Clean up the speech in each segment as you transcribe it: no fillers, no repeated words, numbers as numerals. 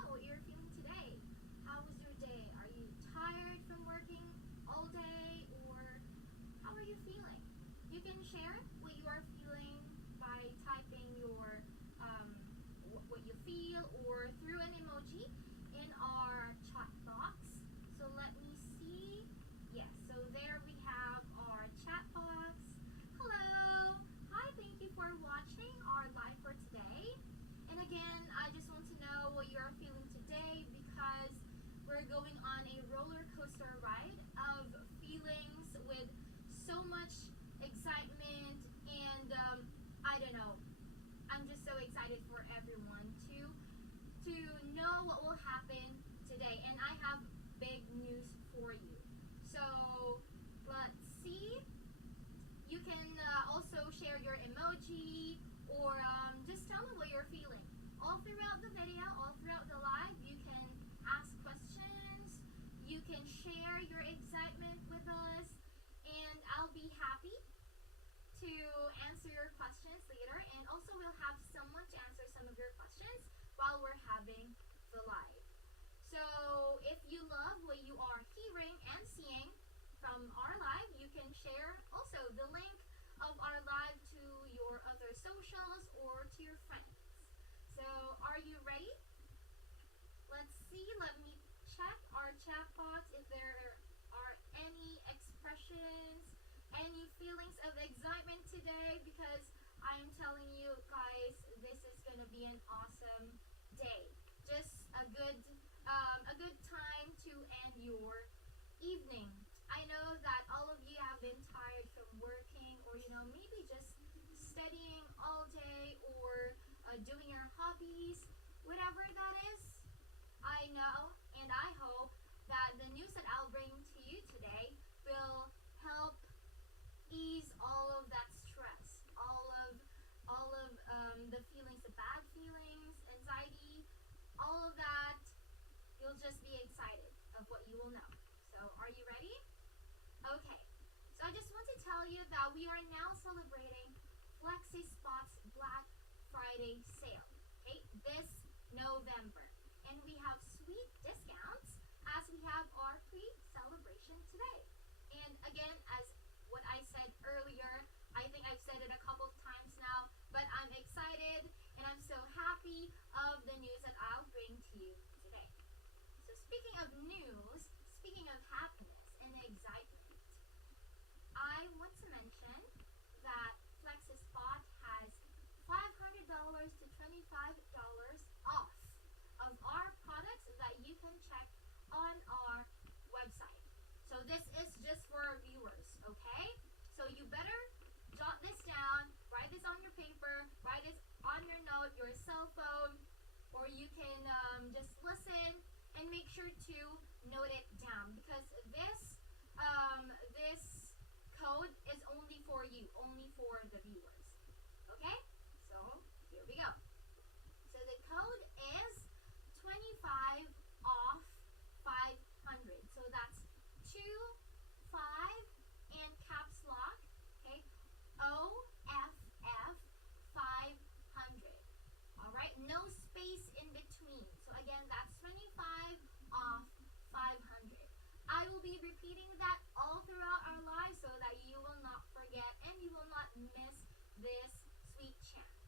know what you're feeling today. How was your day? Are you tired from working all day, or how are you feeling? You can share what you are feeling by typing your what you feel or through an emoji in our chat box. So let me see. Yes, so there we have our chat box. Hello! Hi, thank you for watching our live for today. And again, I just want to know what you're feeling today because we're going on a roller coaster ride of feelings with so much excitement and I don't know. I'm just so excited for everyone to know what will happen today, and I have big news for you. So let's see. You can also share your emoji or just tell me what you're feeling. All throughout the video, all throughout the live, you can ask questions. You can share your excitement with us, and I'll be happy to answer your questions later, and also we'll have someone to answer some of your questions while we're having the live. So if you love what you are hearing and seeing from our live, you can share also the link of our live to your other socials or to your friends. So are you ready? Let's see, let me check our chat box if there are any expressions, any feelings of excitement today, because I'm telling you guys, this is gonna be an awesome day. Just a good time to end your evening. I know that all of you have been tired from working, or maybe just studying all day, or doing your hobbies, whatever that is. I know and I hope that the news that I'll bring to you today will help ease all of that stress, all of the feelings, the bad feelings, anxiety, all of that. You'll just be excited of what you will know. So are you ready? Okay, so I just want to tell you that we are now celebrating FlexiSpot's Black Friday sale, okay, this November. And we have sweet discounts as we have our pre-celebration today. And again, as what I said earlier, I think I've said it a couple of times now, but I'm excited and I'm so happy of the news that I'll bring to you today. So speaking of news, speaking of happiness and excitement, I want to mention that FlexiSpot has $500 to $25 off of our products that you can check on our website. So this is just for our viewers, okay? So you better jot this down, write this on your paper, write this on your note, your cell phone, or you can just listen and make sure to note it down, because this code is only for you, only for the viewers. Okay? So here we go. So the code is 25 off 500. So that's 25 and caps lock, okay? OFF 500. All right, no space in between. So again, that's 25 off 500. I will be repeating that all throughout our live so that you will not forget and you will not miss this sweet chance.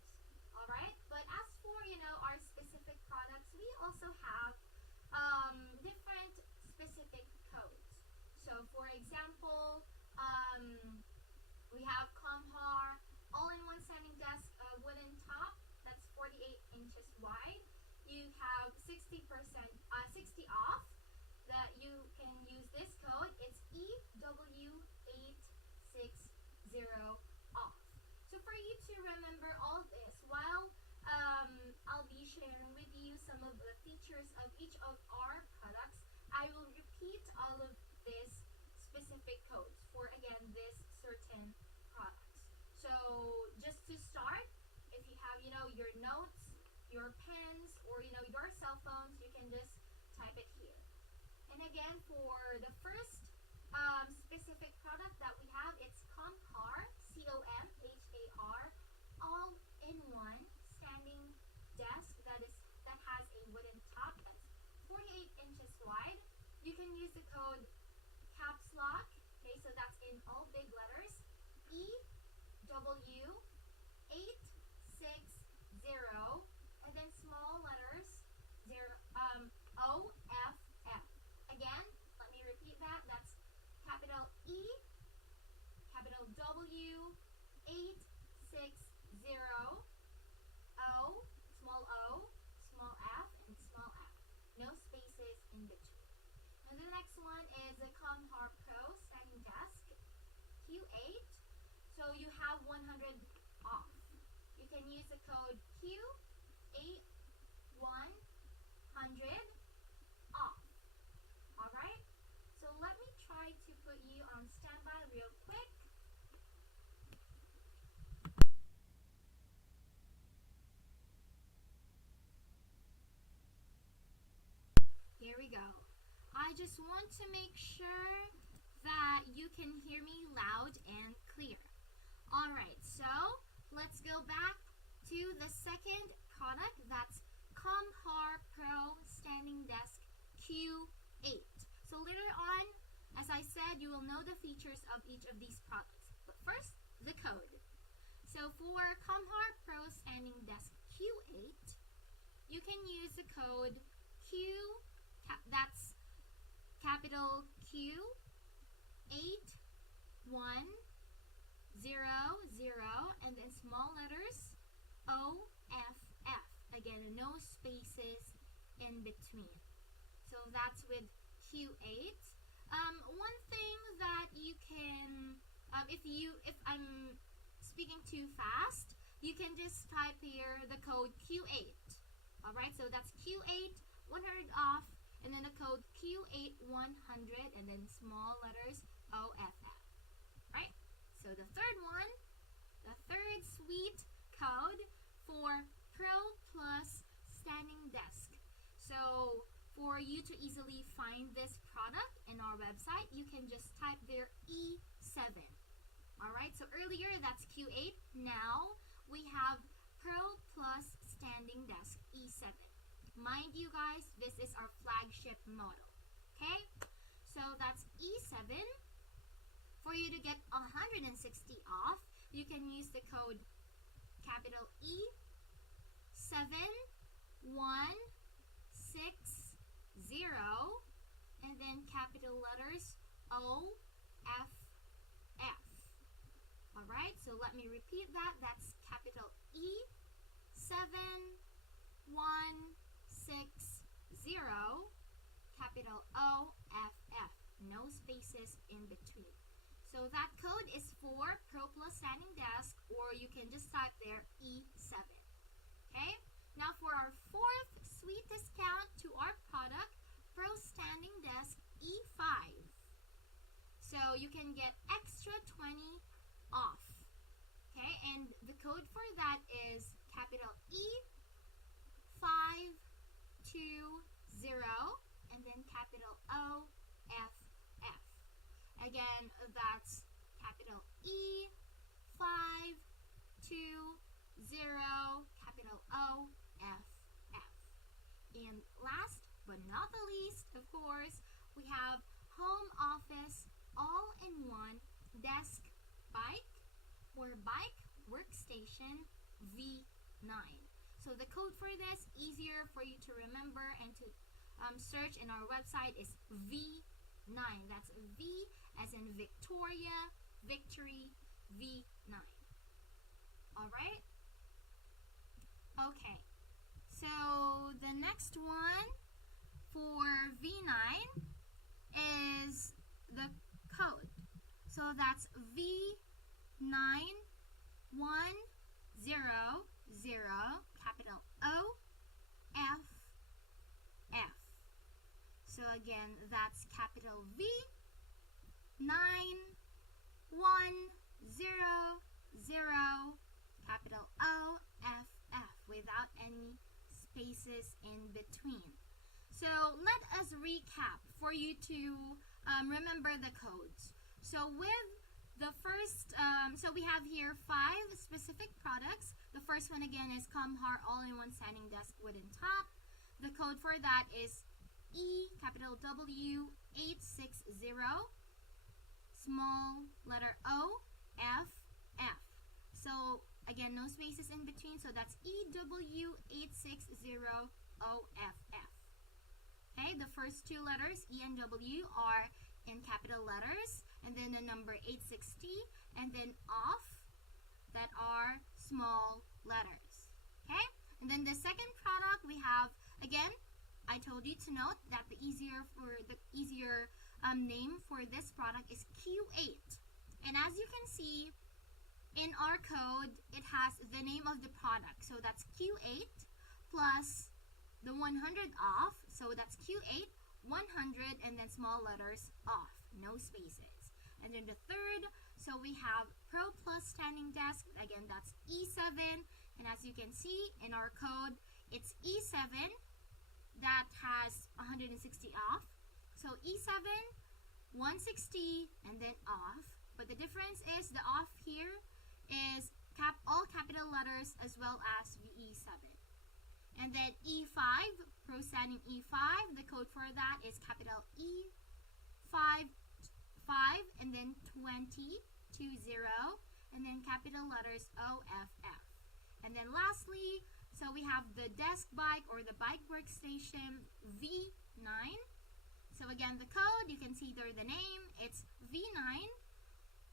All right, but as for our specific products, we also have different specific codes. So for example, we have Comhar all-in-one standing desk wooden top that's 48 inches wide. You have 60% 60 off. That you can use this code. It's EW860 off. So for you to remember all this, while I'll be sharing with you some of the features of each of our products, I will repeat all of these specific codes for, again, this certain products. So just to start, if you have your notes, your pens, or your cell phones, you can just type it here. And again, for the first specific product that we have, it's Comhar, COMHAR, all-in-one standing desk that has a wooden top you can use the code caps lock. Okay, so that's in all big letters. EW860, and then small letters OFF. Again, let me repeat that. That's capital E, capital W, 860, O, small F, and small F. No spaces in between. And the next one is the Comhar Pro Standing Desk Q8. So you have 100 off. You can use the code Q8100 off. Alright? So let me try to put you on standby real quick. Here we go. I just want to make sure that you can hear me loud and clear. Alright, so let's go back to the second product. That's Comhar Pro Standing Desk Q8. So later on, as I said, you will know the features of each of these products. But first, the code. So for Comhar Pro Standing Desk Q8, you can use the code that's capital Q8100, and then small letters OFF. Again, no spaces in between. So that's with Q8. One thing that you can, if I'm speaking too fast, you can just type here the code Q8. Alright, so that's Q8, 100 off, and then the code Q8100, and then small letters OFF. Right? So the third one, the third sweet code for Pro Plus Standing Desk. So for you to easily find this product in our website, you can just type there E7. Alright, so earlier that's Q8. Now we have Pro Plus Standing Desk E7. Mind you guys, this is our flagship model. Okay? So that's E7. For you to get 160 off, you can use the code capital E7160, and then capital letters OFF. Alright, so let me repeat that. That's capital E7160, capital OFF. No spaces in between. So that code is for Pro Plus Standing Desk, or you can just type there E7. Okay? Now for our fourth sweet discount to our product, Pro Standing Desk E5. So you can get extra 20 off. Okay? And the code for that is capital E520, and then capital OFF. Again, that's capital E520, capital OFF. And last but not the least, of course, we have Home Office All-in-One Desk Bike or Bike Workstation V9. So the code for this, easier for you to remember and to search in our website, is V9. That's V as in Victoria, Victory, V9. Alright? Okay. So the next one for V9 is the code. So that's V9100, capital OFF. So again, that's capital V9100, capital OFF, without any spaces in between. So let us recap for you to remember the codes. So with the first, so we have here 5 specific products. The first one again is Comhar All-in-One Standing Desk Wooden Top. The code for that is E, capital W, 860, small letter O, F, F. So again, no spaces in between, so that's EW860OFF. Okay, the first two letters, E and W, are in capital letters, and then the number 860, and then off, that are small letters. Okay, and then the second product we have, again, I told you to note that the easier name for this product is Q8. And as you can see, in our code, it has the name of the product. So that's Q8 plus the 100 off. So that's Q8, 100, and then small letters off, no spaces. And then the third, so we have Pro Plus Standing Desk. Again, that's E7. And as you can see in our code, it's E7 that has 160 off. So E7, 160, and then off. But the difference is the off here is all capital letters as well as VE7. And then E5, Pro Standing E5, the code for that is capital E5, 5, and then 20, 20, and then capital letters OFF. And then lastly, so we have the desk bike or the bike workstation V9. So again, the code, you can see there the name, it's V9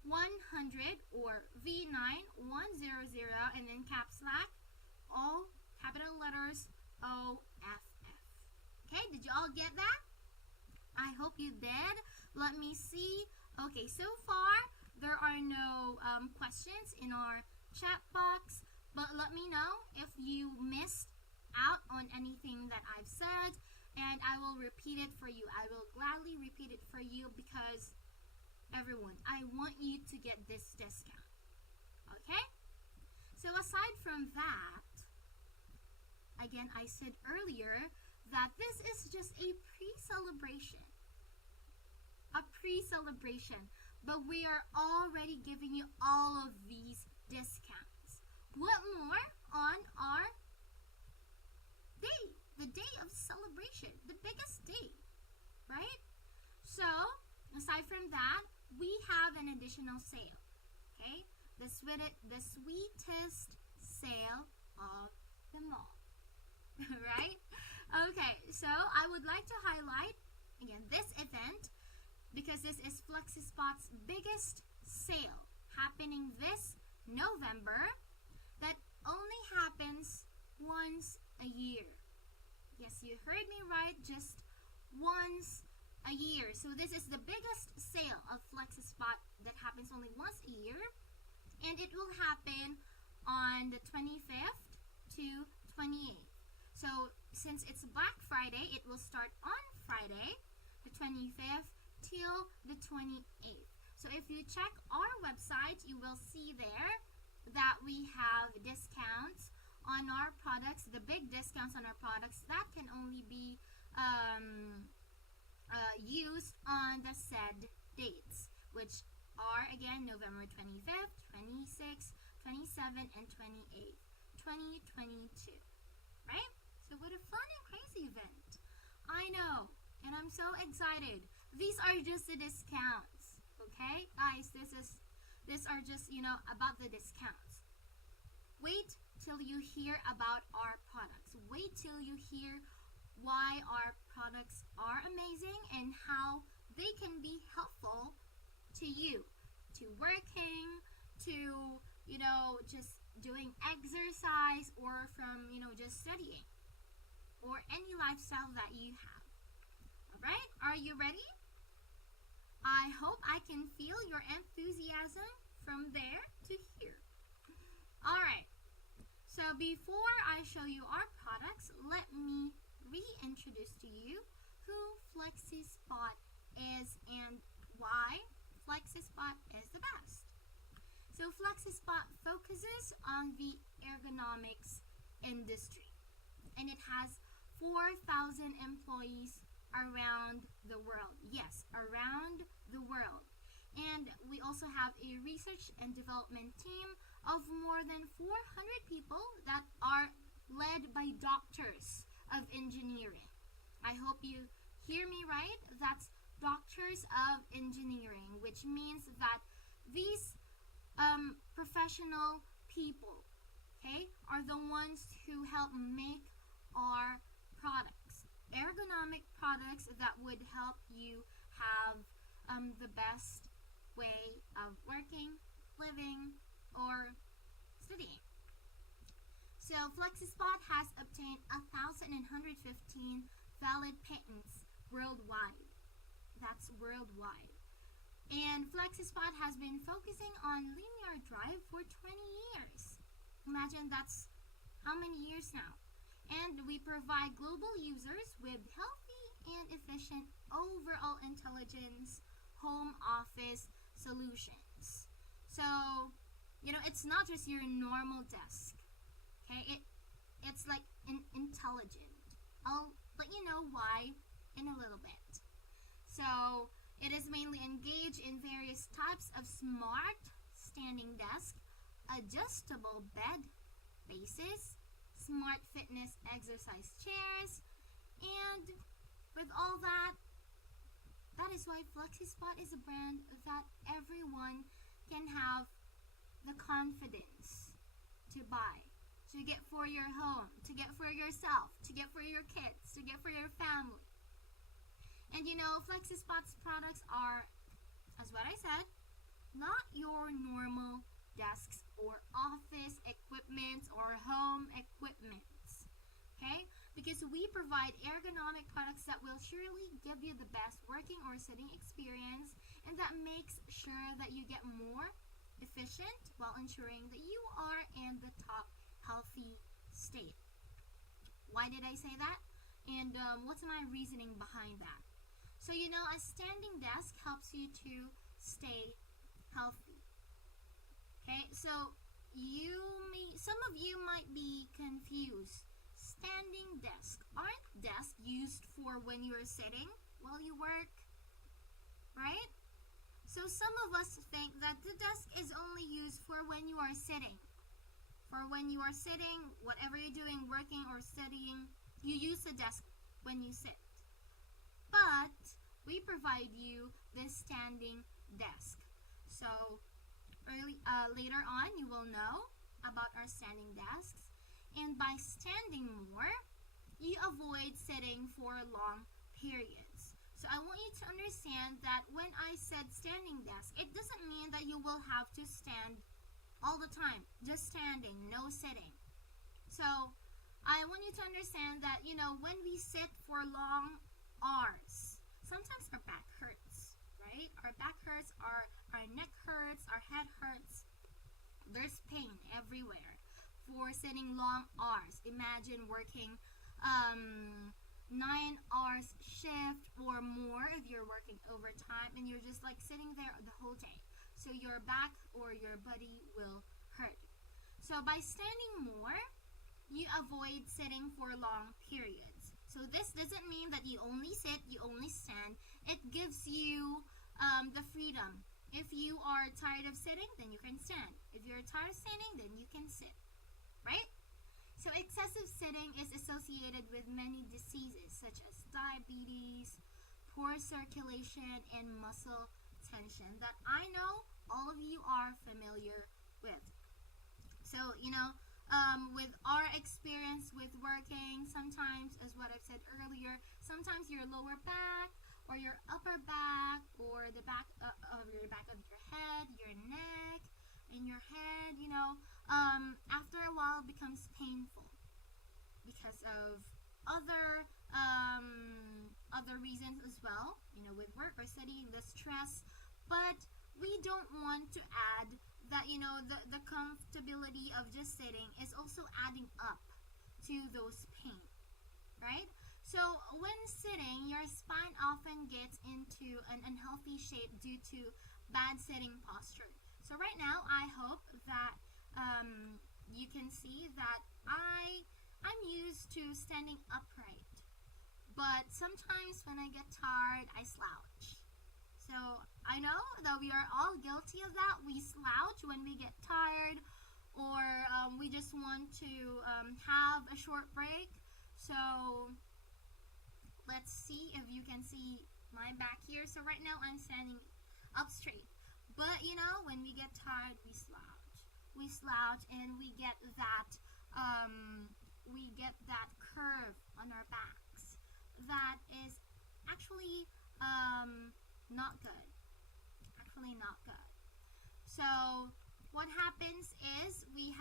100 or V9 100, and then caps lock, all capital letters OFF. Okay, did you all get that? I hope you did. Let me see. Okay, so far there are no questions in our chat box, but let me know if you missed out on anything that I've said, and I will repeat it for you. I will gladly repeat it for you because everyone, I want you to get this discount. Okay? So aside from that, again, I said earlier that this is just a pre-celebration. A pre-celebration. But we are already giving you all of these discounts. What more on our day? The day of celebration. The biggest day. Right? So, aside from that, we have an additional sale. Okay? The sweetest sale of them all. Right? Okay, so I would like to highlight, again, this event because this is FlexiSpot's biggest sale happening this November that only happens once a year. Yes, you heard me right, just once a year. So this is the biggest sale of FlexiSpot that happens only once a year, and it will happen on the 25th to 28th. So since it's Black Friday, it will start on Friday, the 25th, till the 28th. So if you check our website, you will see there that we have discounts on our products, the big discounts on our products that can only be used on the said dates, which are again November 25th, 26th, 27th, and 28th, 2022. Right? So what a fun and crazy event. I know, and I'm so excited. These are just the discounts, okay? Guys, these are just, about the discounts. Wait till you hear about our products. Wait till you hear why our products are amazing and how they can be helpful to you, to working, to, just doing exercise, or from, just studying, or any lifestyle that you have. Alright, are you ready? I hope I can feel your enthusiasm from there to here. Alright, so before I show you our products, let me reintroduce to you who FlexiSpot is and why FlexiSpot is the best. So FlexiSpot focuses on the ergonomics industry, and it has 4,000 employees around the world. Yes, around the world. And we also have a research and development team of more than 400 people that are led by doctors of engineering. I hope you Hear me right? That's doctors of engineering, which means that these professional people, okay, are the ones who help make our products, ergonomic products that would help you have the best way of working, living, or studying. So FlexiSpot has obtained 1,115 valid patents worldwide. That's worldwide. And FlexiSpot has been focusing on linear drive for 20 years. Imagine that's how many years now. And we provide global users with healthy and efficient overall intelligence home office solutions. So, it's not just your normal desk. Okay? It's like intelligent. I'll let you know why in a little bit. So, it is mainly engaged in various types of smart standing desk, adjustable bed bases, smart fitness exercise chairs, and with all that is why FlexiSpot is a brand that everyone can have the confidence to buy, to get for your home, to get for yourself, to get for your kids, to get for your family. And FlexiSpot's products are, as what I said, not your normal desks or office equipment or home equipment. Okay? Because we provide ergonomic products that will surely give you the best working or sitting experience, and that makes sure that you get more efficient while ensuring that you are in the top healthy state. Why did I say that? And what's my reasoning behind that? So, a standing desk helps you to stay healthy. Okay, so some of you might be confused. Standing desk. Aren't desks used for when you're sitting while you work? Right? So some of us think that the desk is only used for when you are sitting. For when you are sitting, whatever you're doing, working or studying, you use the desk when you sit. But we provide you this standing desk. So later on, you will know about our standing desks. And by standing more, you avoid sitting for long periods. So I want you to understand that when I said standing desk, it doesn't mean that you will have to stand all the time, just standing, no sitting. So I want you to understand that, when we sit for long hours, sometimes our back hurts, right? Our back hurts, our neck hurts, our head hurts. There's pain everywhere for sitting long hours. Imagine working 9 hours shift or more if you're working overtime and you're just like sitting there the whole day. So your back or your body will hurt. So by standing more, you avoid sitting for long periods. So this doesn't mean that you only sit, you only stand. It gives you the freedom. If you are tired of sitting, then you can stand. If you're tired of standing, then you can sit. Right? So excessive sitting is associated with many diseases such as diabetes, poor circulation, and muscle tension that I know all of you are familiar with. So, with our experience with working, sometimes, as what I've said earlier, sometimes your lower back or your upper back or the back of your head, your neck, and your head, after a while becomes painful because of other reasons as well, with work or studying, the stress. But we don't want to add that, the comfortability of just sitting is also adding up to those pain, right? So when sitting, your spine often gets into an unhealthy shape due to bad sitting posture. So right now, I hope that you can see that I'm used to standing upright. But sometimes when I get tired, I slouch. So I know that we are all guilty of that. We slouch when we get tired or we just want to have a short break. So let's see if you can see my back here. So right now I'm standing up straight. But you know, when we get tired, we slouch. We slouch and we get that curve on our backs. That is actually not good. Actually not good. So what happens is we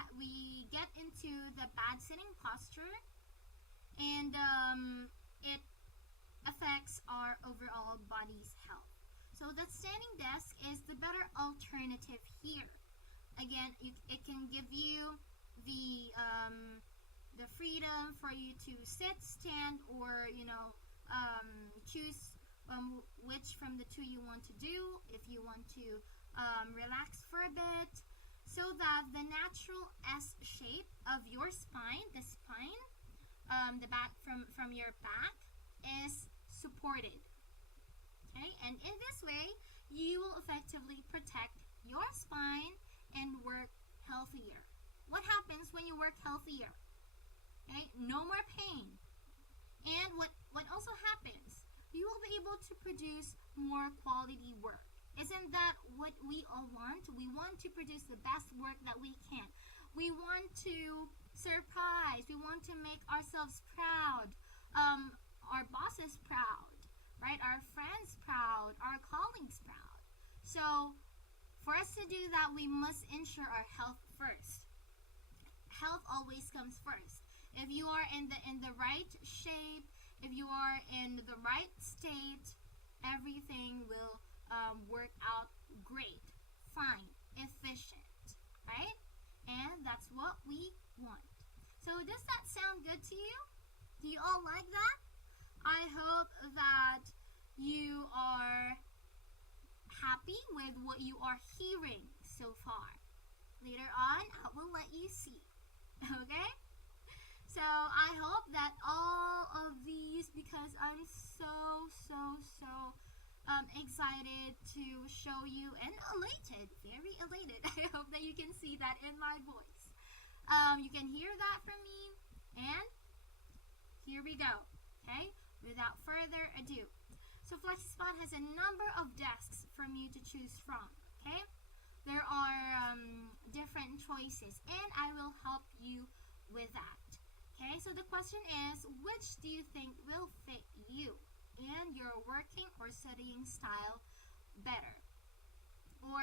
get into the bad sitting posture, and it affects our overall body's health. So the standing desk is the better alternative here. Again, it can give you the freedom for you to sit, stand, or choose which from the two you want to do. If you want to relax for a bit, so that the natural S shape of your spine, the spine, the back from your back, is supported. Okay, and in this way, you will effectively protect your spine and work healthier. What happens when you work healthier? Okay, no more pain. And what also happens, you will be able to produce more quality work. Isn't that what we all want? We want to produce the best work that we can. We want to surprise. We want to make ourselves proud. Our bosses proud, right? Our friends proud. Our colleagues proud. So for us to do that, we must ensure our health first. Health always comes first. If you are in the right shape, if you are in the right state, everything will work out great, fine, efficient, right? And that's what we want. So does that sound good to you? Do you all like that? I hope that you are happy with what you are hearing so far. Later on, I will let you see. Okay? So I hope that all of these, because I'm so excited to show you, and elated, very elated. I hope that you can see that in my voice. You can hear that from me, and here we go. Okay? Without further ado. So FlexiSpot has a number of desks for you to choose from. Okay? There are different choices, and I will help you with that. Okay, so the question is, which do you think will fit you and your working or studying style better? Or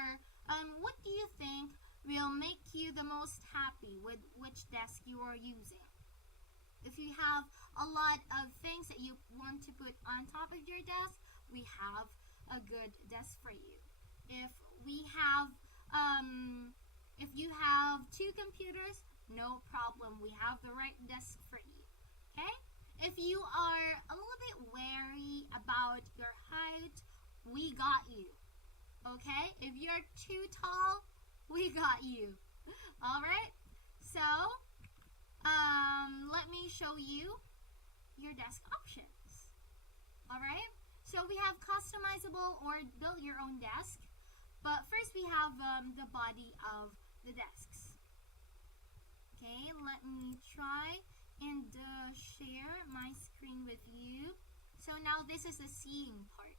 what do you think will make you the most happy with which desk you are using? If you have a lot of things that you want to put on top of your desk, we have a good desk for you. If you have 2 computers, no problem. We have the right desk for you. Okay? If you are a little bit wary about your height, we got you. Okay? If you're too tall, we got you. Alright? So, let me show you your desk options. Alright? So we have customizable or build your own desk. But first we have the body of the desks. Okay, let me try and share my screen with you. So now this is the seeing part.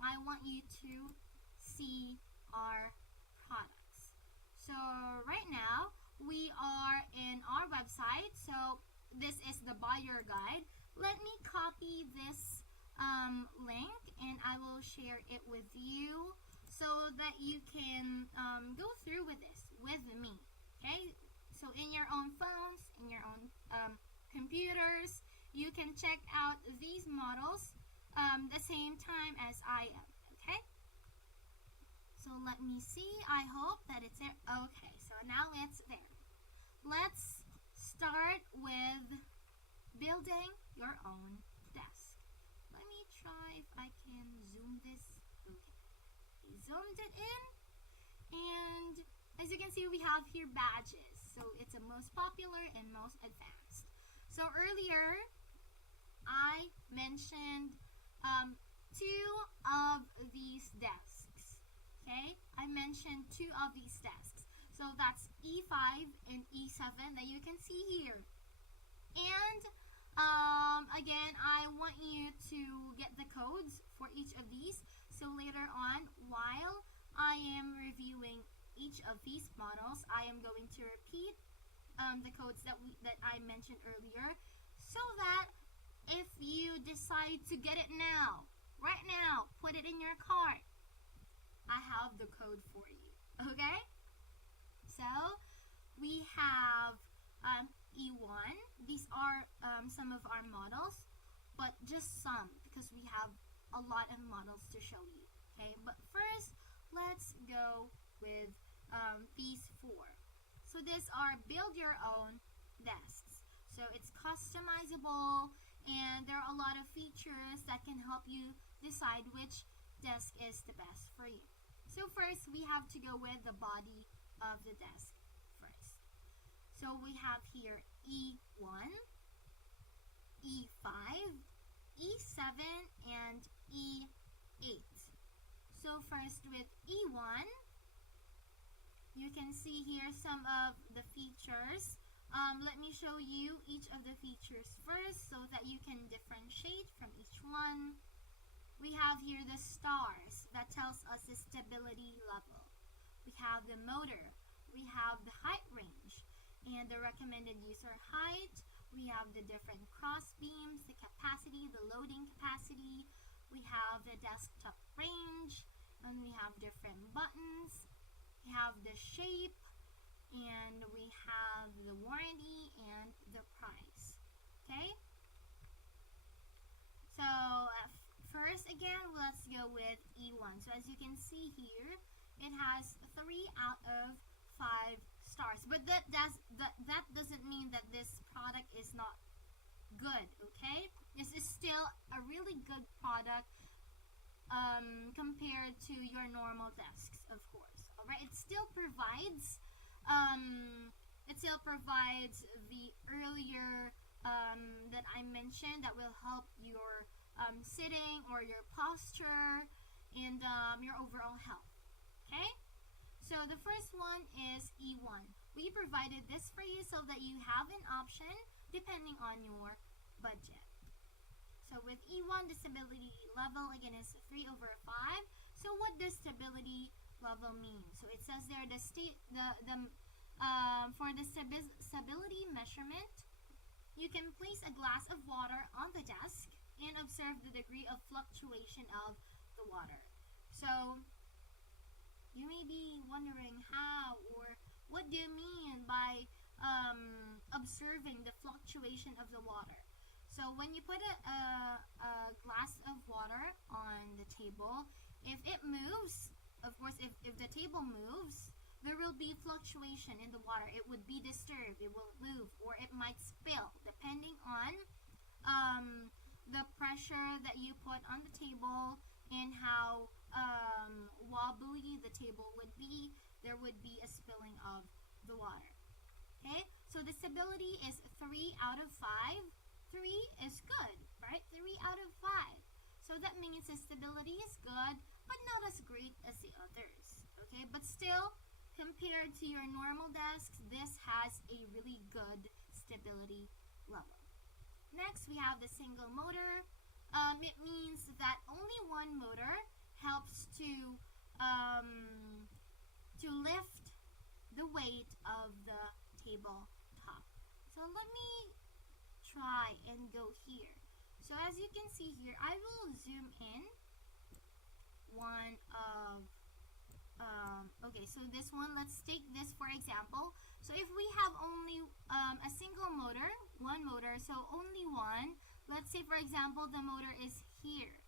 I want you to see our products. So right now we are in our website. So this is the buyer guide. Let me copy this link and I will share it with you so that you can go through with this with me. Okay. So in your own phones, in your own computers, you can check out these models the same time as I am, okay? So let me see. I hope that it's there. Okay, so now it's there. Let's start with building your own desk. Let me try if I can zoom this. Okay, I zoomed it in, and as you can see, we have here badges. So it's the most popular and most advanced. So earlier, I mentioned 2 of these desks. Okay, I mentioned 2 of these desks. So that's E5 and E7 that you can see here. And again, I want you to get the codes for each of these. So later on, while I am reviewing each of these models, I am going to repeat the codes that I mentioned earlier, so that if you decide to get it now, right now, put it in your cart, I have the code for you. Okay? So we have E1. These are some of our models, but just some because we have a lot of models to show you. Okay, but first let's go with these four. So these are build your own desks. So it's customizable, and there are a lot of features that can help you decide which desk is the best for you. So first we have to go with the body of the desk first. So we have here E1, E5, E7, and E8. So first with E1, you can see here some of the features. Let me show you each of the features first so that you can differentiate from each one. We have here the stars that tells us the stability level. We have the motor. We have the height range and the recommended user height. We have the different cross beams, the capacity, the loading capacity. We have the desktop range, and we have different buttons. We have the shape, and we have the warranty and the price. Okay? So first again, let's go with E1. So as you can see here, it has 3 out of 5 stars. But that doesn't mean that this product is not good, okay? This is still a really good product compared to your normal desks, of course. Alright, it still provides the earlier that I mentioned that will help your sitting or your posture and your overall health. Okay? So the first one is E1. We provided this for you so that you have an option depending on your budget. So with E1, the stability level again is 3 over 5. So what does stability level mean? So it says there for the stability measurement, you can place a glass of water on the desk and observe the degree of fluctuation of the water. So you may be wondering how or what do you mean by observing the fluctuation of the water. So when you put a glass of water on the table, if it moves, of course, if the table moves, there will be fluctuation in the water. It would be disturbed, it will move, or it might spill, depending on the pressure that you put on the table and how wobbly the table would be. There would be a spilling of the water. Okay, so the stability is 3 out of 5. 3 is good, right? 3 out of 5. So that means the stability is good, but not as great as the others. Okay, but still, compared to your normal desks, this has a really good stability level. Next, we have the single motor. It means that only one motor helps to lift the weight of the tabletop. So let me try and go here. So as you can see here, I will zoom in one of okay, so this one, let's take this for example. So if we have only a single motor, one motor, so only one, let's say for example the motor is here,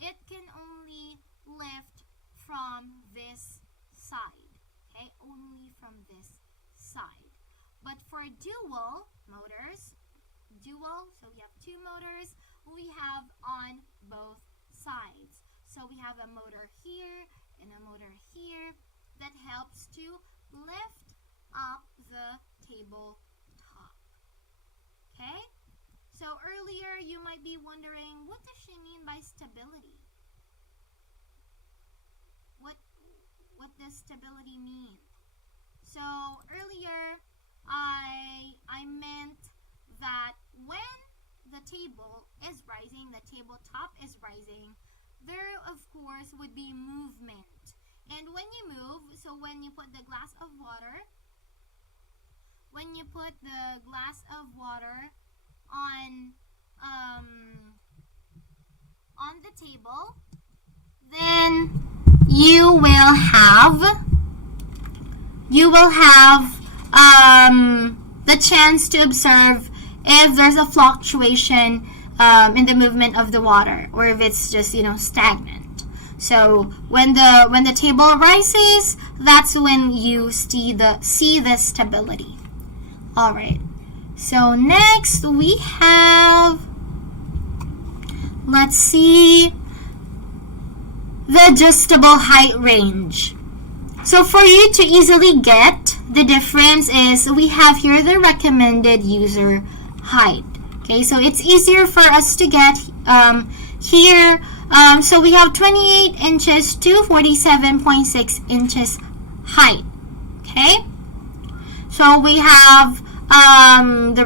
it can only lift from this side, okay, only from this side. But for dual motors, so we have 2 motors, we have on both sides. So we have a motor here and a motor here that helps to lift up the tabletop. Okay? So earlier you might be wondering, what does she mean by stability? What does stability mean? So earlier I meant that when the table is rising, the tabletop is rising, there of course would be movement. And when you move, so when you put the glass of water on the table, then you will have the chance to observe if there's a fluctuation in the movement of the water, or if it's just stagnant. So when the table rises, that's when you see the stability. All right. So next we have, let's see, the adjustable height range. So for you to easily get the difference is we have here the recommended user height. Okay, so it's easier for us to get here. So we have 28 inches to 47.6 inches height. Okay, so we have the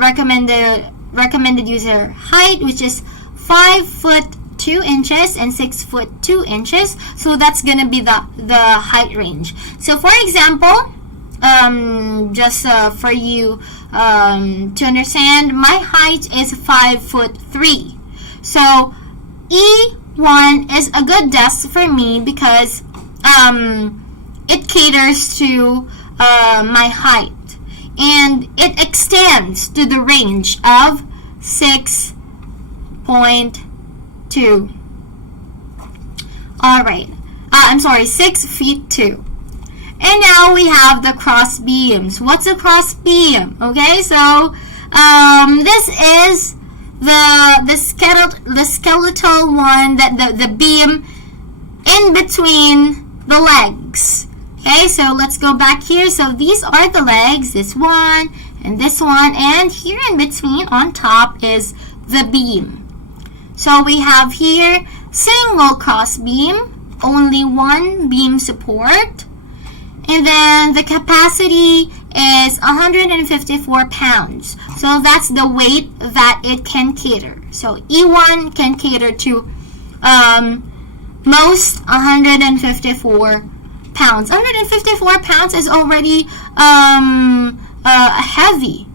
recommended user height, which is 5 foot 2 inches and 6 foot 2 inches. So that's gonna be the height range. So for example, just for you to understand, my height is 5 foot 3. So E1 is a good desk for me because it caters to my height, and it extends to the range of 6.2. Alright, I'm sorry, 6 feet 2. And now we have the cross beams. What's a cross beam? Okay, so this is the skeletal one, that the beam in between the legs. Okay, so let's go back here. So these are the legs, this one and this one, and here in between on top is the beam. So we have here single cross beam, only one beam support, and then the capacity is 154 pounds. So that's the weight that it can cater. So E1 can cater to most 154 pounds. 154 pounds is already heavy,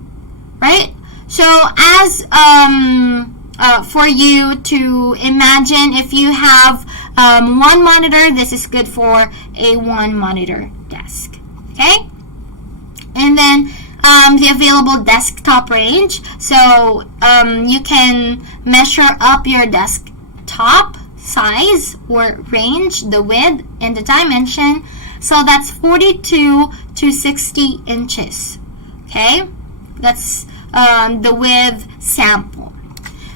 right? So as for you to imagine, if you have one monitor, this is good for a one monitor desk. Okay, and then the available desktop range. So you can measure up your desktop size or range, the width and the dimension. So that's 42 to 60 inches. Okay, that's the width sample.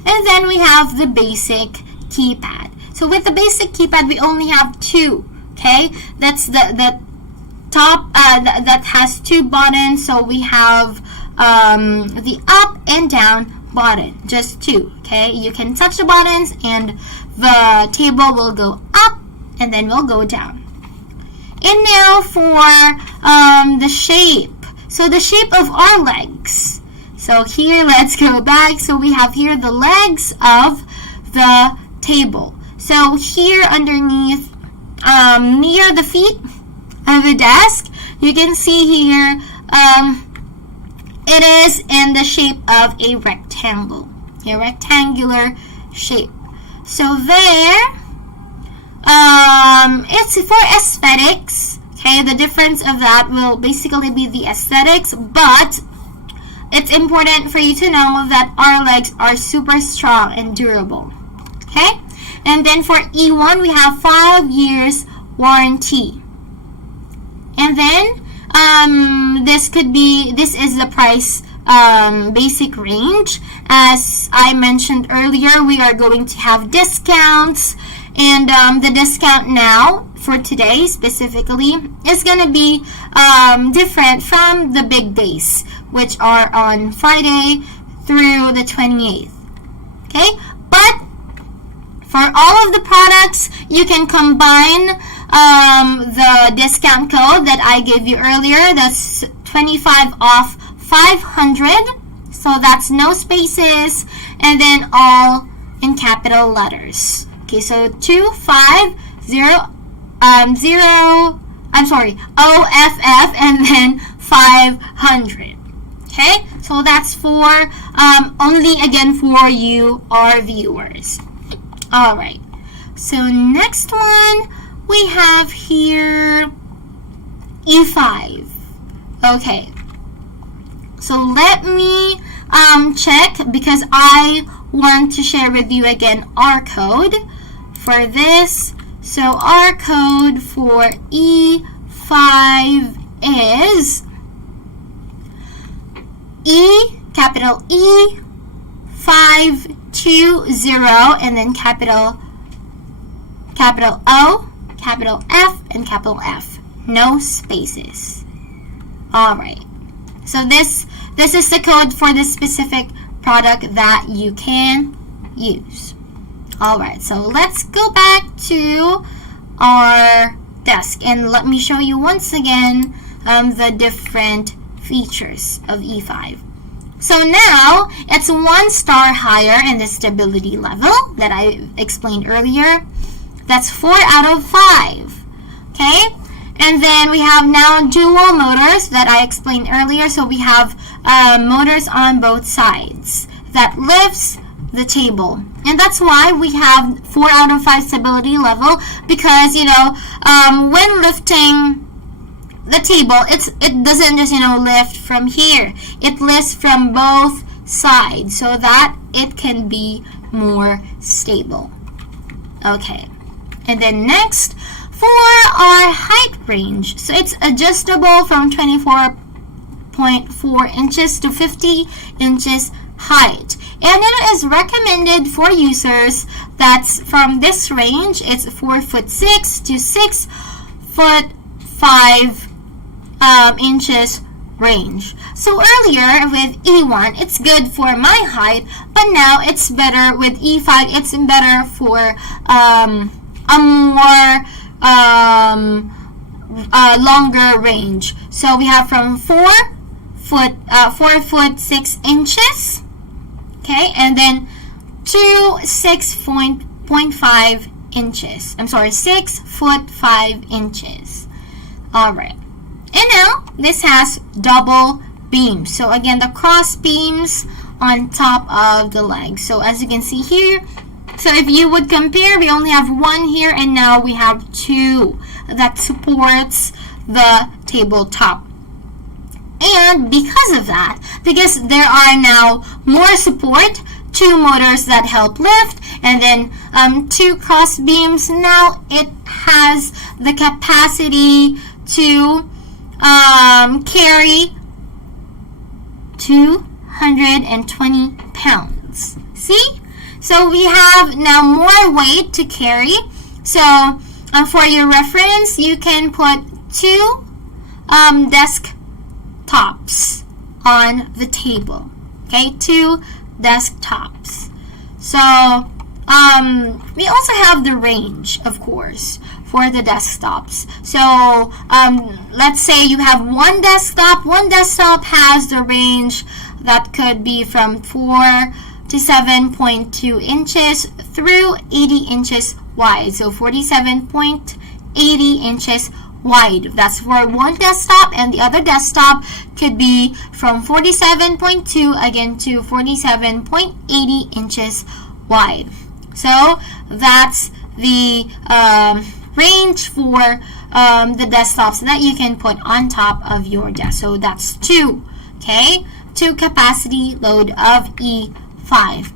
And then we have the basic keypad. So with the basic keypad, we only have two. Okay, that's the top that has two buttons. So we have the up and down button, just two. Okay, you can touch the buttons and the table will go up and then will go down. And now for the shape. So the shape of our legs. So here, let's go back. So we have here the legs of the table. So here underneath, near the feet of the desk, you can see here, it is in the shape of a rectangle, a rectangular shape. So there, it's for aesthetics. Okay, the difference of that will basically be the aesthetics, but it's important for you to know that our legs are super strong and durable. Okay, and then for E1, we have 5 years warranty. And then this is the price basic range. As I mentioned earlier, we are going to have discounts, and the discount now for today specifically is going to be different from the big days, which are on Friday through the 28th. Okay, but for all of the products, you can combine the discount code that I gave you earlier. That's 25 off 500. So that's no spaces, and then all in capital letters. Okay, so OFF and then 500. Okay, so that's for only again for you, our viewers. Alright, so next one we have here E5. Okay, so let me check, because I want to share with you again our code for this. So our code for E5 is capital E 520 and then capital O, capital F, and capital F. No spaces. Alright. So this is the code for this specific product that you can use. Alright, so let's go back to our desk and let me show you once again the different features of E5. So now it's 1 star higher in the stability level that I explained earlier. That's 4 out of 5. Okay? And then we have now dual motors that I explained earlier. So we have motors on both sides that lifts the table. And that's why we have 4 out of 5 stability level, because, when lifting the table, it doesn't just, lift from here. It lifts from both sides so that it can be more stable. Okay. And then next, for our height range, so it's adjustable from 24.4 inches to 50 inches height. And it is recommended for users that's from this range. It's 4'6" to 6'5" inches range. So earlier with E1, it's good for my height, but now it's better with E5. It's better for a more longer range. So we have from 4'6" inches, okay, and then to 6.5 inches. I'm sorry, 6'5" inches. All right. And now this has double beams. So again, the cross beams on top of the leg. So as you can see here, so if you would compare, we only have 1 here, and now we have 2 that supports the tabletop. And because of that, because there are now more support, 2 motors that help lift, and then 2 cross beams, now it has the capacity to carry 220 pounds. See? So we have now more weight to carry. So for your reference, you can put 2 desk tops on the table. Okay, 2 desk tops. So we also have the range, of course, for the desktops. So let's say you have 1 desktop. 1 desktop has the range that could be from 4 to 7.2 inches through 80 inches wide. So 47.80 inches wide. That's for 1 desktop, and the other desktop could be from 47.2 again to 47.80 inches wide. So that's the range for the desktops that you can put on top of your desk. So that's 2, okay? 2 capacity load of E5.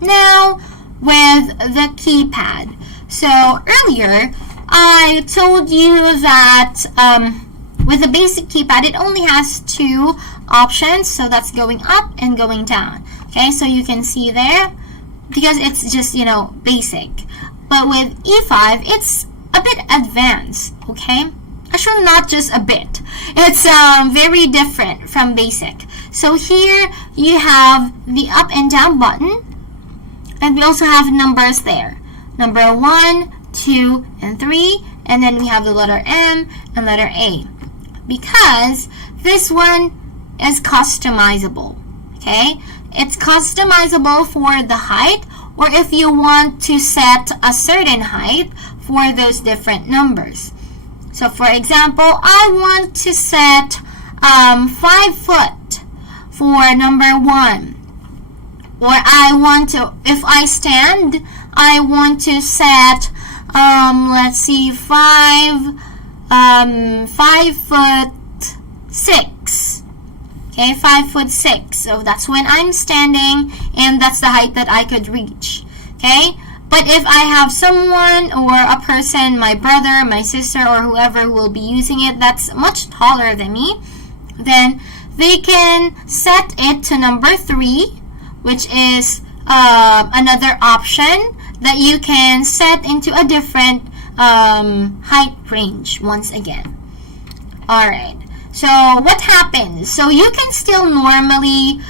Now with the keypad. So earlier I told you that with the basic keypad, it only has 2 options. So that's going up and going down. Okay, so you can see there, because it's just, basic. But with E5, it's a bit advanced, okay? Actually, not just a bit. It's very different from basic. So here you have the up and down button, and we also have numbers there. Number 1, 2, and 3, and then we have the letter M and letter A. Because this one is customizable, okay? It's customizable for the height or if you want to set a certain height for those different numbers. So for example, I want to set 5 foot for number 1. Or I want to, if I stand, I want to set, let's see, 5'6". Okay, 5'6". So that's when I'm standing, and that's the height that I could reach. Okay, but if I have someone or a person, my brother, my sister, or whoever who will be using it that's much taller than me, then they can set it to number 3, which is another option that you can set into a different height range once again. Alright, so what happens? So you can still normally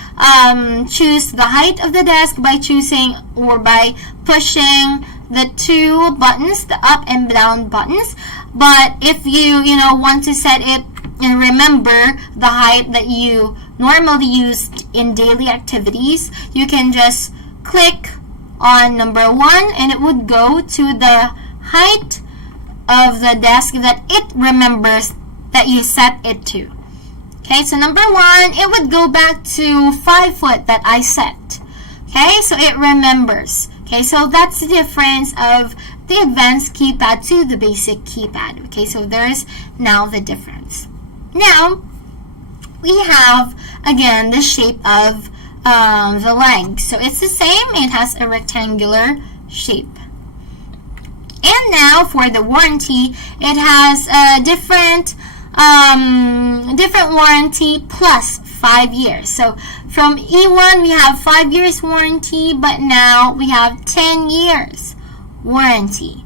choose the height of the desk by choosing or by pushing the 2 buttons, the up and down buttons. But if you want to set it and remember the height that you normally use in daily activities, you can just click on number 1 and it would go to the height of the desk that it remembers that you set it to. Okay, so number 1, it would go back to 5 foot that I set. Okay, so it remembers. Okay, so that's the difference of the advanced keypad to the basic keypad. Okay, so there's now the difference. Now, we have, again, the shape of the leg. So it's the same. It has a rectangular shape. And now for the warranty, it has a different warranty plus 5 years. So from E1 we have 5 years warranty, but now we have 10 years warranty.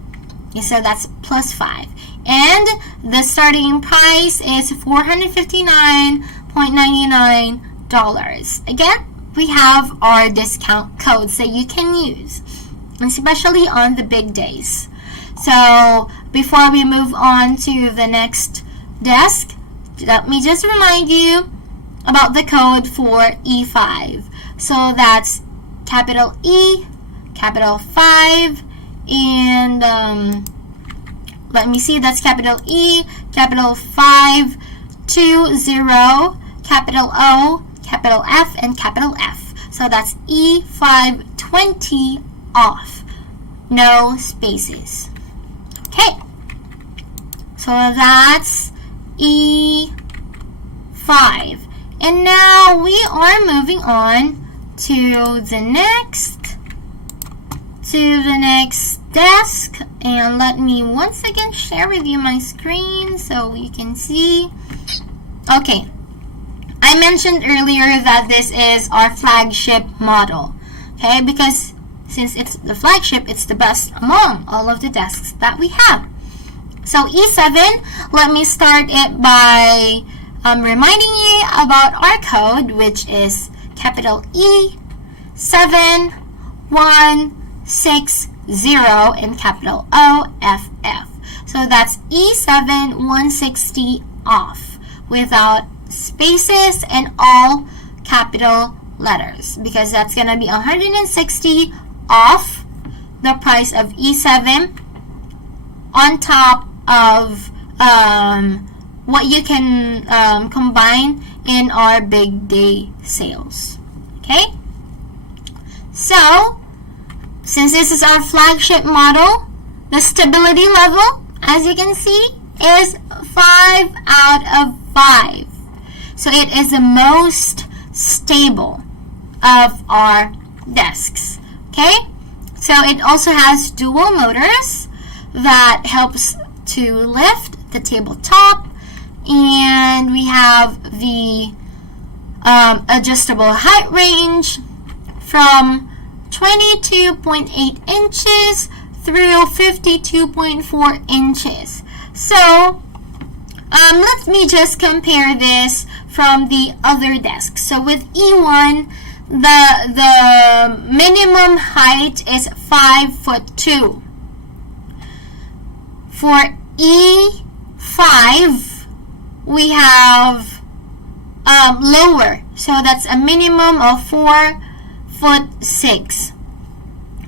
Okay, so that's plus 5. And the starting price is $459.99. Again, we have our discount codes that you can use, especially on the big days. So before we move on to the next desk, let me just remind you about the code for E5. So that's capital E, capital 5, and let me see, that's capital E, capital 5, 2, 0, capital O, capital F, and capital F. So that's E520 off. No spaces. Okay. So that's E5. And now we are moving on to the next desk, and let me once again share with you my screen so you can see. Okay, I mentioned earlier that this is our flagship model, okay, because since it's the flagship, it's the best among all of the desks that we have. So E7, let me start it by reminding you about our code, which is capital E7160 and capital OFF. So that's E7160 off without spaces and all capital letters, because that's going to be 160 off the price of E7 on top of what you can combine in our big day sales. Okay, so since this is our flagship model, the stability level, as you can see, is 5 out of 5. So it is the most stable of our desks. Okay, so it also has dual motors that helps to lift the tabletop, and we have the adjustable height range from 22.8 inches through 52.4 inches. So let me just compare this from the other desks. So with E1, the minimum height is 5'2". For E5, we have lower, so that's a minimum of 4'6".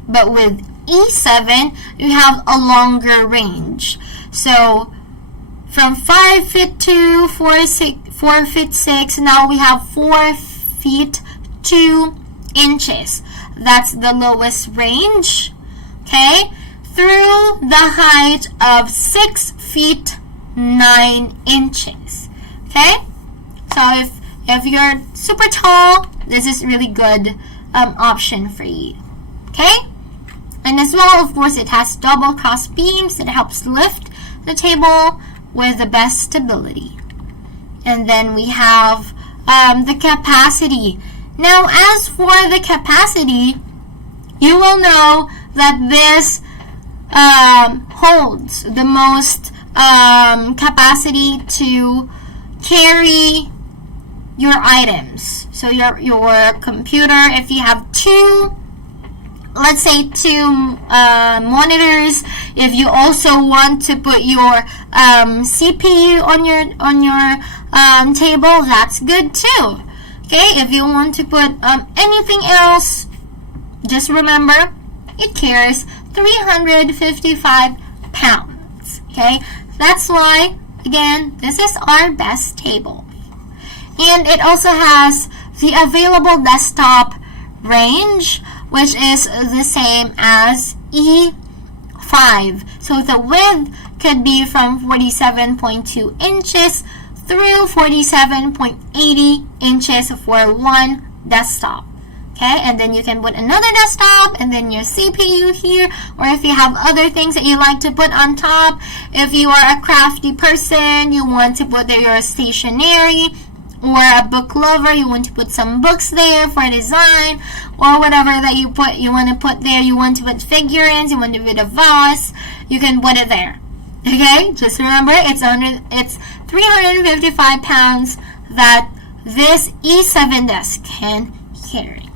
But with E7, you have a longer range. So from 5 feet to 4 feet 6, now we have 4 feet 2 inches. That's the lowest range, okay, through the height of 6 feet 9 inches, okay? So if you're super tall, this is really good option for you, okay? And as well, of course, it has double cross beams that helps lift the table with the best stability. And then we have the capacity. Now, as for the capacity, you will know that this holds the most capacity to carry your items. So your computer, if you have two, let's say two monitors, if you also want to put your CPU on your table, that's good too. Okay, if you want to put anything else, just remember it carries 355 pounds. Okay, that's why, again, this is our best table. And it also has the available desktop range, which is the same as E5. So the width could be from 47.2 inches through 47.80 inches for one desktop. Okay, and then you can put another desktop and then your CPU here, or if you have other things that you like to put on top. If you are a crafty person, you want to put your stationery, or a book lover, you want to put some books there for design, or whatever that you want to put there. You want to put figurines, you want to put a vase, you can put it there. Okay, just remember it's 355 pounds that this E7 desk can carry.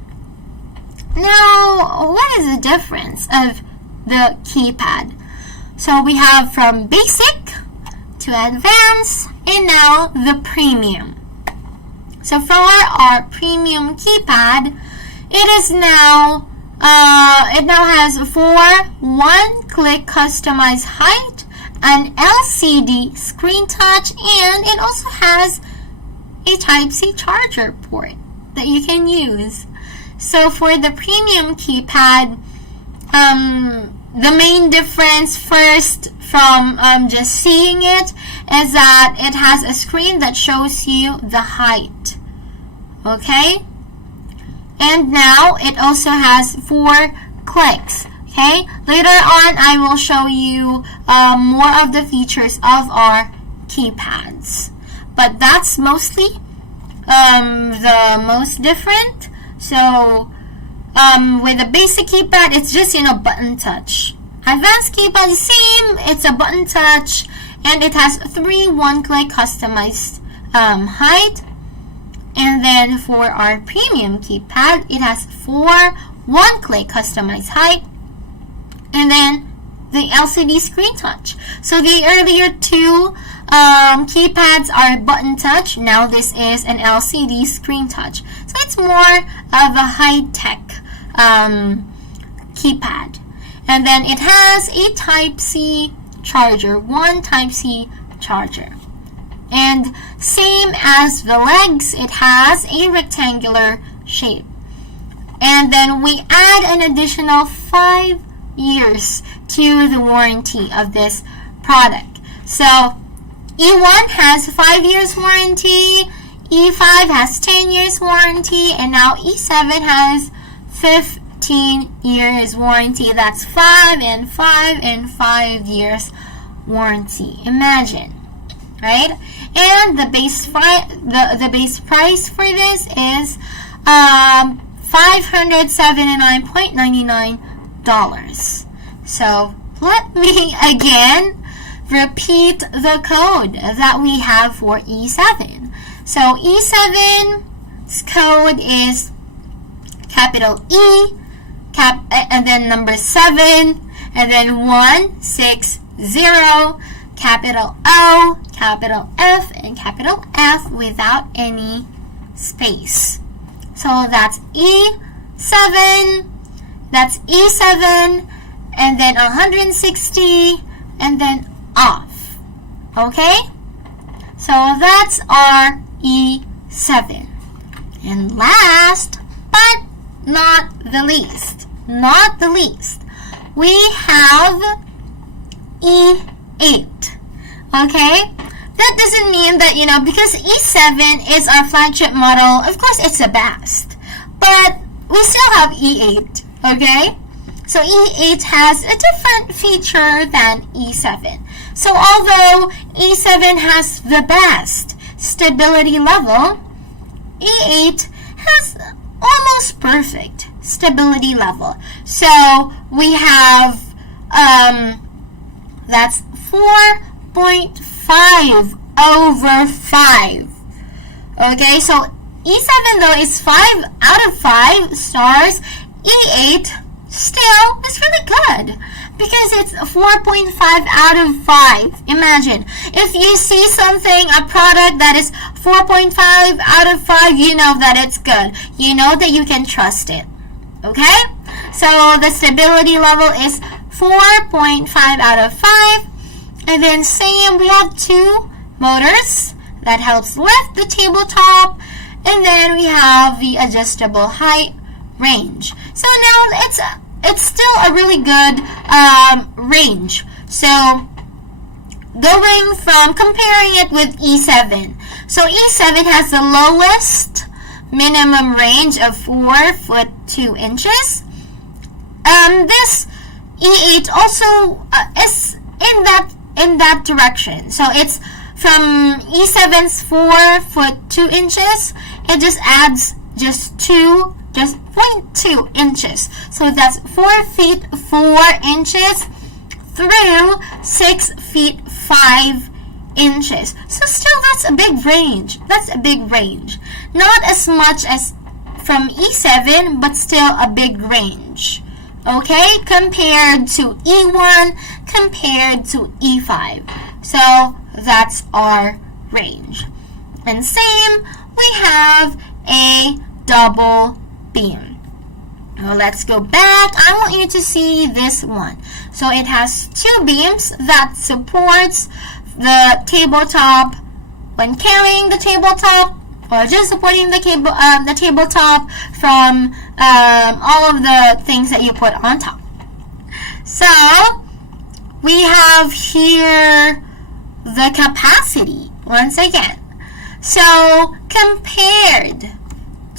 Now, what is the difference of the keypad? So we have from basic to advanced, and now the premium. So for our premium keypad, it now has 4 one-click customized height, an LCD screen touch, and it also has a Type-C charger port that you can use. So for the premium keypad, the main difference first from just seeing it is that it has a screen that shows you the height. Okay? And now it also has 4 clicks. Okay? Later on, I will show you more of the features of our keypads. But that's mostly the most different. So, with the basic keypad, it's just, button touch. Advanced keypad, same, it's a button touch, and it has 3 one-click customized height. And then for our premium keypad, it has 4 one-click customized height, and then the LCD screen touch. So the earlier 2 keypads are button touch. Now this is an LCD screen touch. So it's more of a high-tech keypad. And then it has a Type-C charger, one Type-C charger. And same as the legs, it has a rectangular shape. And then we add an additional 5 years to the warranty of this product. So E1 has 5 years warranty, E5 has 10 years warranty, and now E7 has 15 years warranty. That's 5 and 5 and 5 years warranty. Imagine, right? And the base price for this is $579.99. So let me again repeat the code that we have for E7. So E7's code is capital E, and then number 7, and then 160, capital O, capital F, and capital F without any space. So that's E7. That's E7, and then 160, and then off. Okay? So that's our E7. And last, but not the least, we have E8. Okay? That doesn't mean that, because E7 is our flagship model, of course it's the best. But we still have E8, okay? So E8 has a different feature than E7. So although E7 has the best stability level, E8 has almost perfect stability level. So we have, that's 4.5 over 5. Okay, so E7 though is 5 out of 5 stars, E8 still is really good because it's 4.5 out of 5. Imagine, if you see something, a product that is 4.5 out of 5, you know that it's good. You know that you can trust it. Okay? So the stability level is 4.5 out of 5. And then same, we have 2 motors that helps lift the tabletop. And then we have the adjustable height range. So now it's still a really good range. So going from comparing it with E7. So E7 has the lowest minimum range of 4 foot 2 inches. This E8 also is in that direction. So it's from E7's 4 foot 2 inches. It just adds just 0.2 inches. So that's 4 feet 4 inches through 6 feet 5 inches. So still that's a big range. Not as much as from E7, but still a big range. Okay, compared to E1, compared to E5. So that's our range. And same, we have a double beam. Now let's go back. I want you to see this one. So it has 2 beams that supports the tabletop when carrying the tabletop, or just supporting the tabletop from all of the things that you put on top. So we have here the capacity once again. So compared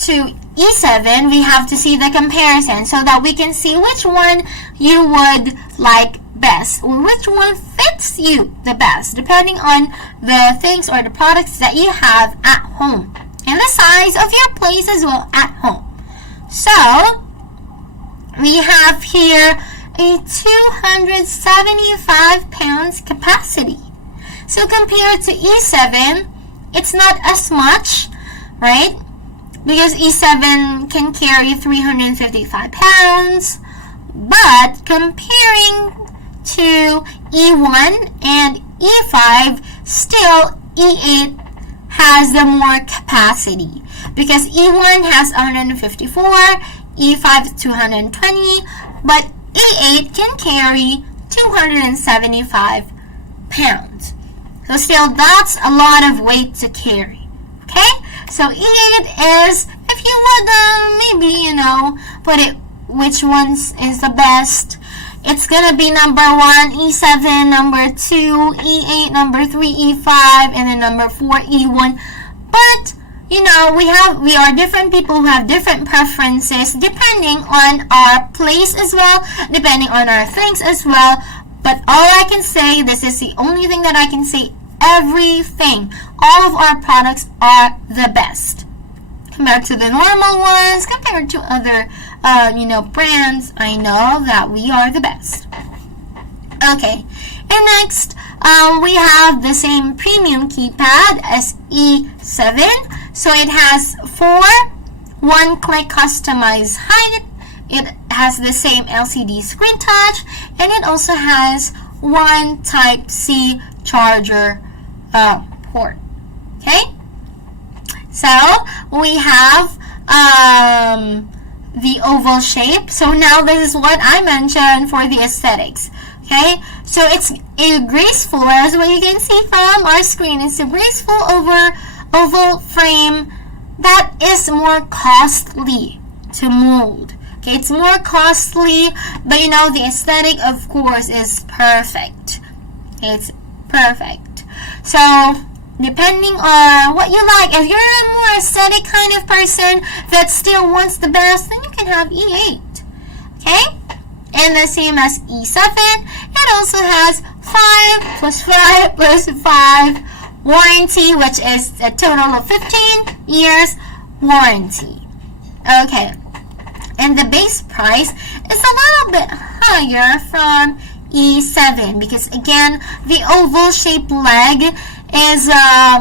to E7, we have to see the comparison so that we can see which one you would like best, or which one fits you the best, depending on the things or the products that you have at home and the size of your place as well at home. So we have here a 275 pounds capacity. So compared to E7, it's not as much, right? Because E7 can carry 355 pounds, but comparing to E1 and E5, still E8 has the more capacity, because E1 has 154, E5 is 220, but E8 can carry 275 pounds. So still, that's a lot of weight to carry. Okay? So E8 is, if you would maybe, put it, which ones is the best, it's gonna be number 1, E7, number 2, E8, number 3, E5, and then number 4, E1. But, we are different people who have different preferences depending on our place as well, depending on our things as well. But all I can say, this is the only thing that I can say, everything, all of our products are the best. Compared to the normal ones, compared to other, brands, I know that we are the best. Okay, and next, we have the same premium keypad as E7. So it has 4 one-click customized height. It has the same LCD screen touch, and it also has 1 Type-C charger port. Okay, so we have the oval shape. So now this is what I mentioned for the aesthetics. Okay, so it's a graceful, as what you can see from our screen. It's a graceful oval frame that is more costly to mold. Okay, it's more costly, but you know, the aesthetic, of course, is perfect. It's perfect. So, depending on what you like, if you're a more aesthetic kind of person that still wants the best, then you can have E8. Okay? And the same as E7, it also has 5 plus 5 plus 5 warranty, which is a total of 15 years warranty. Okay. And the base price is a little bit higher from E7 because, again, the oval shaped leg is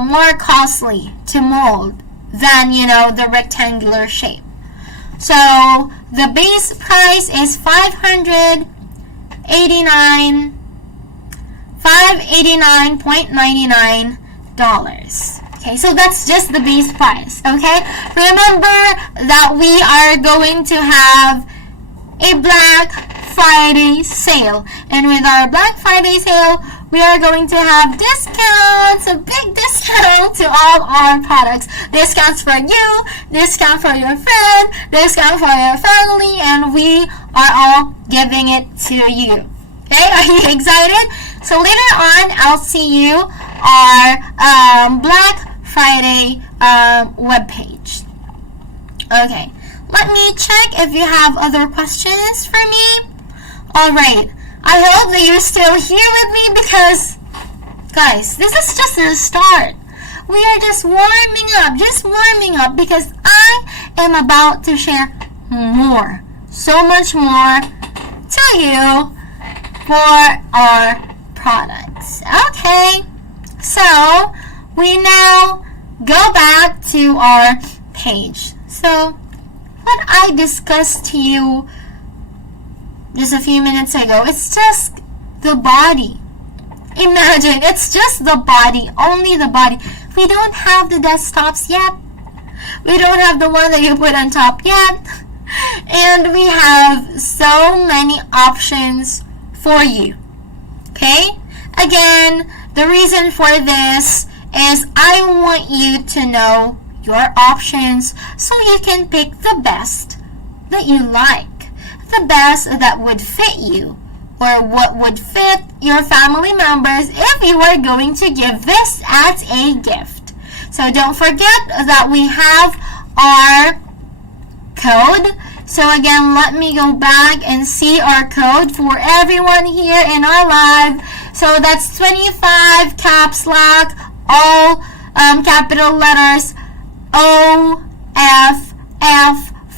more costly to mold than, you know, the rectangular shape. So the base price is $589.99. Okay, so that's just the base price. Okay, remember that we are going to have a Black Friday sale, and with our Black Friday sale, we are going to have discounts, a big discount to all our products. Discounts for you, discount for your friend, discount for your family, and we are all giving it to you. Okay, are you excited? So later on, I'll see you our Black Friday webpage. Okay, let me check if you have other questions for me. Alright, I hope that you're still here with me because, guys, this is just the start. We are just warming up because I am about to share more, so much more to you for our products. Okay, so we now go back to our page. So what I discussed to you just a few minutes ago, it's just the body. Imagine, it's just the body, only the body. We don't have the desktops yet. We don't have the one that you put on top yet. And we have so many options for you. Okay? Again, the reason for this is I want you to know your options so you can pick the best that you like. The best that would fit you, or what would fit your family members if you are going to give this as a gift. So don't forget that we have our code. So again, let me go back and see our code for everyone here in our live. So that's 25 caps lock, all capital letters, OFF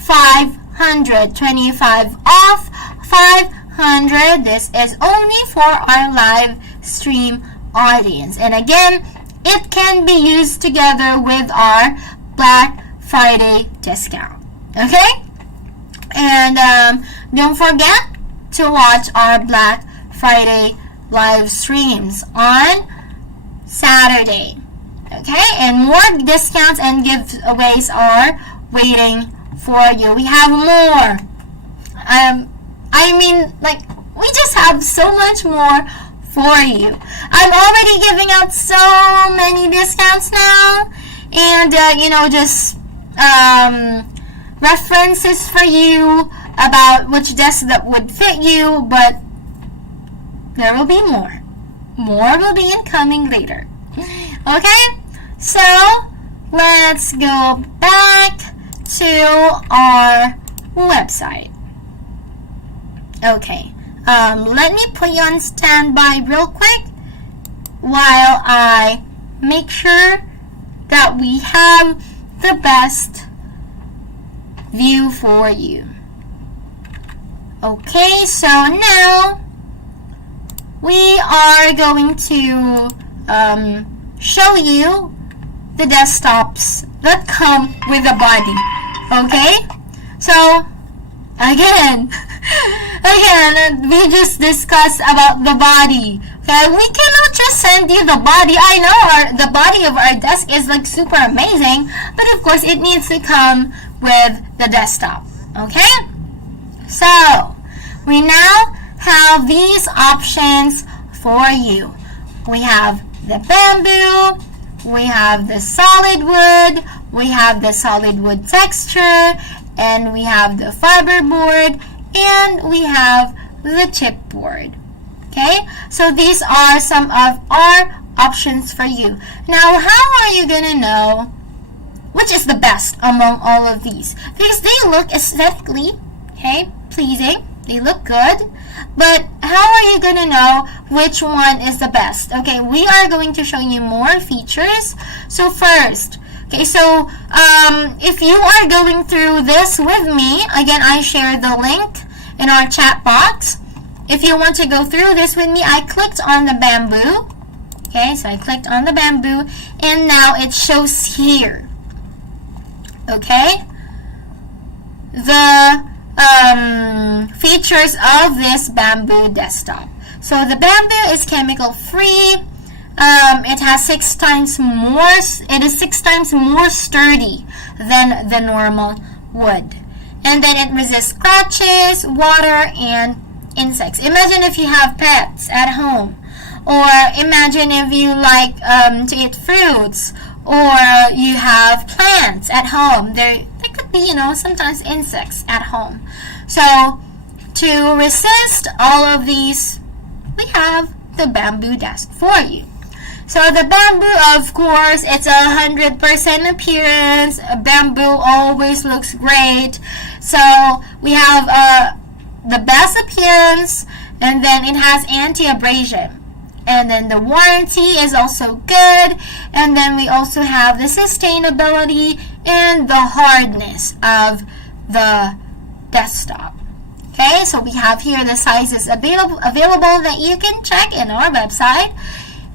500, 25 off 500. This is only for our live stream audience. And again, it can be used together with our Black Friday discount. Okay? And don't forget to watch our Black Friday live streams on Saturday. Okay? And more discounts and giveaways are waiting for you. We have more. We just have so much more for you. I'm already giving out so many discounts now, and just references for you about which desk that would fit you, but there will be more. More will be incoming later. Okay? So, let's go back to our website. Okay, let me put you on standby real quick while I make sure that we have the best view for you. Okay, so now we are going to show you the desktops that come with a body. Okay, so again, we just discussed about the body. Okay, we cannot just send you the body. I know the body of our desk is like super amazing, but of course it needs to come with the desktop. Okay? So, we now have these options for you. We have the bamboo, we have the solid wood, we have the solid wood texture, and we have the fiberboard, and we have the chipboard. Okay, so these are some of our options for you. Now, how are you gonna know which is the best among all of these? Because they look aesthetically, okay, pleasing, they look good, but how are you gonna know which one is the best? Okay, we are going to show you more features. So first, okay, so if you are going through this with me, again, I share the link in our chat box. If you want to go through this with me, I clicked on the bamboo. Okay, so I clicked on the bamboo, and now it shows here. Okay, the features of this bamboo desktop. So the bamboo is chemical free. It has 6 times more. It is 6 times more sturdy than the normal wood, and then it resists scratches, water, and insects. Imagine if you have pets at home, or imagine if you like to eat fruits, or you have plants at home. There could be, sometimes insects at home. So to resist all of these, we have the bamboo desk for you. So the bamboo, of course, it's 100% appearance. Bamboo always looks great. So we have the best appearance, and then it has anti-abrasion. And then the warranty is also good. And then we also have the sustainability and the hardness of the desktop. Okay, so we have here the sizes available that you can check in our website.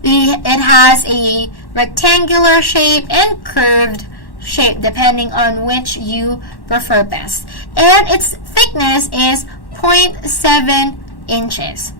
It has a rectangular shape and curved shape depending on which you prefer best. And its thickness is 0.7 inches.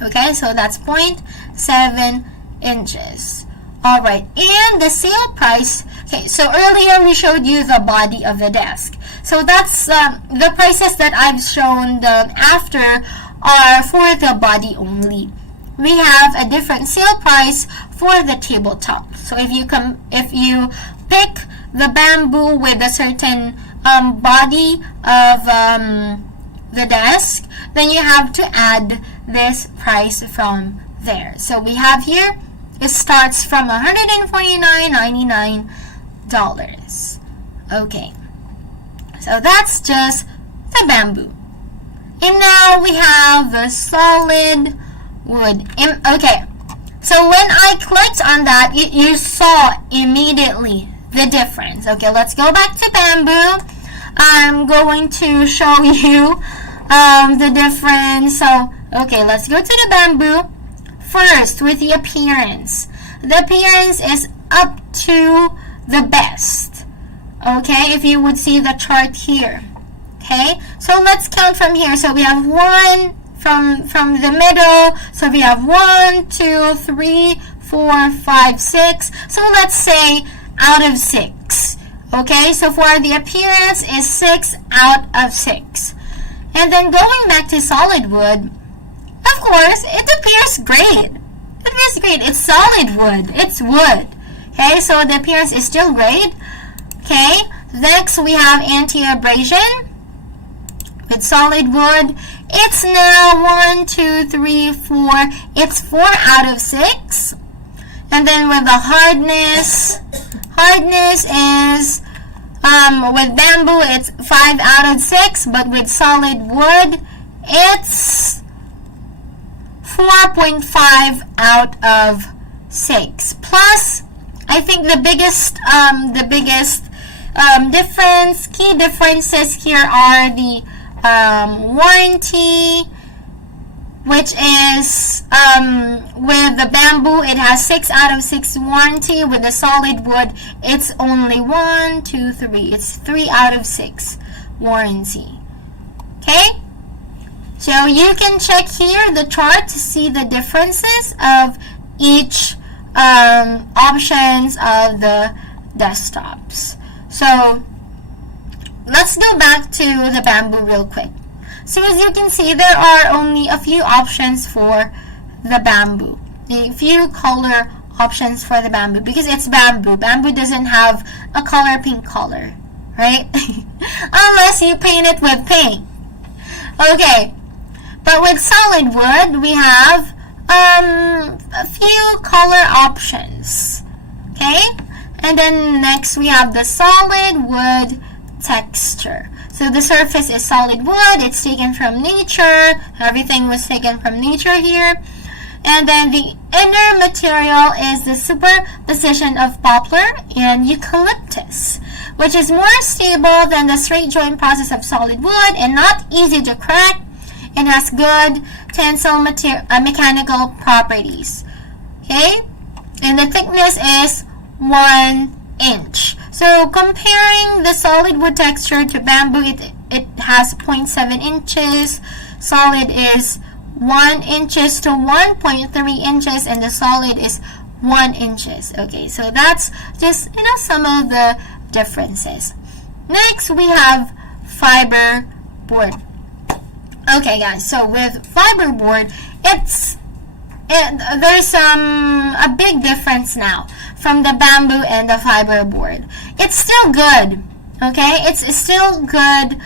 Okay, so that's 0.7 inches. Alright, and the sale price. Okay, so earlier we showed you the body of the desk. So that's the prices that I've shown after are for the body only. We have a different sale price for the tabletop. So if you pick the bamboo with a certain body of the desk, then you have to add this price from there. So we have here, it starts from $149.99. Okay, so that's just the bamboo. And now we have the solid wood. Okay, so when I clicked on that, you saw immediately the difference. Okay, let's go back to bamboo. I'm going to show you the difference. So, okay, let's go to the bamboo. First, with the appearance. The appearance is up to the best. Okay, if you would see the chart here. Okay, so let's count from here. So we have 1 from the middle. So we have 1, 2, 3, 4, 5, 6. So let's say out of 6. Okay, so for the appearance is 6 out of 6. And then going back to solid wood, of course, it appears great. It appears great. It's solid wood. It's wood. Okay, so the appearance is still great. Okay, next we have anti-abrasion with solid wood. It's now 1, 2, 3, 4. It's 4 out of 6. And then with the hardness is with bamboo it's 5 out of 6, but with solid wood it's 4.5 out of 6. Plus, I think the biggest key differences here are the warranty, which is with the bamboo it has 6 out of 6 warranty. With the solid wood it's only 1, 2, 3. It's 3 out of 6 warranty. Okay, so you can check here the chart to see the differences of each options of the desktops. So let's go back to the bamboo real quick. So as you can see, there are only a few options for the bamboo. A few color options for the bamboo because it's bamboo. Bamboo doesn't have a color pink color, right? Unless you paint it with pink. Okay, but with solid wood, we have a few color options. Okay, and then next we have the solid wood texture. So the surface is solid wood. It's taken from nature. Everything was taken from nature here. And then the inner material is the superposition of poplar and eucalyptus, which is more stable than the straight joint process of solid wood and not easy to crack. It has good tensile mechanical properties. Okay? And the thickness is 1 inch. So comparing the solid wood texture to bamboo, it has 0.7 inches. Solid is 1 inches to 1.3 inches, and the solid is 1 inches. Okay, so that's just some of the differences. Next, we have fiber board. Okay, guys. So with fiber board, there's a big difference now from the bamboo and the fiber board. It's still good. Okay, it's still good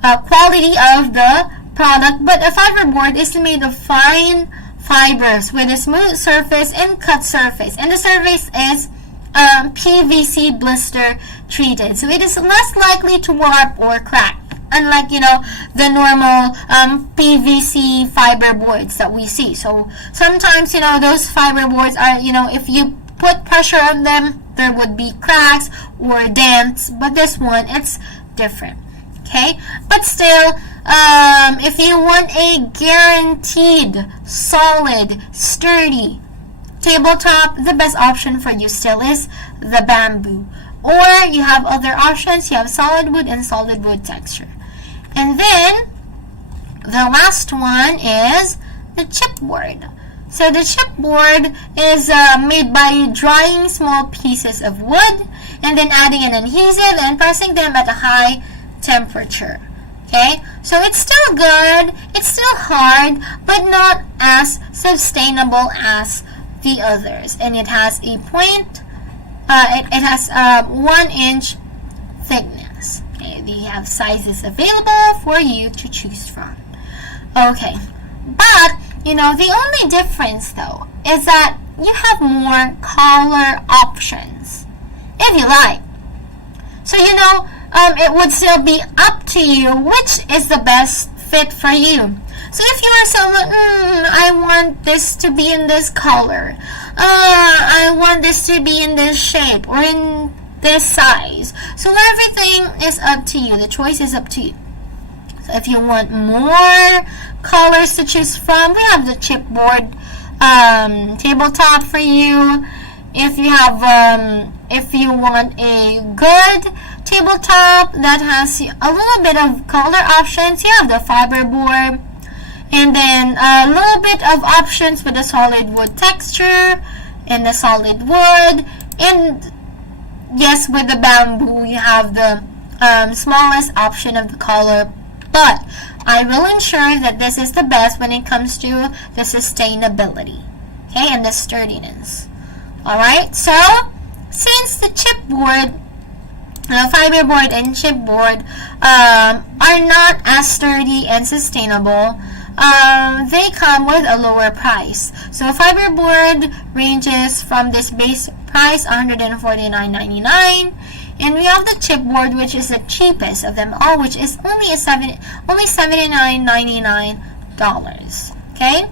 quality of the product, but a fiber board is made of fine fibers with a smooth surface and cut surface, and the surface is PVC blister treated, so it is less likely to warp or crack, unlike the normal PVC fiber boards that we see. So sometimes those fiber boards are if you put pressure on them, there would be cracks or dents, but this one, it's different. Okay, but still, if you want a guaranteed, solid, sturdy tabletop, the best option for you still is the bamboo. Or you have other options. You have solid wood and solid wood texture. And then, the last one is the chipboard. So the chipboard is made by drying small pieces of wood and then adding an adhesive and pressing them at a high temperature. Okay, so it's still good, it's still hard, but not as sustainable as the others. And it has a it has 1 inch thickness. Okay, they have sizes available for you to choose from. Okay, but the only difference though is that you have more color options if you like. So it would still be up to you which is the best fit for you. So if you are someone, I want this to be in this color, I want this to be in this shape or in this size. So everything is up to you. The choice is up to you. So if you want more colors to choose from, we have the chipboard tabletop for you. If you have, if you want a good tabletop that has a little bit of color options, you have the fiber board, and then a little bit of options with the solid wood texture and the solid wood, and yes, with the bamboo you have the smallest option of the color, but I will ensure that this is the best when it comes to the sustainability, okay, and the sturdiness. Alright, so since the chipboard, fiberboard and chipboard are not as sturdy and sustainable, they come with a lower price. So fiberboard ranges from this base price $149.99, and we have the chipboard, which is the cheapest of them all, which is only $79.99. Okay,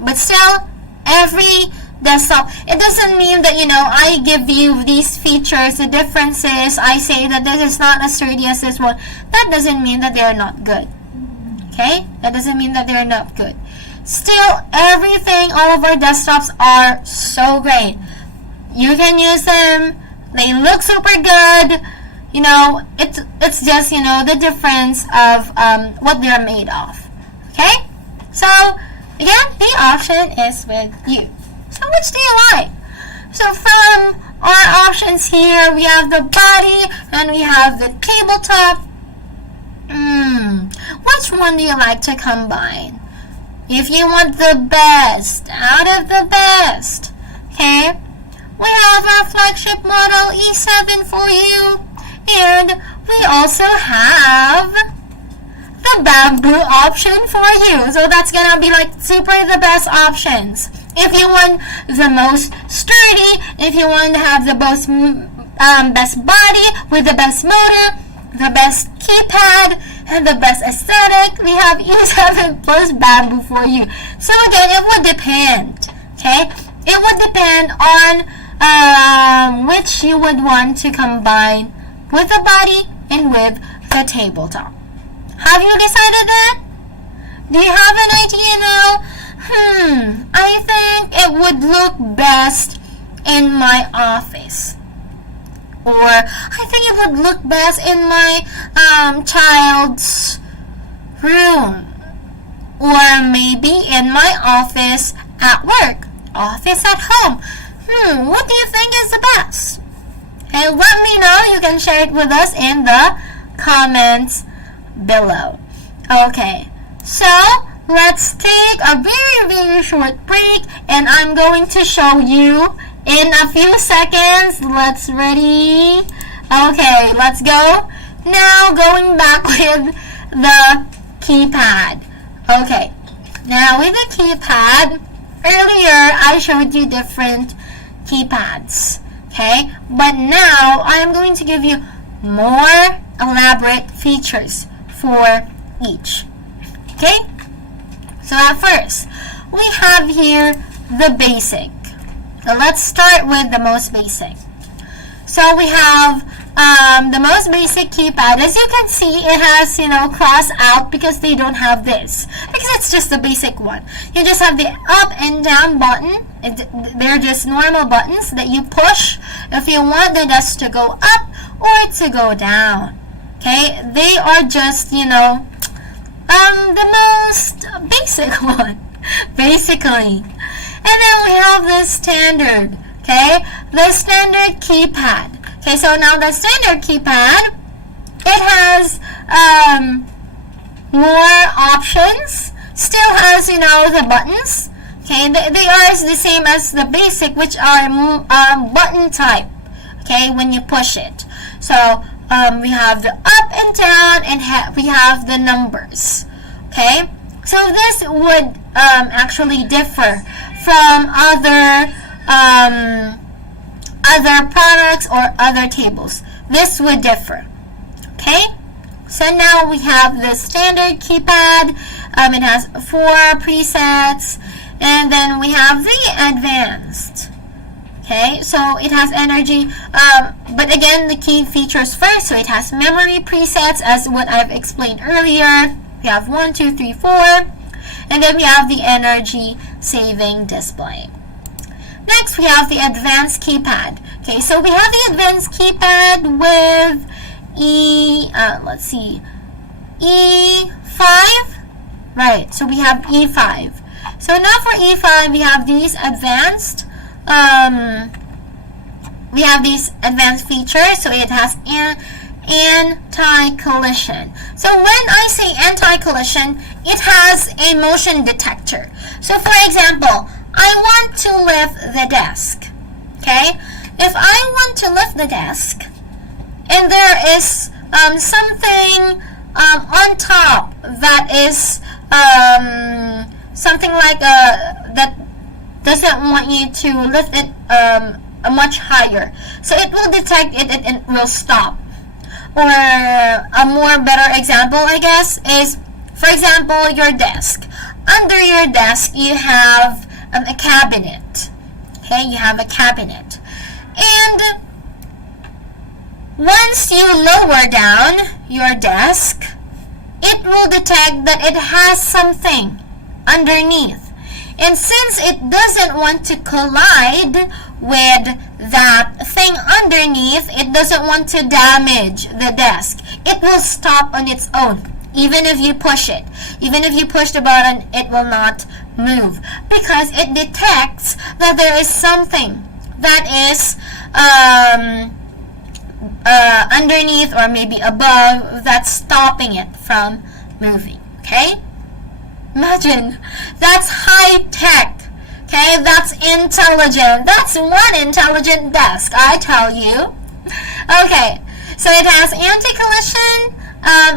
but still, every desktop, it doesn't mean that I give you these features, the differences, I say that this is not as sturdy as this one. That doesn't mean that they are not good. Okay, that doesn't mean that they are not good. Still, everything, all of our desktops are so great. You can use them, they look super good. It's just the difference of what they're made of. Okay, so again, the option is with you. So which do you like? So from our options here. We have the body and we have the tabletop. Which one do you like to combine? If you want the best out of the best, okay, we have our flagship model E7 for you, and we also have the bamboo option for you. So that's gonna be like super the best options. If you want the most sturdy, if you want to have the best body with the best motor, the best keypad, and the best aesthetic, we have E7 plus bamboo for you. So again, it would depend, okay? It would depend on which you would want to combine with the body and with the tabletop. Have you decided that? Do you have an idea now? I think it would look best in my office. Or I think it would look best in my child's room. Or maybe in my office at work. Office at home. What do you think is the best? Okay, let me know. You can share it with us in the comments below. Okay, so let's take a very short break, and I'm going to show you in a few seconds. Let's ready. Okay, let's go. Now going back with the keypad. Okay, now with the keypad, earlier I showed you different keypads. Okay, but now I am going to give you more elaborate features for each. Okay, so at first we have here the basic. So let's start with the most basic. So we have the most basic keypad. As you can see, it has, cross out because they don't have this. Because it's just the basic one. You just have the up and down button. They're just normal buttons that you push if you want the desk to go up or to go down. Okay? They are just, the most basic one, basically. And then we have the standard, okay? The standard keypad. Okay, so now the standard keypad, it has more options. Still has, the buttons. Okay, they are the same as the basic, which are button type. Okay, when you push it. So we have the up and down, and we have the numbers. Okay, so this would actually differ from other products or other tables. This would differ. Okay, so now we have the standard keypad. It has 4 presets, and then we have the advanced. Okay, so it has energy, but again, the key features first. So it has memory presets, as what I've explained earlier. We have 1, 2, 3, 4, and then we have the energy saving display. Next, we have the advanced keypad. Okay, so we have the advanced keypad with E5. Right, so we have E5. So now for E5, we have these advanced. We have these advanced features. So it has anti-collision. So when I say anti-collision, it has a motion detector. So for example, I want to lift the desk. Okay? If I want to lift the desk and there is something on top that is something like that doesn't want you to lift it much higher, so it will detect it and it will stop. Or a more better example, I guess, is, for example, your desk. Under your desk, you have a cabinet. Okay, you have a cabinet. And once you lower down your desk, it will detect that it has something underneath. And since it doesn't want to collide with that thing underneath, it doesn't want to damage the desk, it will stop on its own. Even if you push it, even if you push the button, it will not move, because it detects that there is something that is underneath or maybe above that's stopping it from moving. Okay? Imagine, that's high tech. Okay, that's intelligent. That's one intelligent desk, I tell you. Okay, so it has anti-collision.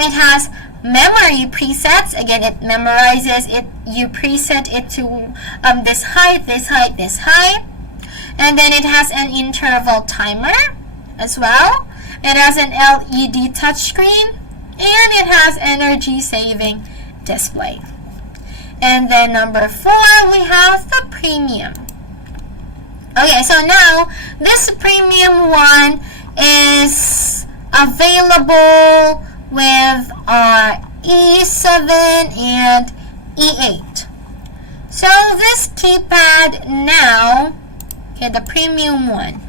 It has memory presets. Again, it memorizes it. You preset it to this height, this height, this height. And then it has an interval timer as well. It has an LED touchscreen. And it has energy saving display. And then number 4, we have the premium. Okay, so now this premium one is available with our E7 and E8. So this keypad now, okay, the premium one,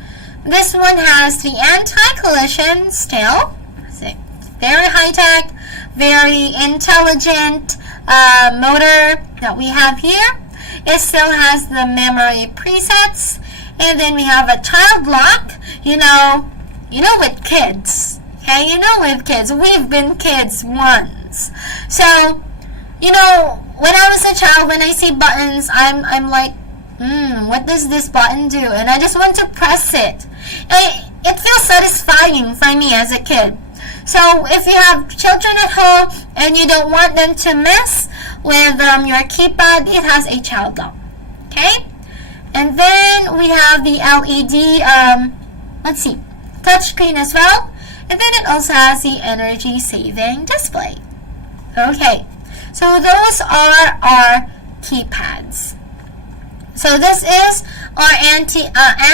this one has the anti-collision still. Very high-tech, very intelligent motor that we have here. It still has the memory presets, and then we have a child lock. You know with kids, okay, with kids, we've been kids once. So when I was a child, when I see buttons, I'm like, what does this button do? And I just want to press it. It feels satisfying for me as a kid. So if you have children at home and you don't want them to mess with your keypad, it has a child lock. Okay? And then we have the LED, touchscreen as well. And then it also has the energy saving display. Okay, so those are our keypads. So this is our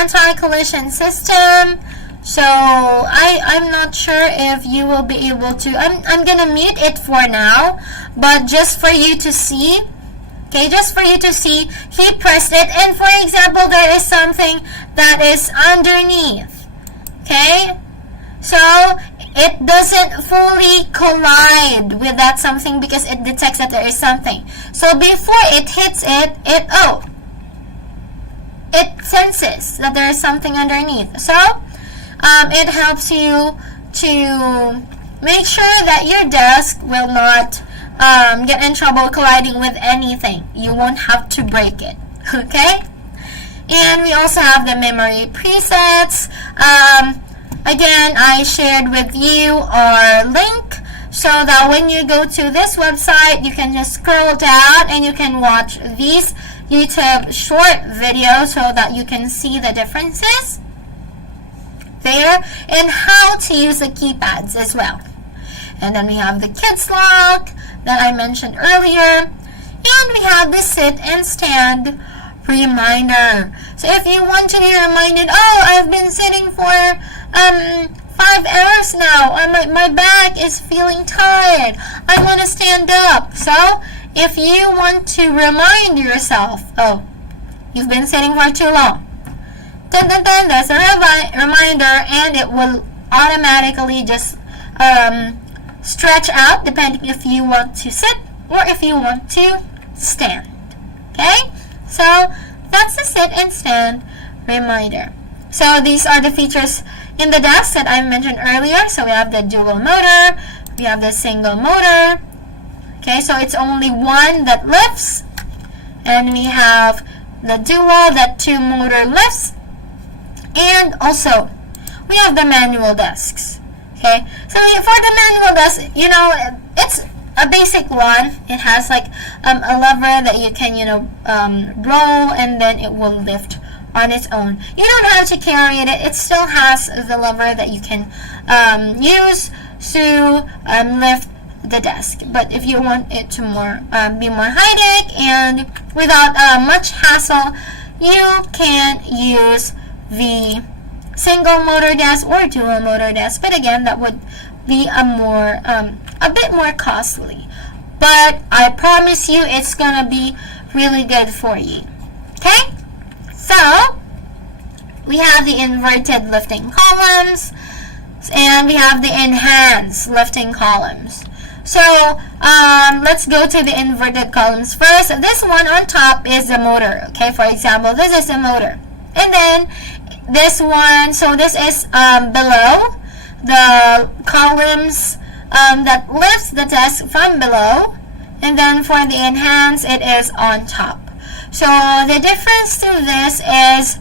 anti-collision system. So I'm not sure if you will be able to. I'm gonna mute it for now, but just for you to see. Okay, just for you to see, he pressed it, and for example, there is something that is underneath. Okay, so it doesn't fully collide with that something because it detects that there is something. So before it hits it senses that there is something underneath. So it helps you to make sure that your desk will not get in trouble colliding with anything. You won't have to break it. Okay? And we also have the memory presets. Again, I shared with you our link so that when you go to this website, you can just scroll down and you can watch these YouTube short videos so that you can see the differences there and how to use the keypads as well. And then we have the kids lock that I mentioned earlier, and we have the sit and stand reminder. So if you want to be reminded, oh, I've been sitting for 5 hours now, my back is feeling tired, I want to stand up. So if you want to remind yourself, oh, you've been sitting for too long, there's a reminder, and it will automatically just stretch out depending if you want to sit or if you want to stand. Okay, so that's the sit and stand reminder. So these are the features in the desk that I mentioned earlier. So we have the dual motor, we have the single motor. Okay, so it's only one that lifts, and we have the dual that 2 motor lifts. And also, we have the manual desks. Okay, so for the manual desk, it's a basic one. It has like a lever that you can, roll, and then it will lift on its own. You don't have to carry it. It still has the lever that you can use to lift the desk. But if you want it to be more high-tech and without much hassle, you can use the single motor desk or dual motor desk, but again, that would be a bit more costly. But I promise you, it's gonna be really good for you. Okay, so we have the inverted lifting columns, and we have the enhanced lifting columns. So let's go to the inverted columns first. This one on top is the motor. Okay, for example, this is the motor. And then this one, so this is below the columns that lifts the desk from below, and then for the enhance, it is on top. So the difference to this is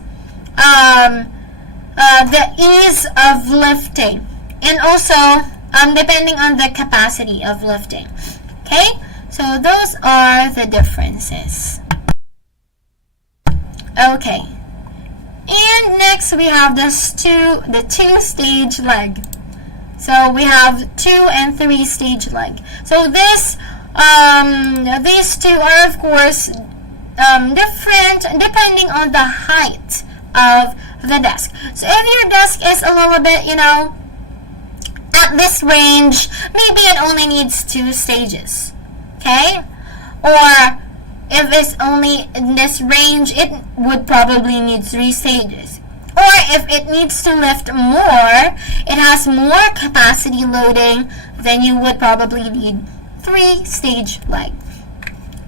the ease of lifting, and also depending on the capacity of lifting. Okay, so those are the differences. Okay, and next we have the two-stage leg. So we have 2 and 3 stage leg. So this these two are of course different depending on the height of the desk. So if your desk is a little bit, at this range, maybe it only needs 2 stages. Okay? Or if it's only in this range, it would probably need 3 stages. Or if it needs to lift more, it has more capacity loading, then you would probably need 3 stage leg.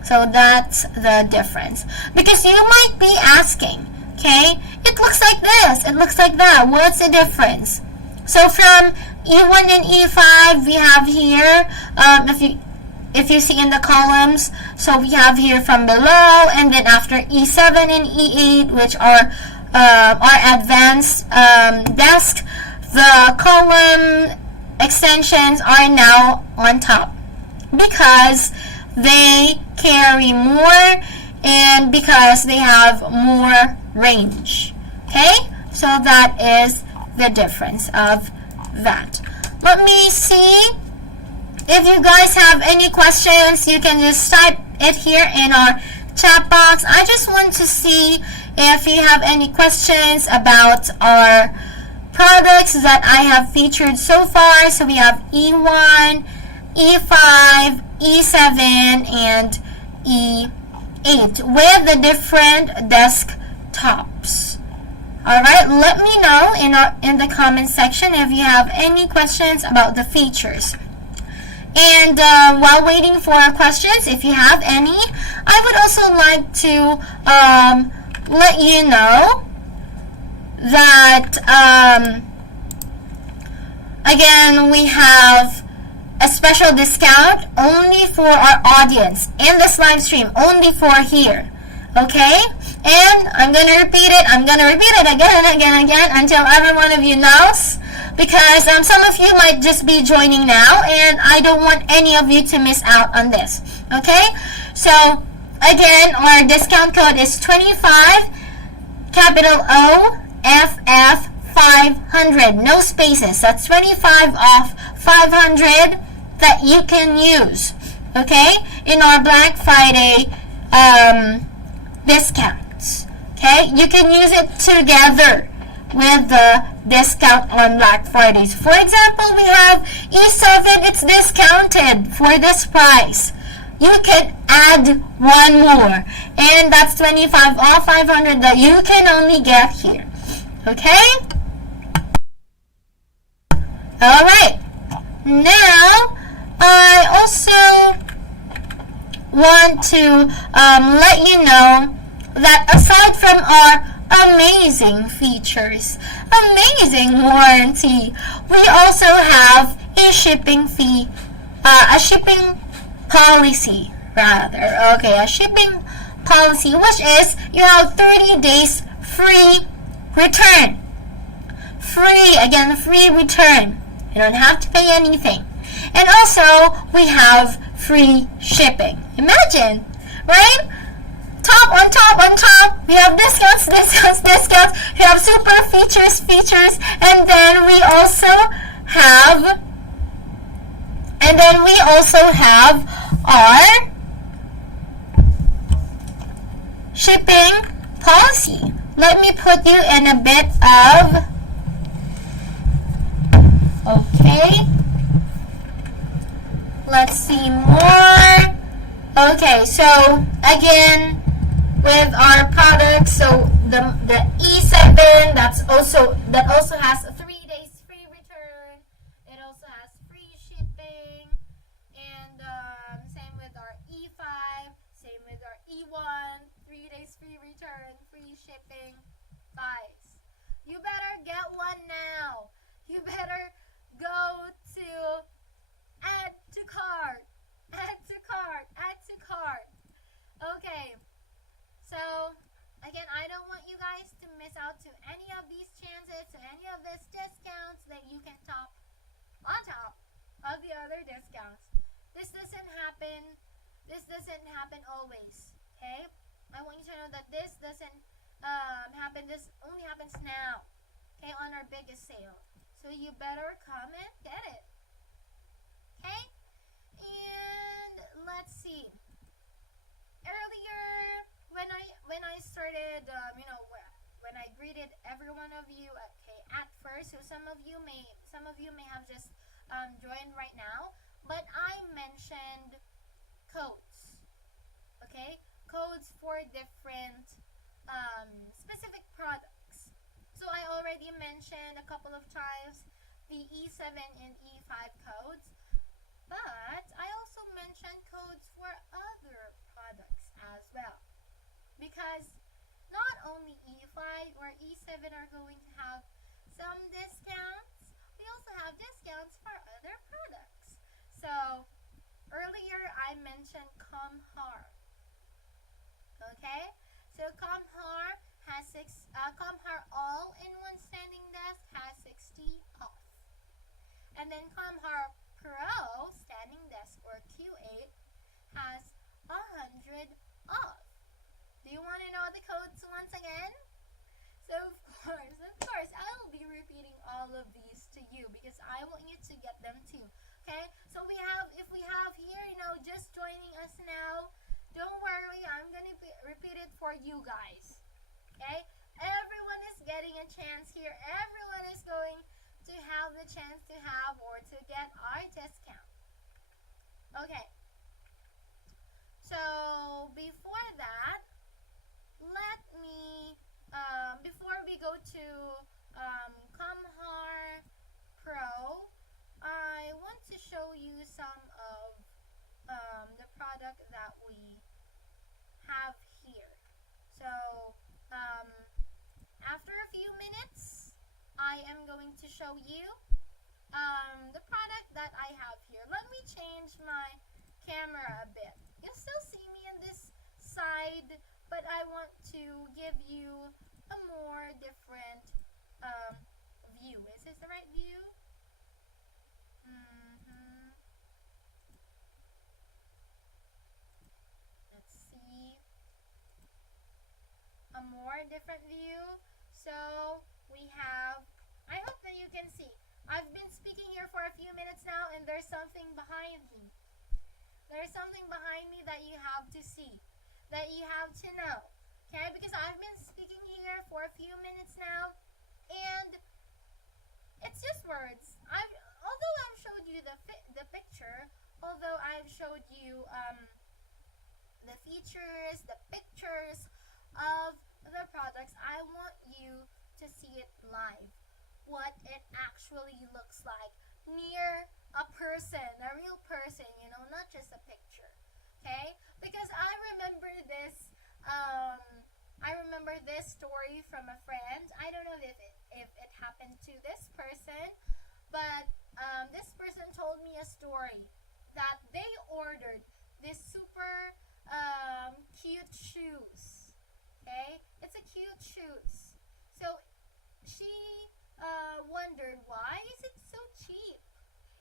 So that's the difference. Because you might be asking, okay, it looks like this, it looks like that, what's the difference? So from E1 and E5, we have here, if you see in the columns, so we have here from below, and then after E7 and E8, which are advanced desk, the column extensions are now on top because they carry more and because they have more range. Okay, so that is the difference of that. Let me see if you guys have any questions. You can just type it here in our chat box. I just want to see if you have any questions about our products that I have featured so far. So we have E1, E5, E7, and E8 with the different desktops. Alright, let me know in the comment section if you have any questions about the features. And while waiting for questions, if you have any, I would also like to let you know that again, we have a special discount only for our audience in this live stream, only for here. Okay? And I'm gonna repeat it again and again until every one of you knows, because some of you might just be joining now, and I don't want any of you to miss out on this. Okay? So again, our discount code is 25 capital O FF 500, no spaces. That's 25 off 500 that you can use, okay, in our Black Friday discounts. Okay, you can use it together with the discount on Black Fridays. For example, we have E7, it's discounted for this price. You can add one more, and that's 25 off 500 that you can only get here. Okay? Alright. Now, I also want to let you know that aside from our amazing features, amazing warranty, we also have a shipping policy, a shipping policy, which is you have 30 days free return. Free return. You don't have to pay anything. And also, we have free shipping. Imagine, right? Top on top, we have discounts. We have super features, and then we also have our shipping policy. Let me put you in a bit of, okay, let's see more. Okay, so again, with our products, so the E7 that also has 3 days free return. It also has free shipping, and same with our E5, same with our E1, 3 days free return, free shipping. Guys, You better get one now. You better go to add to cart. Add to cart. Add to cart. Okay. So, again, I don't want you guys to miss out to any of these chances, to any of these discounts that you can top on top of the other discounts. This doesn't happen. This doesn't happen always. Okay? I want you to know that this doesn't happen. This only happens now. Okay, on our biggest sale. So you better come and get it. Okay? And let's see. Earlier, when I started, when I greeted every one of you, okay, at first, so some of you may have just joined right now, but I mentioned codes. Okay, codes for different specific products. So I already mentioned a couple of times the E7 and E5 codes, but I also mentioned codes for other products as well. Because not only E5 or E7 are going to have some discounts, we also have discounts for other products. So earlier I mentioned Comhar. Okay? So Comhar has Comhar all-in-one standing desk has 60 off. And then Comhar Pro standing desk or Q8 has 100 off. Do you want to know the codes once again? So of course, I will be repeating all of these to you because I want you to get them too. Okay? So if we have here, just joining us now, don't worry, I'm going to repeat it for you guys. Okay? Everyone is getting a chance here. Everyone is going to have the chance to have or to get our discount. Okay. So, before that, let me, before we go to Comhar Pro, I want to show you some of the product that we have here. So, after a few minutes, I am going to show you the product that I have here. Let me change my camera a bit. You'll still see me on this side, but I want to give you a more different view. Is this the right view? Let's see. A more different view. So we have, I hope that you can see. I've been speaking here for a few minutes now and there's something behind me. There's something behind me that you have to see, that you have to know. Okay, because I've been speaking here for a few minutes now and it's just words. Although I've showed you the picture, although I've showed you the features, the pictures of the products, I want you to see it live. What it actually looks like near a person, a real person, not just a picture. Okay? Because I remember this story from a friend. I don't know if it happened to this person, but this person told me a story that they ordered this super cute shoes. Okay? It's a cute shoes. So she wondered, why is it so cheap?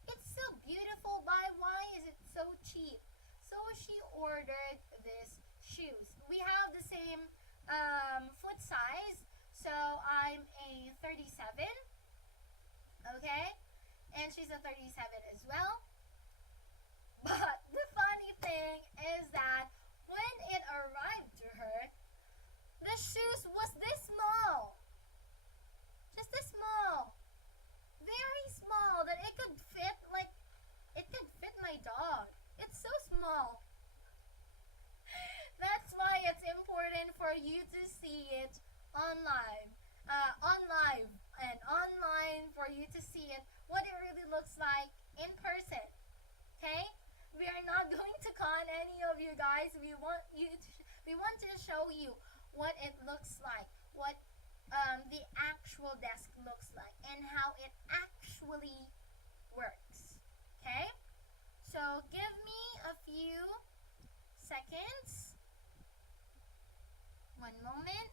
It's so beautiful, but why is it so cheap? So she ordered this shoes. We have the same foot size, so I'm a 37, okay? And she's a 37 as well. But the funny thing is that when it arrived to her, the shoes was this small. Just this small. Very small that it could fit my dog. It's so small. That's why it's important for you to see it online, for you to see it, what it really looks like in person. Okay? We are not going to con any of you guys. We want to show you what it looks like, what the actual desk looks like and how it actually works. Okay? So give me a few seconds. One moment.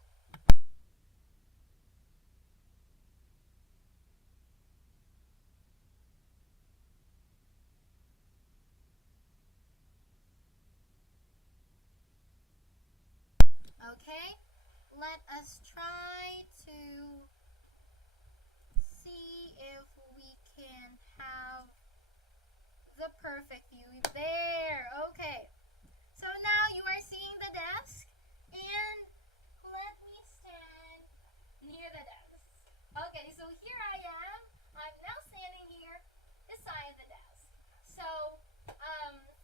Okay, let us try to see if we can have the perfect view there. Okay, so now you are seeing the desk, and let me stand near the desk. Okay, so here I am. I'm now standing here beside the desk. So,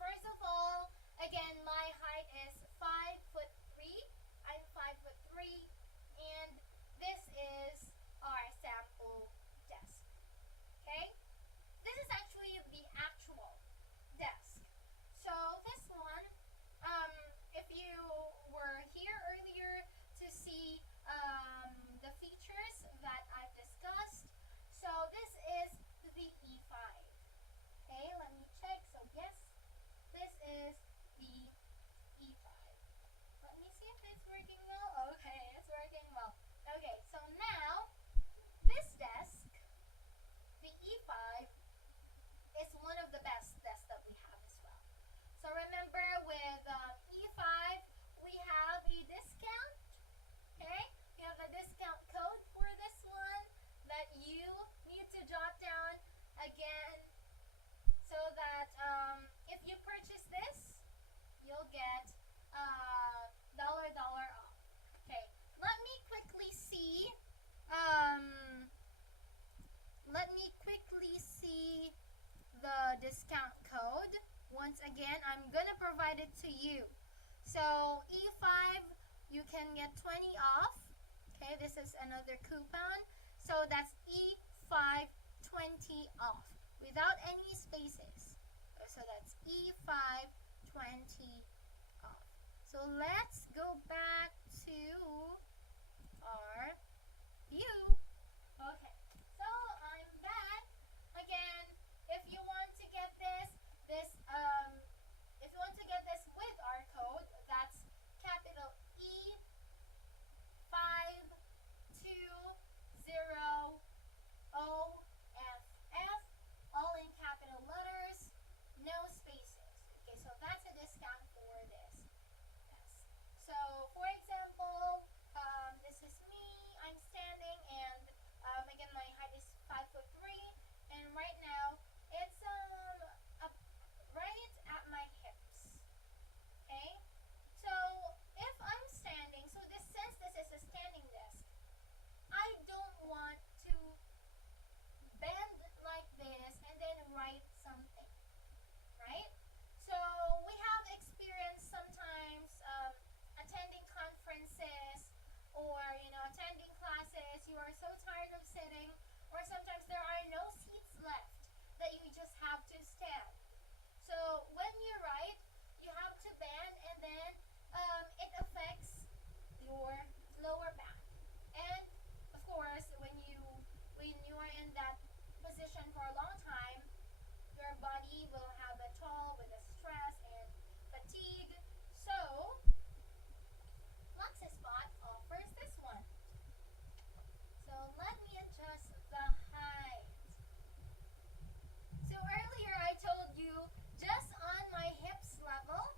first of all, again, my height is 5'3". I'm 5'3", and this is our sample desk. Okay? This is actually the actual desk. So this one, if you were here earlier to see the features that I've discussed, so this is the E5. Okay, let me check. So yes, this is the E5. Let me see if it's working well. Okay, it's working well. Okay, so now this desk, the E5, is one of the best desks that we have as well. So remember, with E5, we have a discount. Okay, we have a discount code for this one that you need to jot down again, so that if you purchase this, you'll get dollar off. Okay, let me quickly see. Let me quickly see the discount code. Once again, I'm gonna provide it to you. So E5, you can get 20 off. Okay, this is another coupon. So that's E5 20 off without any spaces. So that's E5 20 off. So let's go back to our view. Okay, so I'm back again. If you want to get if you want to get this with our code, that's capital E520OFF, all in capital letters, no spaces. Okay, so that's a discount for this. Yes. So, for example, this is me. I'm standing, and again, my height is 5'3", and right now it's up right at my hips. Okay. So if I'm standing, so since this is a standing desk, I don't want to bend like this and then write something, right? So we have experience sometimes attending conferences or attending classes. You are so tired of sitting, or sometimes there are no seats left that you just have to stand. So when you write, you have to bend, and then it affects your lower back. And of course, when you are in that position for a long time, your body will have a toll with the stress and fatigue. So FlexiSpot offers this one. So let me adjust the height. So earlier I told you just on my hips level,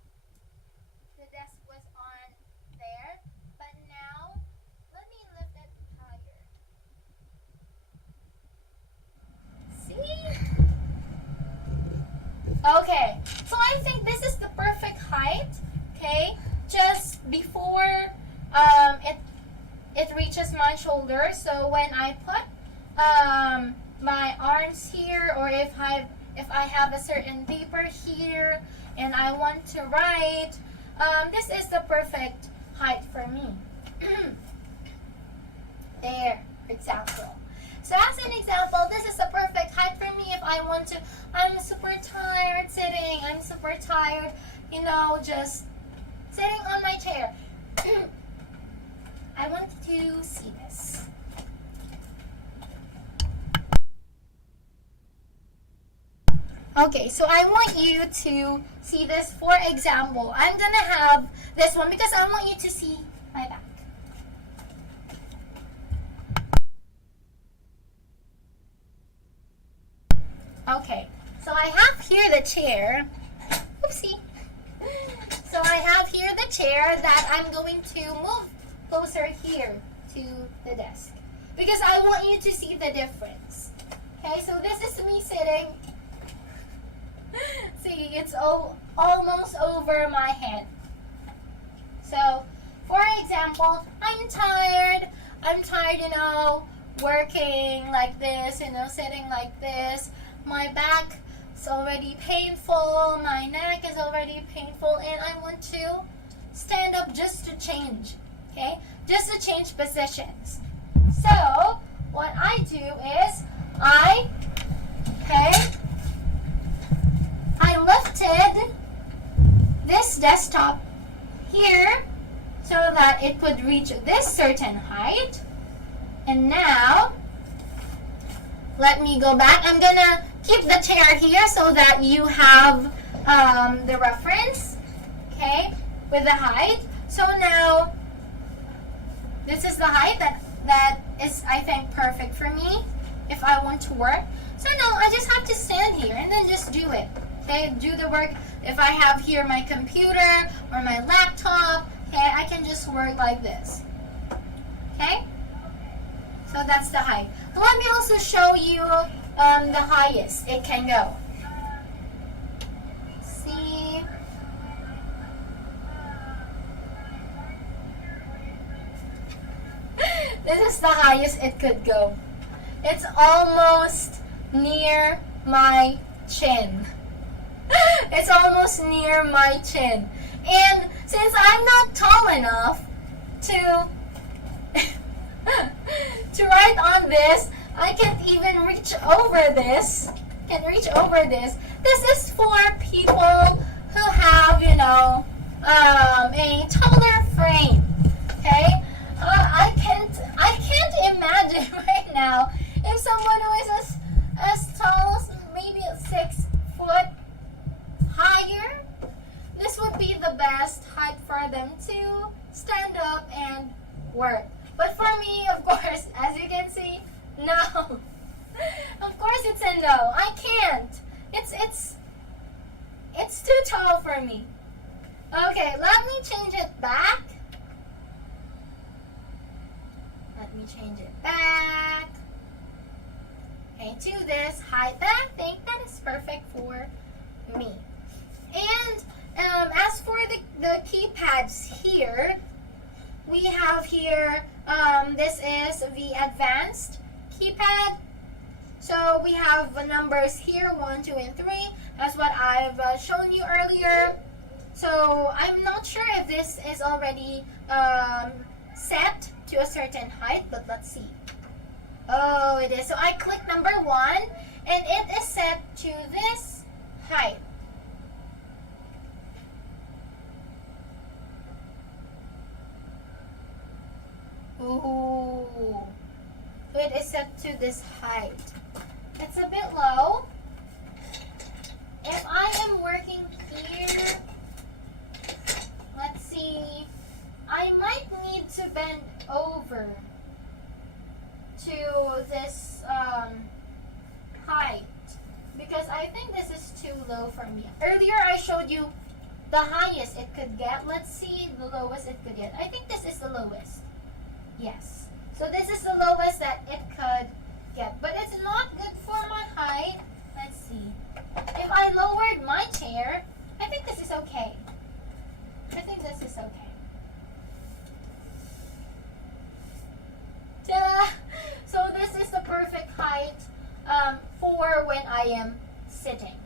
the desk was on there, but now let me lift it higher. See? Okay, so I think this is the perfect height. Okay, just before it reaches my shoulder. So when I put my arms here, or if I have a certain paper here and I want to write, this is the perfect height for me. There, for example. So as an example, this is the perfect height for me if I want to. I'm super tired sitting. I'm super tired, just sitting on my chair. I want to to see this. Okay, so I want you to see this. For example, I'm gonna have this one because I want you to see my back. Okay, so I have here the chair. Oopsie. So I have here the chair that I'm going to move closer here to the desk because I want you to see the difference. Okay, so this is me sitting. See, it's almost over my head. So, for example, I'm tired, working like this, sitting like this. My back is already painful, my neck is already painful, and I want to stand up just to change, okay? Just to change positions. So, what I do is, I lifted this desktop here so that it could reach this certain height. And now, let me go back. I'm gonna keep the chair here so that you have the reference, okay, with the height. So now, this is the height that is, I think, perfect for me if I want to work. So now, I just have to stand here and then just do it. Okay, do the work. If I have here my computer or my laptop, okay, I can just work like this. Okay? So that's the height. Let me also show you the highest it can go. See? This is the highest it could go. It's almost near my chin. It's almost near my chin. And since I'm not tall enough to write on this, I can't even reach over this. This is for people who have, a taller frame. Okay? I can't imagine right now if someone who is as tall as maybe 6 foot higher, this would be the best height for them to stand up and work. But for me, of course, as you can see, no. Of course it's a no. I can't. It's too tall for me. Okay, let me change it back. Okay, to this height that I think that is perfect for me. And as for the keypads here, we have here, this is the advanced keypad. So we have the numbers here, 1, 2, and 3. That's what I've shown you earlier. So I'm not sure if this is already set to a certain height, but let's see. Oh, it is. So I click number 1, and it is set to this height. Ooh. So it is set to this height. It's a bit low. If I am working here, let's see, I might need to bend over to this height because I think this is too low for me. Earlier I showed you the highest it could get. Let's see the lowest it could get. I think this is the lowest. Yes. So this is the lowest that it could get. But it's not good for my height. Let's see. If I lowered my chair, I think this is okay. Ta-da! So this is the perfect height for when I am sitting.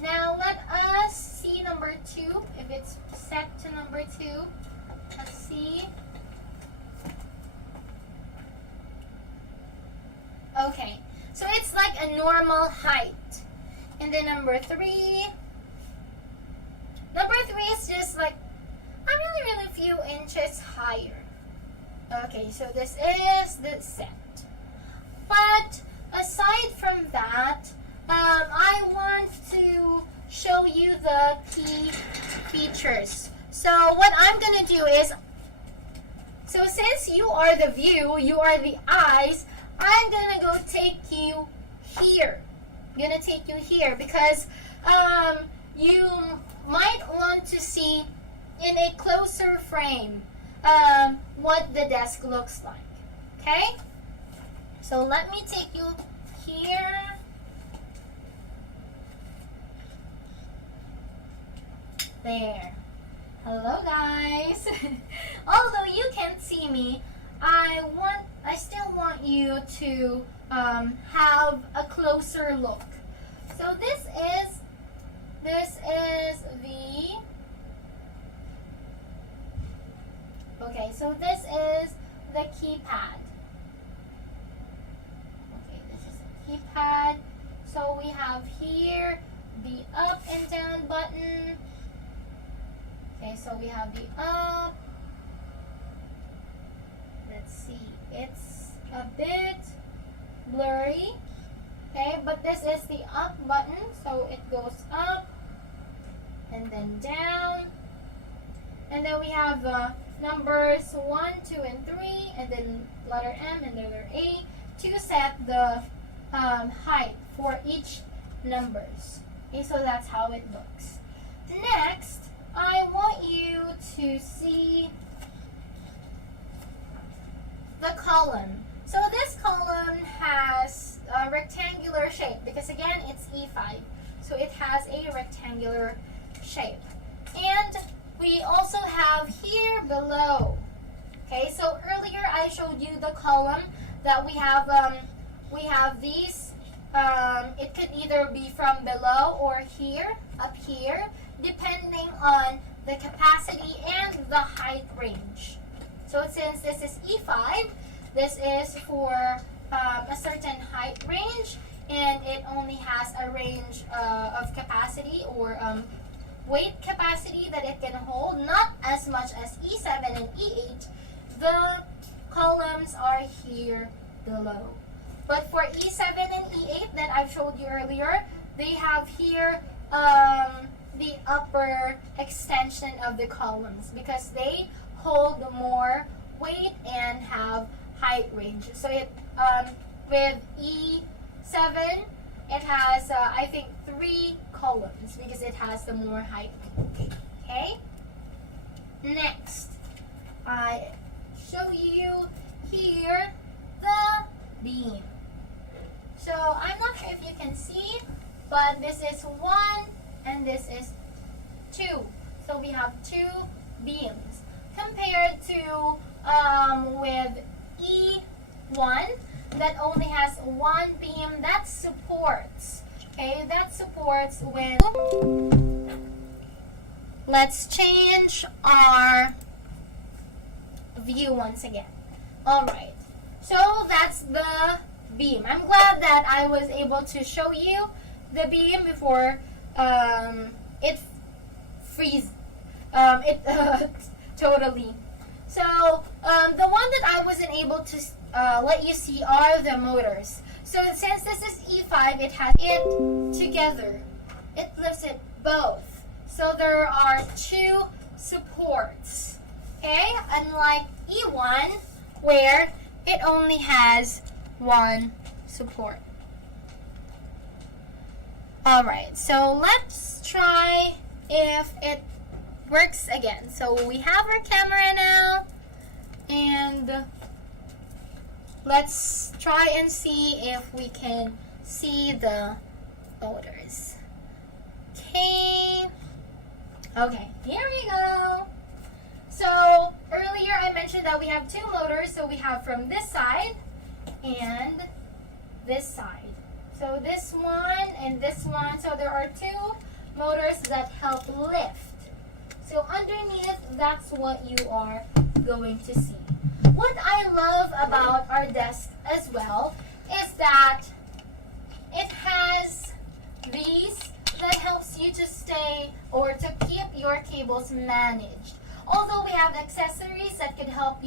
Now let us see number 2, if it's set to number 2. Let's see. Okay, so it's like a normal height. And then number 3. Number 3 is just like a really few inches higher. Okay, so this is the set. But aside from that, I want to show you the key features. So what I'm gonna do is, so since you are the view, you are the eyes, I'm gonna go take you here. I'm gonna take you here because you might want to see in a closer frame what the desk looks like. Okay? So let me take you here. There. Hello guys. Although you can't see me, I still want you to have a closer look. So this is the, okay, so this is the keypad. Okay, this is the keypad. So we have here the up and down button. Okay, so we have the up. Let's see, it's a bit blurry. Okay, but this is the up button, so it goes up and then down. And then we have the numbers 1, 2, and 3, and then letter M and letter A to set the height for each numbers. Okay, so that's how it looks. Next, I want you to see the column. So this column has a rectangular shape because again it's E5, so it has a rectangular shape. And we also have here below. Okay, so earlier I showed you the column that we have these. It could either be from below or here, up here, depending on the capacity and the height range. So since this is E5, this is for a certain height range, and it only has a range of capacity or weight capacity that it can hold, not as much as E7 and E8. The columns are here below. But for E7 and E8 that I've showed you earlier, they have here the upper extension of the columns because they hold more weight and have height range. So it with E7 it has I think 3 columns because it has the more height range. Okay? Next, I show you here the beam. So I'm not sure if you can see, but this is 1 and this is 2. So we have 2 beams compared to with E1 that only has 1 beam that supports. Okay, that supports when. Let's change our view once again. Alright, so that's the beam. I'm glad that I was able to show you the beam before it freezes. Totally. So the one that I wasn't able to let you see are the motors. So since this is E5, it has it together. It lifts it both. So there are 2 supports. Okay, unlike E1 where it only has 1 support. Alright, so let's try if it works again. So we have our camera now, and let's try and see if we can see the motors. Okay, here we go. So earlier I mentioned that we have 2 motors, so we have from this side and this side. So this one and this one, so there are 2 motors that help lift. So underneath, that's what you are going to see. What I love about our desk as well is that it has these that helps you to stay or to keep your cables managed. Although we have accessories that could help,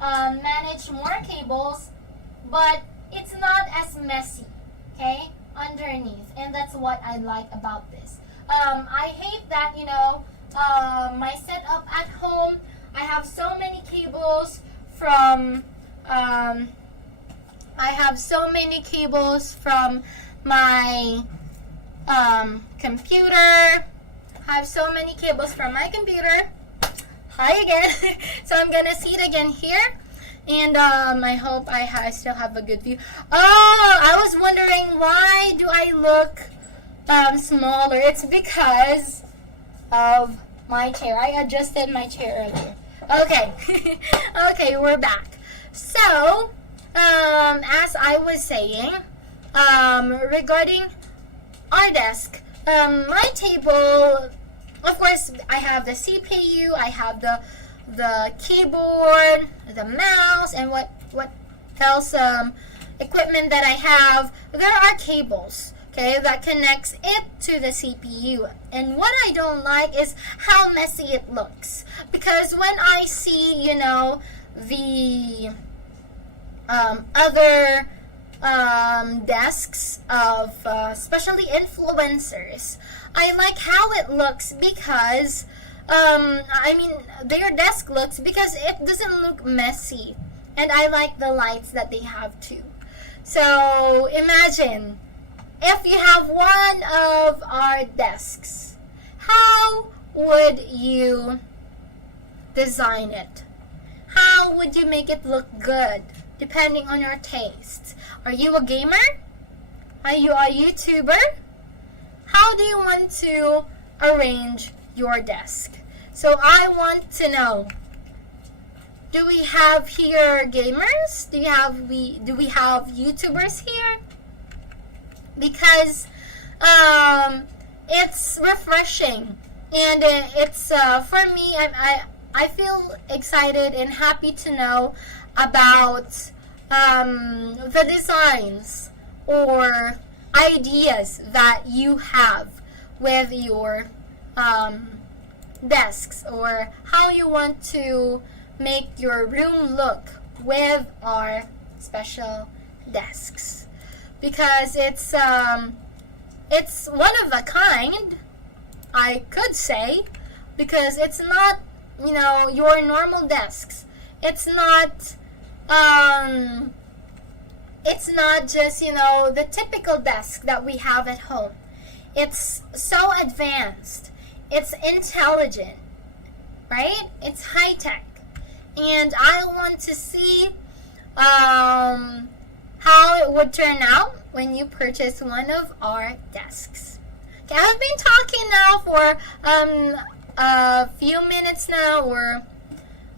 manage more cables, but it's not as messy, okay, underneath. And that's what I like about this. I hate that, my setup at home, I have so many cables from my computer. I have so many cables from my computer. Hi again. So I'm gonna sit again here, and I hope I still have a good view. Oh, I was wondering, why do I look smaller? It's because of my chair. I adjusted my chair earlier. Okay. Okay, we're back. So, as I was saying, regarding our desk, my table, of course, I have the CPU, I have the keyboard, the mouse, and what else equipment that I have. There are cables, okay, that connects it to the CPU. And what I don't like is how messy it looks. Because when I see, the other desks of especially influencers, I like how it looks because their desk looks, because it doesn't look messy, and I like the lights that they have too. So imagine if you have one of our desks, how would you design it? How would you make it look good, depending on your tastes? Are you a gamer? Are you a YouTuber? How do you want to arrange your desk? So I want to know, do we have here gamers? Do we have YouTubers here? Because it's refreshing, and it's for me, I feel excited and happy to know about the designs or ideas that you have with your desks, or how you want to make your room look with our special desks, because it's one of a kind, I could say, because it's not your normal desks. It's not just the typical desk that we have at home. It's so advanced, it's intelligent, right? It's high tech, and I want to see how it would turn out when you purchase one of our desks. Okay, I've been talking now for a few minutes now, or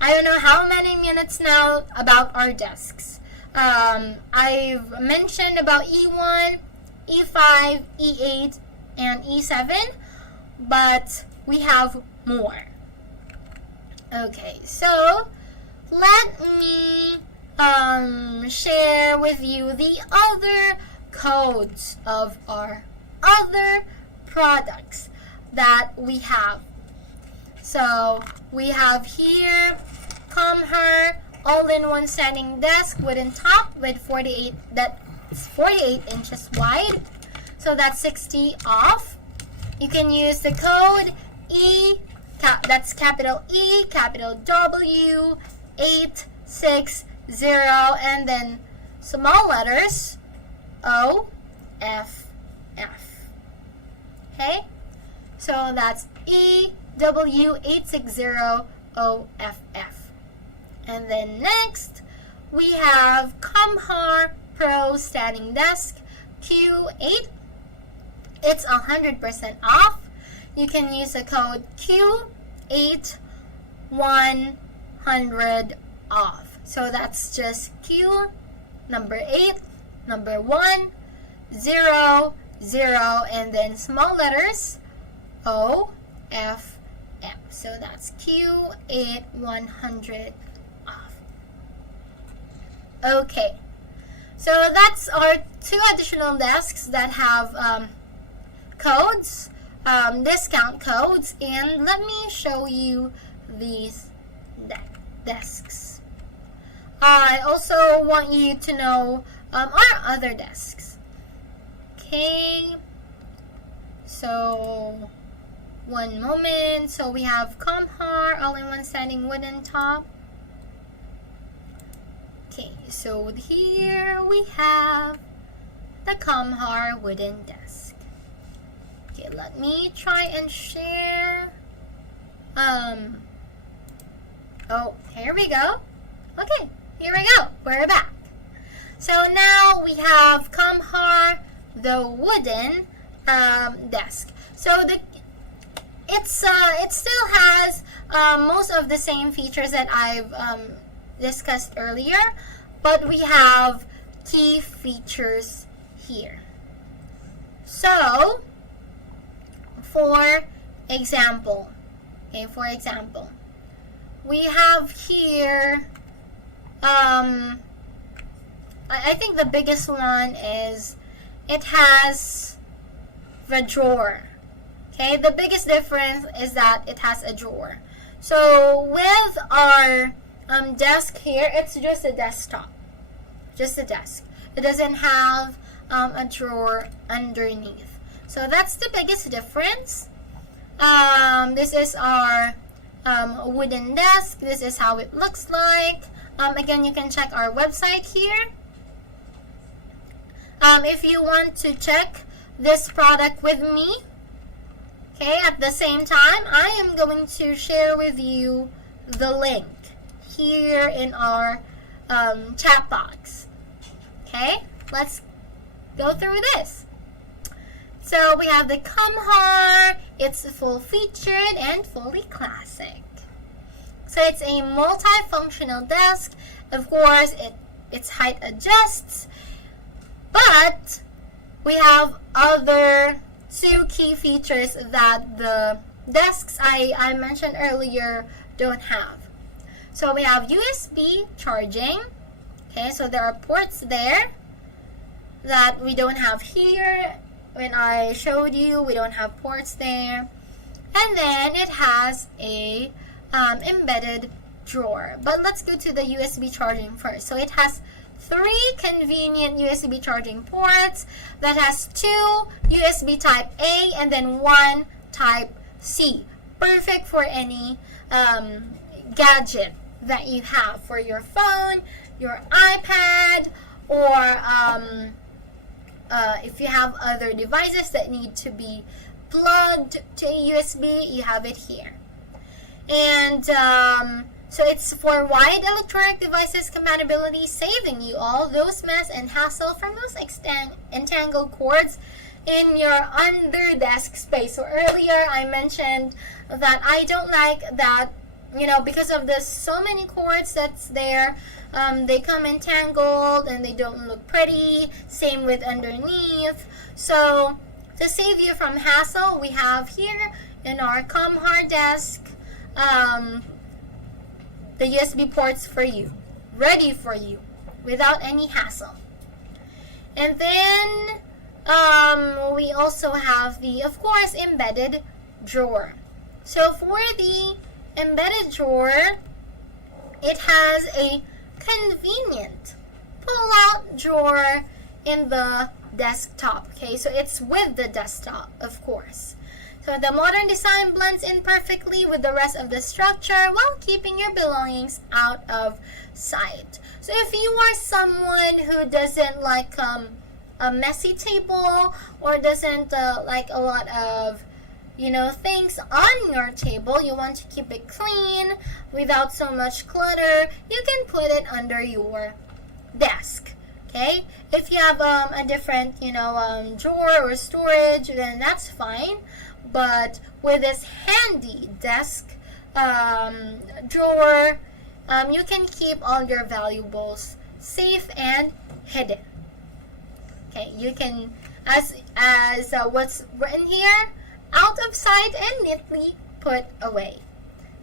I don't know how many minutes now, about our desks. I've mentioned about E1, E5, E8, and E7, but we have more. Okay, so let me share with you the other codes of our other products that we have. So we have here Comher all-in-one standing desk, wooden top with 48 inches wide. So that's 60 off. You can use the code that's capital E, capital W, 860, and then small letters OFF. Okay? So that's EW860OFF. And then next, we have Comher Pro Standing Desk Q8. It's 100% off. You can use the code Q8 100 off. So that's just Q number 8 number 1 0 0 and then small letters OFF. So that's Q8 100 off. Okay. So that's our 2 additional desks that have codes, discount codes, and let me show you these desks. I also want you to know our other desks. Okay, so one moment. So we have Comhar, all-in-one standing wooden top. Okay, so here we have the Comhar wooden desk. Okay, let me try and share. Oh, here we go. Okay, here we go. We're back. So now we have Comhar, the wooden desk. So it still has most of the same features that I've discussed earlier, but we have key features here. So, for example, we have here, I think the biggest one is it has the drawer. Okay, the biggest difference is that it has a drawer. So with our desk here, it's just a desktop, just a desk. It doesn't have a drawer underneath. So that's the biggest difference. This is our wooden desk. This is how it looks like. Again, you can check our website here. If you want to check this product with me, okay, at the same time, I am going to share with you the link here in our chat box. Okay, let's go through this. So we have the Comhar. It's full featured and fully classic. So it's a multifunctional desk. Of course, its height adjusts, but we have other two key features that the desks I mentioned earlier don't have. So we have USB charging. Okay, so there are ports there that we don't have here. When I showed you, we don't have ports there. And then it has a embedded drawer. But let's go to the USB charging first. So it has 3 convenient USB charging ports that has 2 USB type A and then 1 type C. Perfect for any gadget that you have, for your phone, your iPad, or if you have other devices that need to be plugged to a USB, you have it here. And so it's for wide electronic devices compatibility, saving you all those mess and hassle from those entangled cords in your under desk space. So earlier I mentioned that I don't like that, because of the so many cords that's there, they come entangled and they don't look pretty. Same with underneath. So to save you from hassle, we have here in our Comhar desk the USB ports for you, ready for you, without any hassle. And then we also have the, of course, embedded drawer. So for the embedded drawer, it has a convenient pull-out drawer in the desktop. Okay, so it's with the desktop, of course. So the modern design blends in perfectly with the rest of the structure while keeping your belongings out of sight. So if you are someone who doesn't like a messy table, or doesn't like a lot of things on your table, you want to keep it clean without so much clutter, you can put it under your desk. Okay, if you have a different drawer or storage, then that's fine. But with this handy desk drawer, you can keep all your valuables safe and hidden. Okay, you can, as what's written here, out of sight and neatly put away.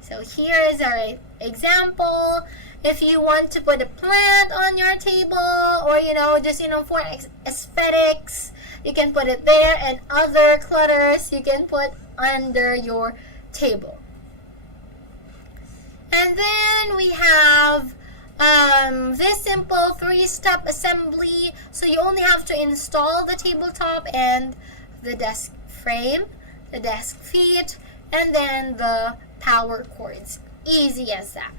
So here is our example. If you want to put a plant on your table, or just for aesthetics, you can put it there, and other clutters you can put under your table. And then we have this simple 3-step assembly. So you only have to install the tabletop and the desk frame, the desk feet, and then the power cords. Easy as that.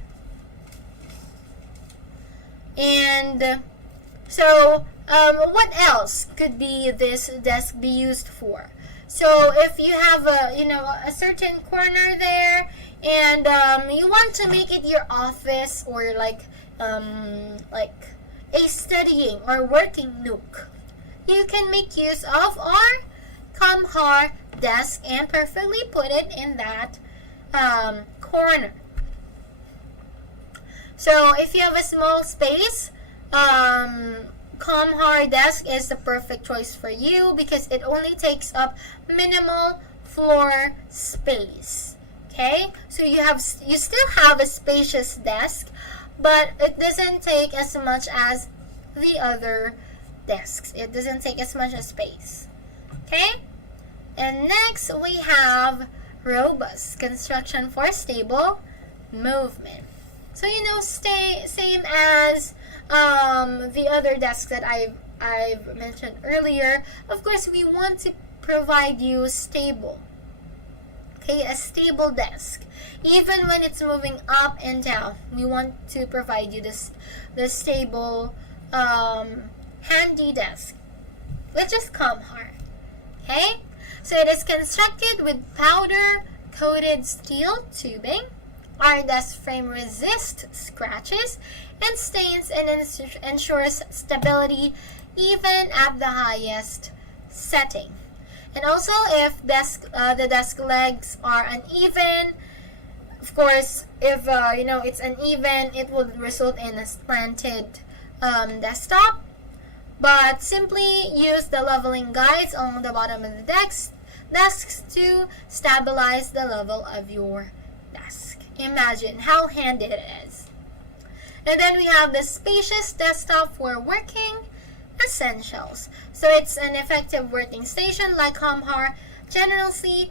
And so what else could be this desk be used for? So if you have a certain corner there, and you want to make it your office, or like a studying or working nook, you can make use of our Comhar desk and perfectly put it in that corner. So if you have a small space, Comhar desk is the perfect choice for you because it only takes up minimal floor space. Okay, so you still have a spacious desk, but it doesn't take as much as the other desks. It doesn't take as much space. Okay, and next we have robust construction for stable movement. So same as the other desks that I've mentioned earlier. Of course, we want to provide you a stable desk. Even when it's moving up and down, we want to provide you the stable, handy desk, which is Comhar. Okay, so it is constructed with powder-coated steel tubing. Our desk frame resists scratches and stains and ensures stability even at the highest setting. And also, if the desk legs are uneven, of course, if it's uneven, it would result in a slanted desktop. But simply use the leveling guides on the bottom of the desks to stabilize the level of your desk. Imagine how handy it is. And then we have the spacious desktop for working essentials. So it's an effective working station like Comhar generously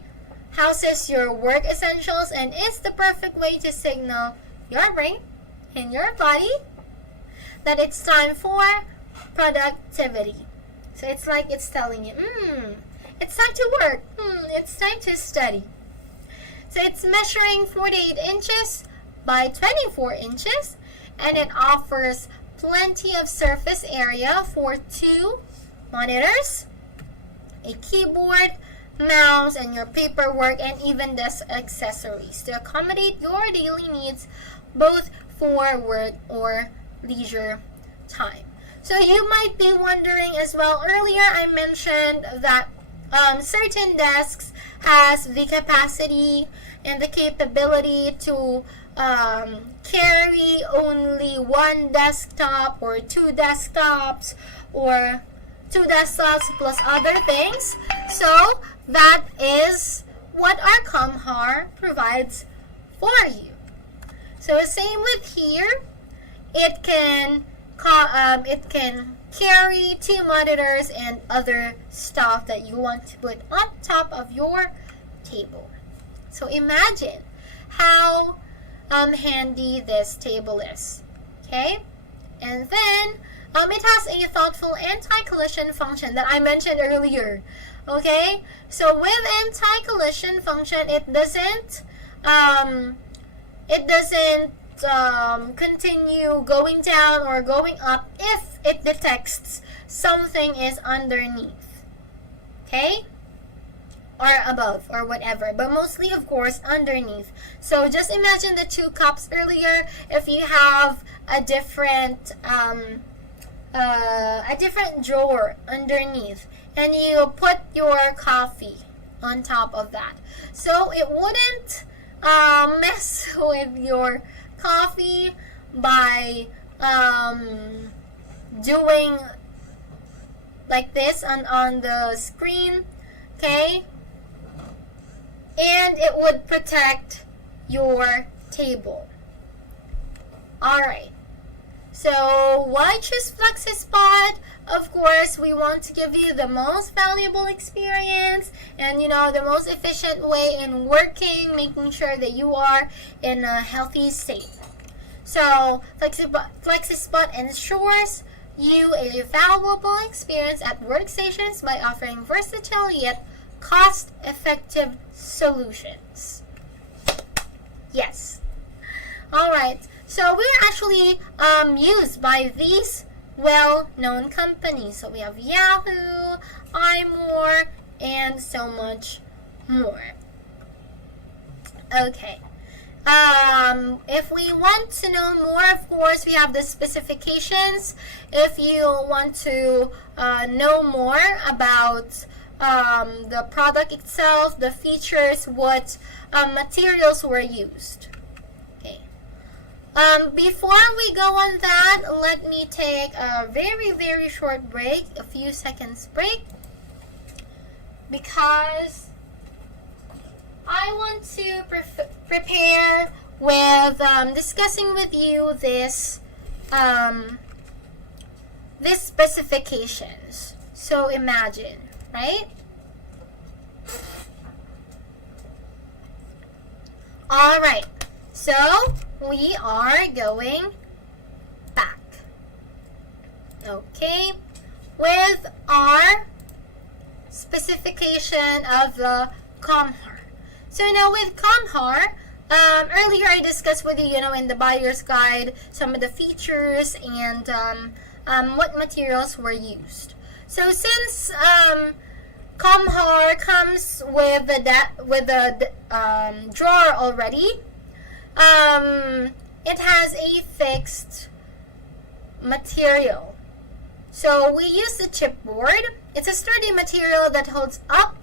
houses your work essentials and is the perfect way to signal your brain and your body that it's time for productivity. So it's like it's telling you, it's time to work, it's time to study. So it's measuring 48 inches by 24 inches, and it offers plenty of surface area for 2 monitors, a keyboard, mouse, and your paperwork, and even desk accessories to accommodate your daily needs, both for work or leisure time. So you might be wondering as well, earlier I mentioned that certain desks has the capacity and the capability to carry only 1 desktop or 2 desktops or 2 desktops plus other things. So that is what our Comhar provides for you. So same with here, it can carry 2 monitors and other stuff that you want to put on top of your table. So imagine how handy this table is. Okay, and then it has a thoughtful anti-collision function that I mentioned earlier. Okay, so with anti-collision function, it doesn't continue going down or going up if it detects something is underneath, okay, or above or whatever, but mostly of course underneath. So just imagine the 2 cups earlier. If you have a different drawer underneath and you put your coffee on top of that, so it wouldn't mess with your coffee by doing like this on the screen, okay, and it would protect your table. Alright, so why choose FlexiSpot? Of course, we want to give you the most valuable experience and the most efficient way in working, making sure that you are in a healthy state. So FlexiSpot ensures you a valuable experience at workstations by offering versatile yet cost-effective solutions. Yes. Alright, so we're actually used by these well-known companies. So we have Yahoo, iMore, and so much more. Okay. If we want to know more, of course, we have the specifications. If you want to know more about the product itself, the features, what materials were used. Okay. Before we go on that, let me take a very, very short break, a few seconds break, because I want to prepare with discussing with you this specifications. So imagine, right? All right. So we are going back. Okay, with our specification of the Comhar. So now with Comhar, earlier I discussed with you, in the buyer's guide, some of the features and what materials were used. So since Comhar comes with the drawer already, it has a fixed material. So we use the chipboard. It's a sturdy material that holds up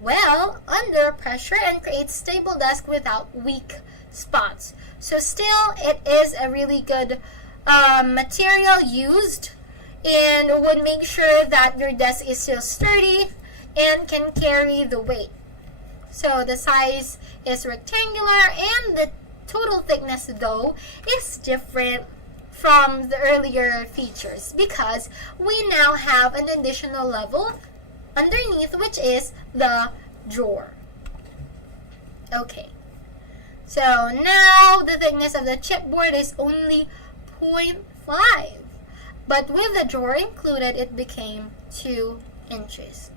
well under pressure and creates stable desk without weak spots. So still, it is a really good material used and would make sure that your desk is still sturdy and can carry the weight. So the size is rectangular and the total thickness though is different from the earlier features because we now have an additional level underneath, which is the drawer. Okay, so now the thickness of the chipboard is only 0.5, but with the drawer included it became 2 inches.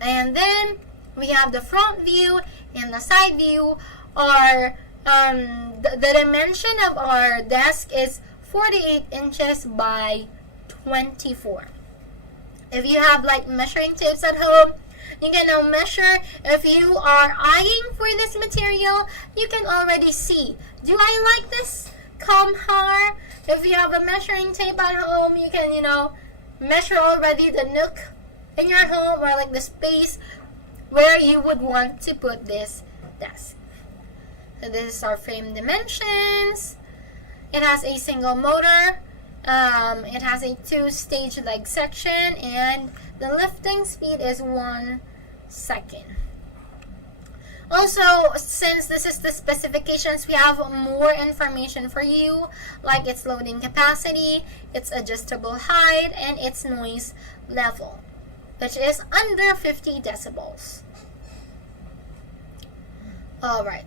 And then we have the front view and the side view. Or the dimension of our desk is 48 inches by 24. If you have like measuring tapes at home, you can now measure. If you are eyeing for this material, you can already see, do I like this Comhar? If you have a measuring tape at home, you can, measure already the nook in your home or like the space where you would want to put this desk. So this is our frame dimensions. It has a single motor. It has a 2-stage leg section, and the lifting speed is 1 second. Also, since this is the specifications, we have more information for you, like its loading capacity, its adjustable height, and its noise level, which is under 50 decibels. Alright,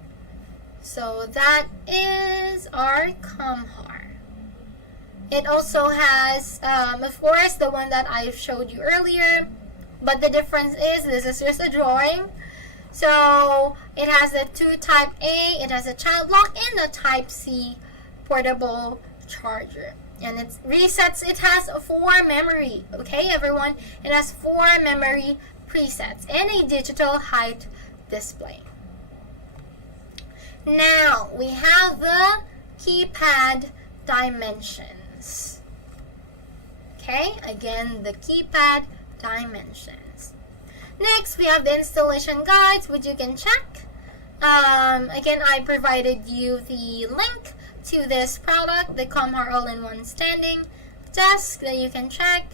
so that is our Comhar. It also has, of course, the one that I showed you earlier, but the difference is this is just a drawing. So it has the 2 Type A, it has a child lock, and a Type C portable charger. And it resets, it has 4 memory, okay everyone? It has 4 memory presets and a digital height display. Now, we have the keypad dimensions. Okay, again, the keypad dimensions. Next, we have the installation guides, which you can check. Again, I provided you the link to this product, the Comhar All-in-One Standing Desk, that you can check.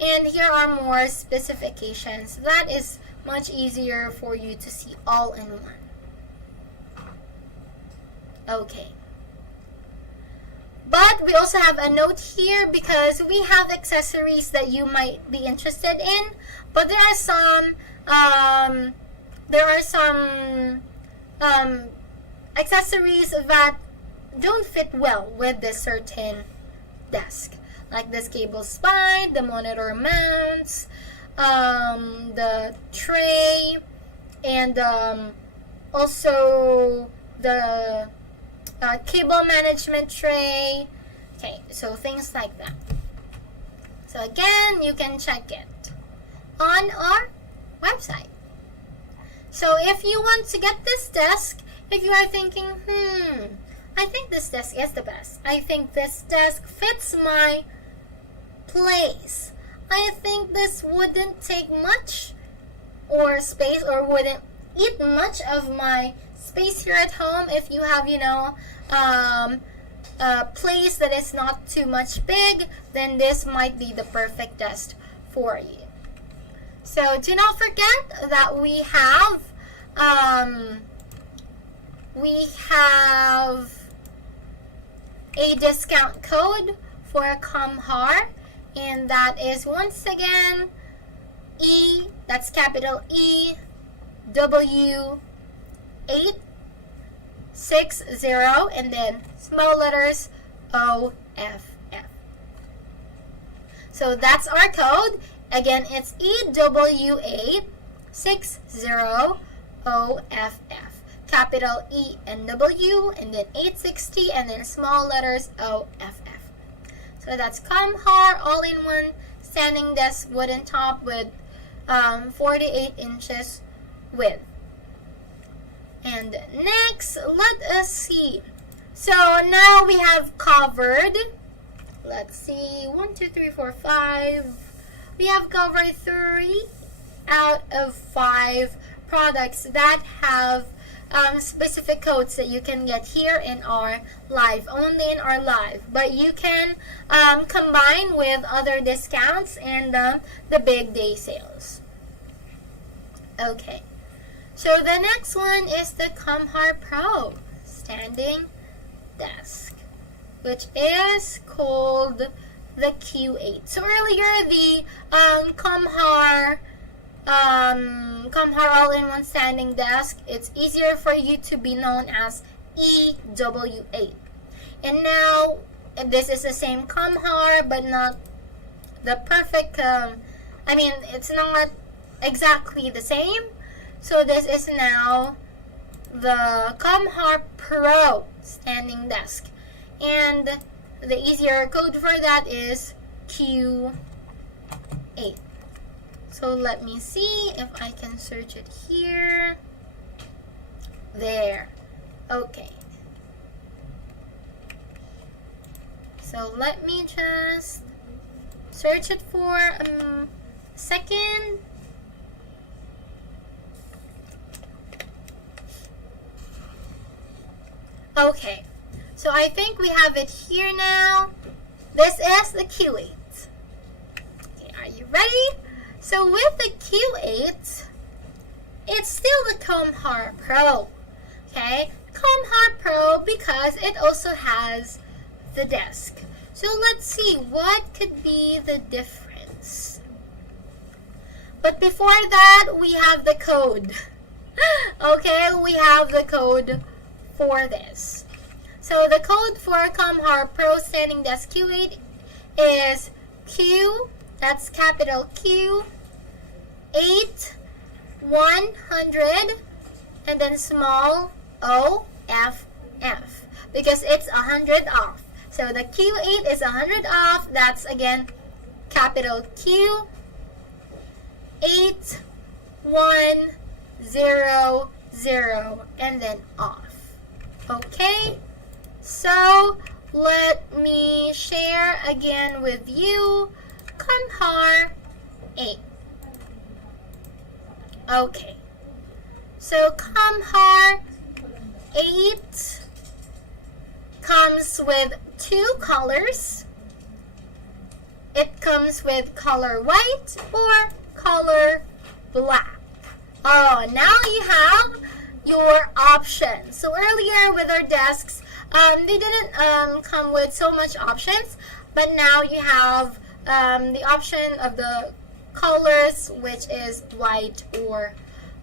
And here are more specifications. That is much easier for you to see all in one. Okay. But we also have a note here because we have accessories that you might be interested in. But there are some accessories that don't fit well with this certain desk, like this cable spine, the monitor mounts, the tray, and also the cable management tray. Okay, so things like that. So again, you can check it on our website. So if you want to get this desk, if you are thinking, I think this desk is the best. I think this desk fits my place. I think this wouldn't take much or space, or wouldn't eat much of my space here at home. If you have, a place that is not too much big, then this might be the perfect desk for you. So do not forget that we have a discount code for Comhar, and that is once again E, that's capital E, W 860, and then small letters OFF. So that's our code. Again, it's EW860OFF. Capital E and W, and then 860, and then small letters OFF. So that's Comhar all-in-one standing desk wooden top with 48 inches width. And next, let us see. So now we have covered, let's see, 1, 2, 3, 4, 5. We have covered 3 out of 5 products that have specific codes that you can get here in our live, only in our live. But you can combine with other discounts and the big day sales. Okay. So the next one is the Comhar Pro standing desk, which is called the Q8. So earlier the Comhar all-in-one standing desk, it's easier for you to be known as EW8. And now this is the same Comhar, but not the perfect, it's not exactly the same. So this is now the Comhar Pro standing desk. And the easier code for that is Q8. So let me see if I can search it here. There. Okay. So let me just search it for a second. Okay, so I think we have it here now. This is the Q8. Okay, are you ready? So with the Q8, it's still the Comhar Pro. Okay, Comhar Pro because it also has the desk. So let's see what could be the difference. But before that, we have the code. Okay, we have the code for this. So the code for Comhar Pro standing desk Q8 is Q, that's capital Q, 8100, and then small OFF, because it's 100 off. So the Q8 is 100 off. That's again capital Q, 8100, and then off. Okay, so let me share again with you Comhar 8. Okay, so Comhar 8 comes with 2 colors. It comes with color white or color black. Oh, now you have your options. So earlier with our desks, they didn't come with so much options, but now you have the option of the colors, which is white or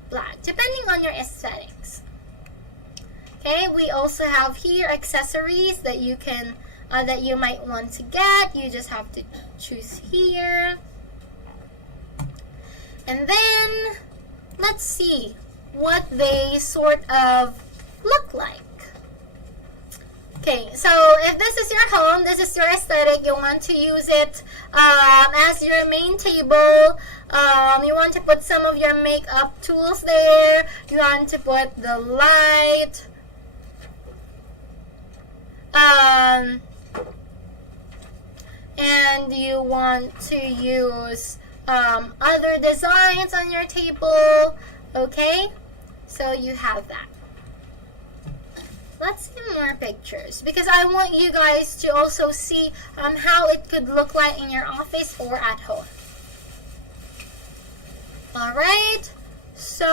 black, depending on your aesthetics. Okay, Okay, we also have here accessories that you can that you might want to get. You just have to choose here. And then let's see what they sort of look like. Okay, so if this is your home, this is your aesthetic, you want to use it as your main table. You want to put some of your makeup tools there. You want to put the light. And you want to use other designs on your table. Okay, so you have that. Let's see more pictures because I want you guys to also see how it could look like in your office or at home. Alright, so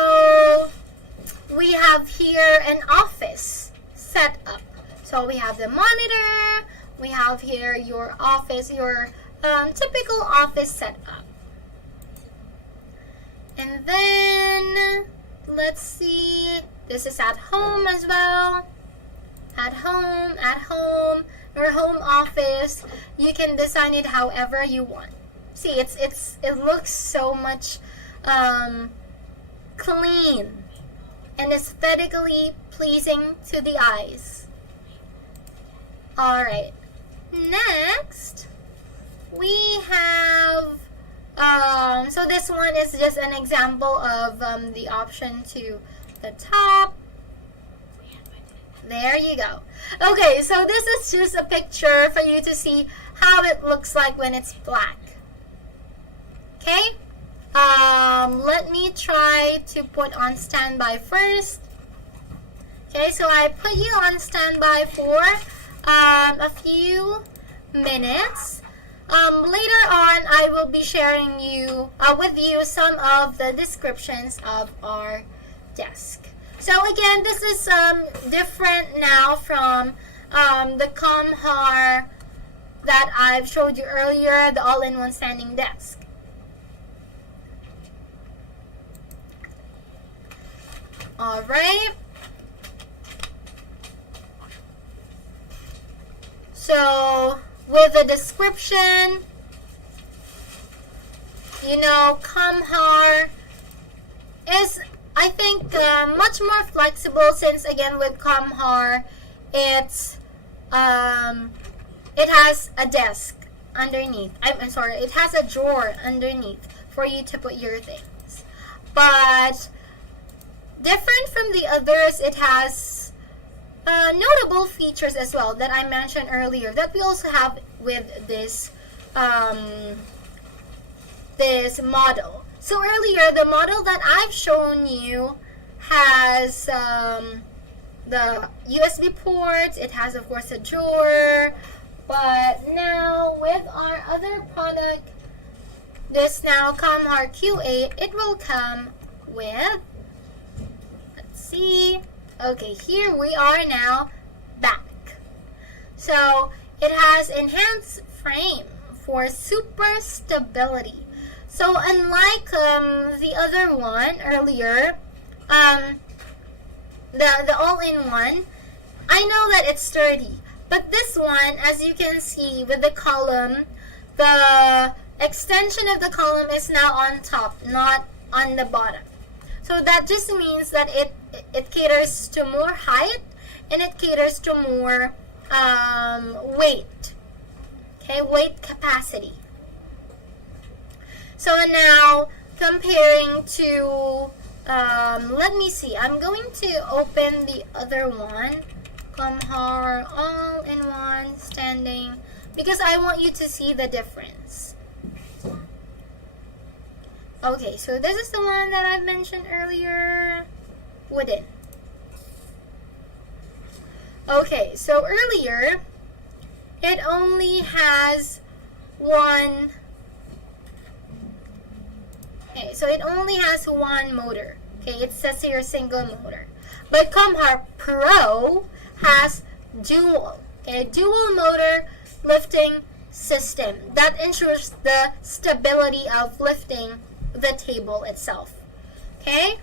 we have here an office setup. So we have the monitor, we have here your office, your typical office setup. And then, let's see, this is at home as well. At home, your home office. You can design it however you want. See, it looks so much clean and aesthetically pleasing to the eyes. Alright, next we have so this one is just an example of the option to the top. There you go. Okay, so this is just a picture for you to see how it looks like when it's black. Okay, let me try to put on standby first. Okay, so I put you on standby for a few minutes. Later on, I will be sharing with you some of the descriptions of our desk. So again, this is different now from the Comhar that I've showed you earlier, the all-in-one standing desk. Alright. So, with the description, you know, Comhar is, I think, much more flexible since, again, with Comhar, it has a desk underneath. I'm sorry, it has a drawer underneath for you to put your things. But different from the others, it has notable features as well that I mentioned earlier that we also have with this this model. So earlier, the model that I've shown you has the USB ports. It has, of course, a drawer. But now, with our other product, this now Comhar Q8, it will come with, let's see, okay, here we are now back. So, it has enhanced frame for super stability. So unlike the other one earlier, the all-in-one, I know that it's sturdy. But this one, as you can see with the column, the extension of the column is now on top, not on the bottom. So that just means that it caters to more height and it caters to more weight. Okay, weight capacity. So now, comparing to, let me see, I'm going to open the other one, Comhar all-in-one standing, because I want you to see the difference. Okay, so this is the one that I mentioned earlier, wooden. Okay, so earlier, it only has one. Okay, so it only has one motor. Okay, it says here single motor. But Comhar Pro has dual. Okay, dual motor lifting system. That ensures the stability of lifting the table itself. Okay?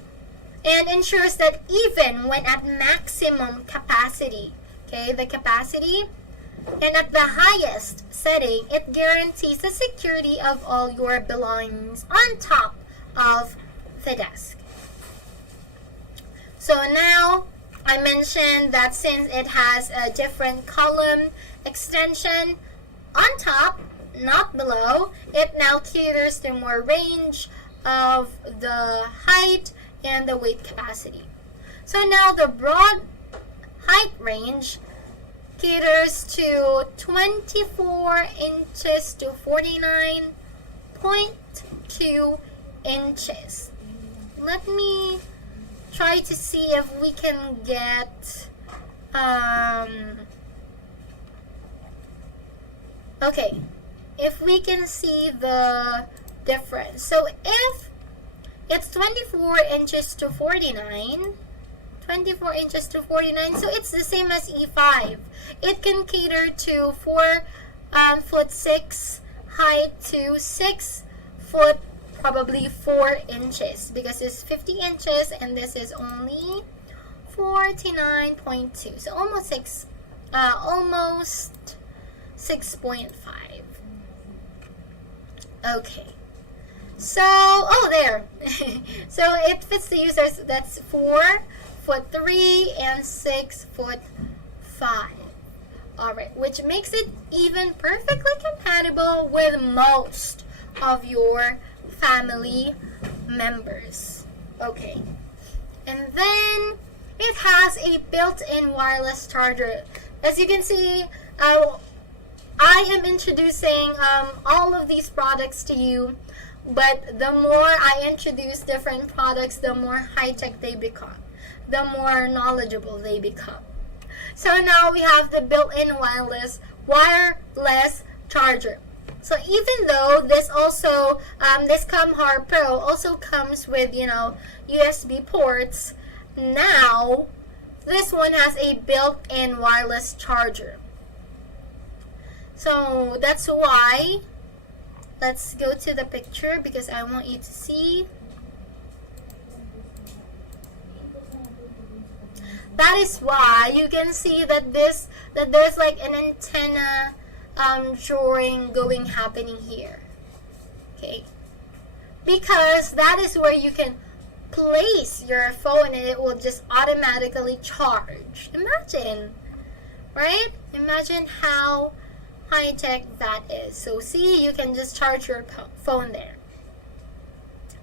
and ensures that even when at maximum capacity, okay, the capacity, and at the highest setting, it guarantees the security of all your belongings on top of the desk. So now, I mentioned that since it has a different column extension on top, not below, it now caters to more range of the height and the weight capacity. So now the broad height range caters to 24 inches to 49.2 inches. Let me try to see if we can get okay, if we can see the difference. So if it's 24 inches to 49, 24 inches to 49, so it's the same as E5. It can cater to 4 foot 6 height to 6 foot probably 4 inches, because it's 50 inches and this is only 49.2, so almost 6.5. Okay, so there so it fits the users. That's 4'3" and 6'5". Alright, which makes it even perfectly compatible with most of your family members. Okay, and then it has a built-in wireless charger. As you can see, I am introducing all of these products to you, but the more I introduce different products, the more high-tech they become, the more knowledgeable they become. So now we have the built-in wireless charger. So even though this also, this Camhar Pro also comes with, USB ports, now this one has a built-in wireless charger. So that's why, let's go to the picture because I want you to see. That is why you can see that there's like an antenna drawing happening here. Okay, because that is where you can place your phone and it will just automatically charge. Imagine, right? Imagine how high-tech that is. So see, you can just charge your phone there.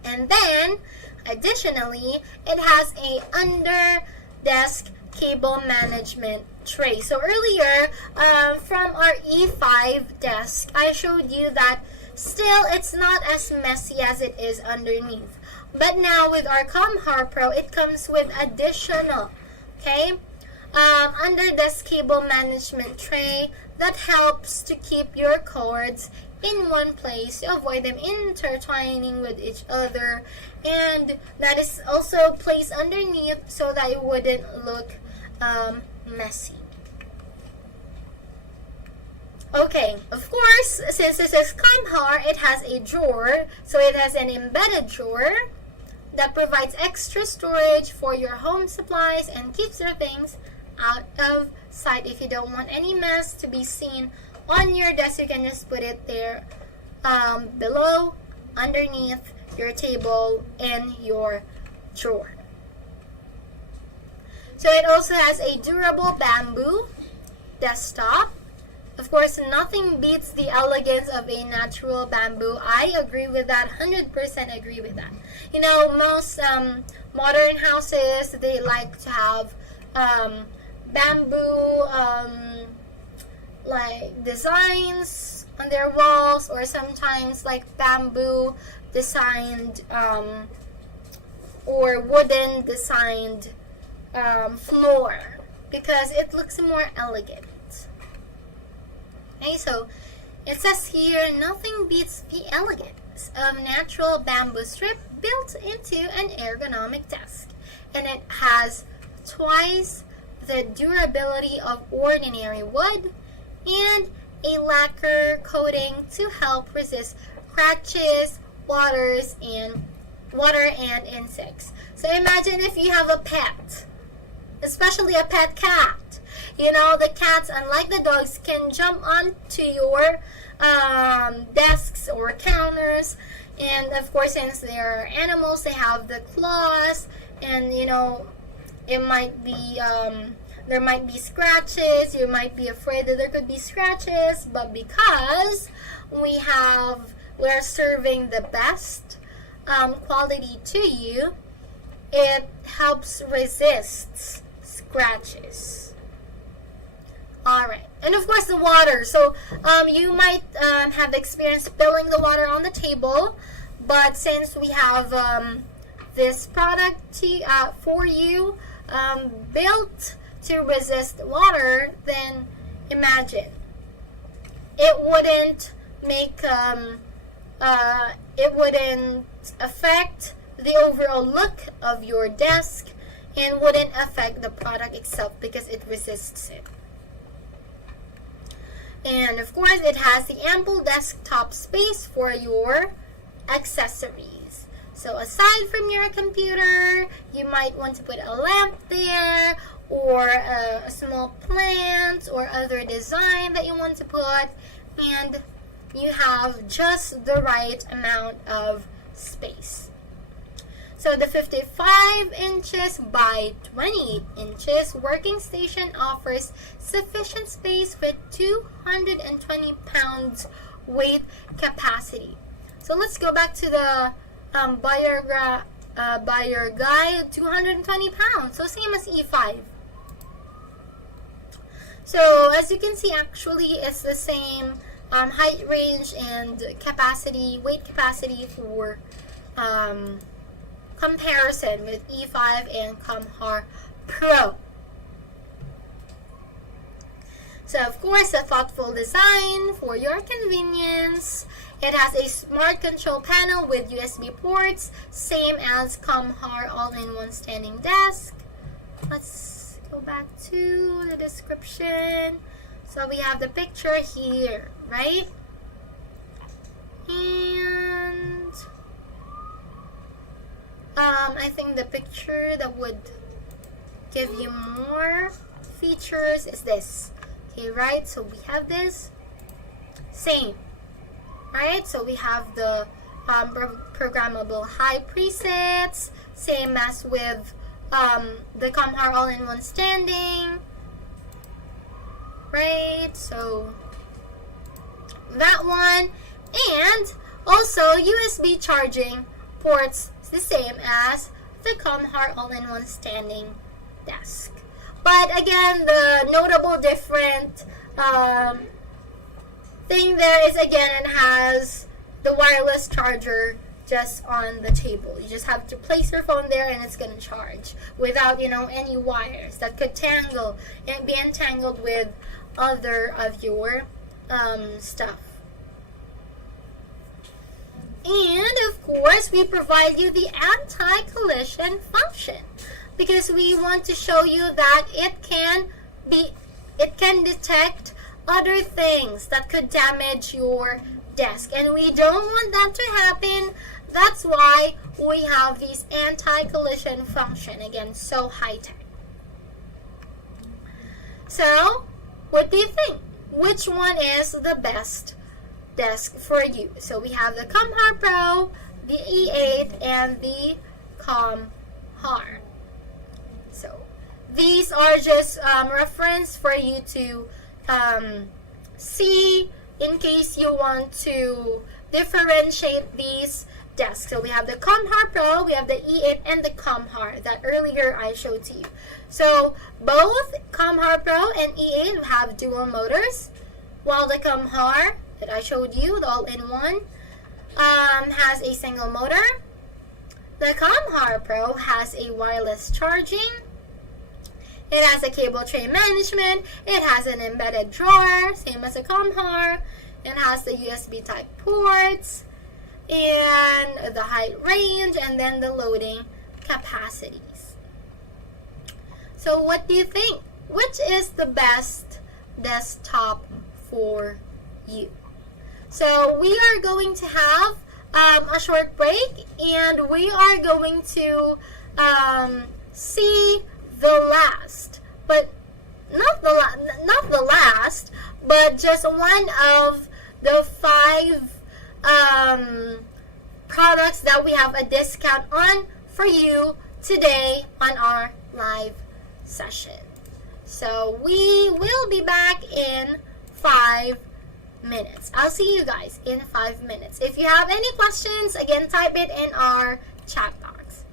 And then additionally, it has a under desk cable management tray. So earlier from our E5 desk, I showed you that still it's not as messy as it is underneath. But now with our Camhar Pro, it comes with additional, under desk cable management tray that helps to keep your cords in one place to avoid them intertwining with each other, and that is also placed underneath so that it wouldn't look messy. Okay, of course, since this is Camhar, it has a drawer, so it has an embedded drawer that provides extra storage for your home supplies and keeps your things out of sight. If you don't want any mess to be seen on your desk, you can just put it there below, underneath your table, in your drawer. So it also has a durable bamboo desktop. Of course, nothing beats the elegance of a natural bamboo. I agree with that, 100% agree with that. Most modern houses, they like to have bamboo like designs on their walls, or sometimes like bamboo designed or wooden designed floor, because it looks more elegant. Okay, so it says here, nothing beats the elegance of natural bamboo strip built into an ergonomic desk, and it has twice the durability of ordinary wood and a lacquer coating to help resist scratches, waters, and water and insects. So imagine if you have a pet, especially a pet cat. You know, the cats, unlike the dogs, can jump onto your desks or counters. And of course, since they are animals, they have the claws, and you know, it might be there might be scratches. You might be afraid that there could be scratches, but because we're serving the best quality to you, it helps resist scratches. Alright, and of course the water. So you might have experienced spilling the water on the table, but since we have this product for you built to resist water, then imagine it wouldn't affect the overall look of your desk and wouldn't affect the product itself because it resists it. And of course, it has the ample desktop space for your accessories. So aside from your computer, you might want to put a lamp there, or a small plant, or other design that you want to put, and you have just the right amount of space. So the 55 inches by 28 inches working station offers sufficient space with 220 pounds weight capacity. So let's go back to the buyer guide, 220 pounds. So same as E5. So as you can see, actually it's the same height range and capacity, weight capacity for comparison with E5 and Comhar Pro. So of course, a thoughtful design for your convenience. It has a smart control panel with USB ports, same as Comhar all-in-one standing desk. Let's go back to the description. So we have the picture here, right? And I think the picture that would give you more features is this. Okay, right? So we have this. Same. Right? So we have the programmable high presets. Same as with the Comhar all-in-one standing. Right? So that one. And also USB charging ports, the same as the Comhar all-in-one standing desk. But again, the notable different thing there is, again, it has the wireless charger just on the table. You just have to place your phone there and it's going to charge without, any wires that could tangle and be entangled with other of your stuff. And of course, we provide you the anti-collision function because we want to show you that it can detect other things that could damage your desk, and we don't want that to happen. That's why we have this anti-collision function. Again, so high-tech. So, what do you think? Which one is the best desk for you? So we have the Comhar Pro, the E8, and the Comhar. So these are just reference for you to see in case you want to differentiate these desks. So we have the Comhar Pro, we have the E8, and the Comhar that earlier I showed to you. So both Comhar Pro and E8 have dual motors, while the Comhar that I showed you, the all-in-one, has a single motor. The Comhar Pro has a wireless charging. It has a cable tray management. It has an embedded drawer, same as a Comhar. It has the USB type ports and the height range and then the loading capacities. So what do you think? Which is the best desktop for you? So we are going to have a short break, and we are going to see the last, but not the last, but just one of the 5 products that we have a discount on for you today on our live session. So we will be back in 5 minutes. I'll see you guys in 5 minutes. If you have any questions, again, type it in our chat box.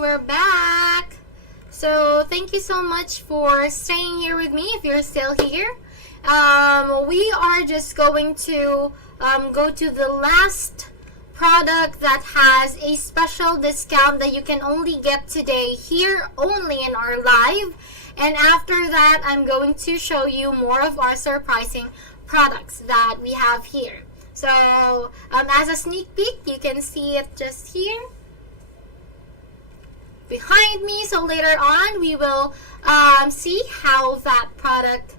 we're back. So thank you so much for staying here with me if you're still here. We are just going to go to the last product that has a special discount that you can only get today here only in our live. And after that, I'm going to show you more of our surprising products that we have here. So as a sneak peek, you can see it just here behind me. So later on, we will see how that product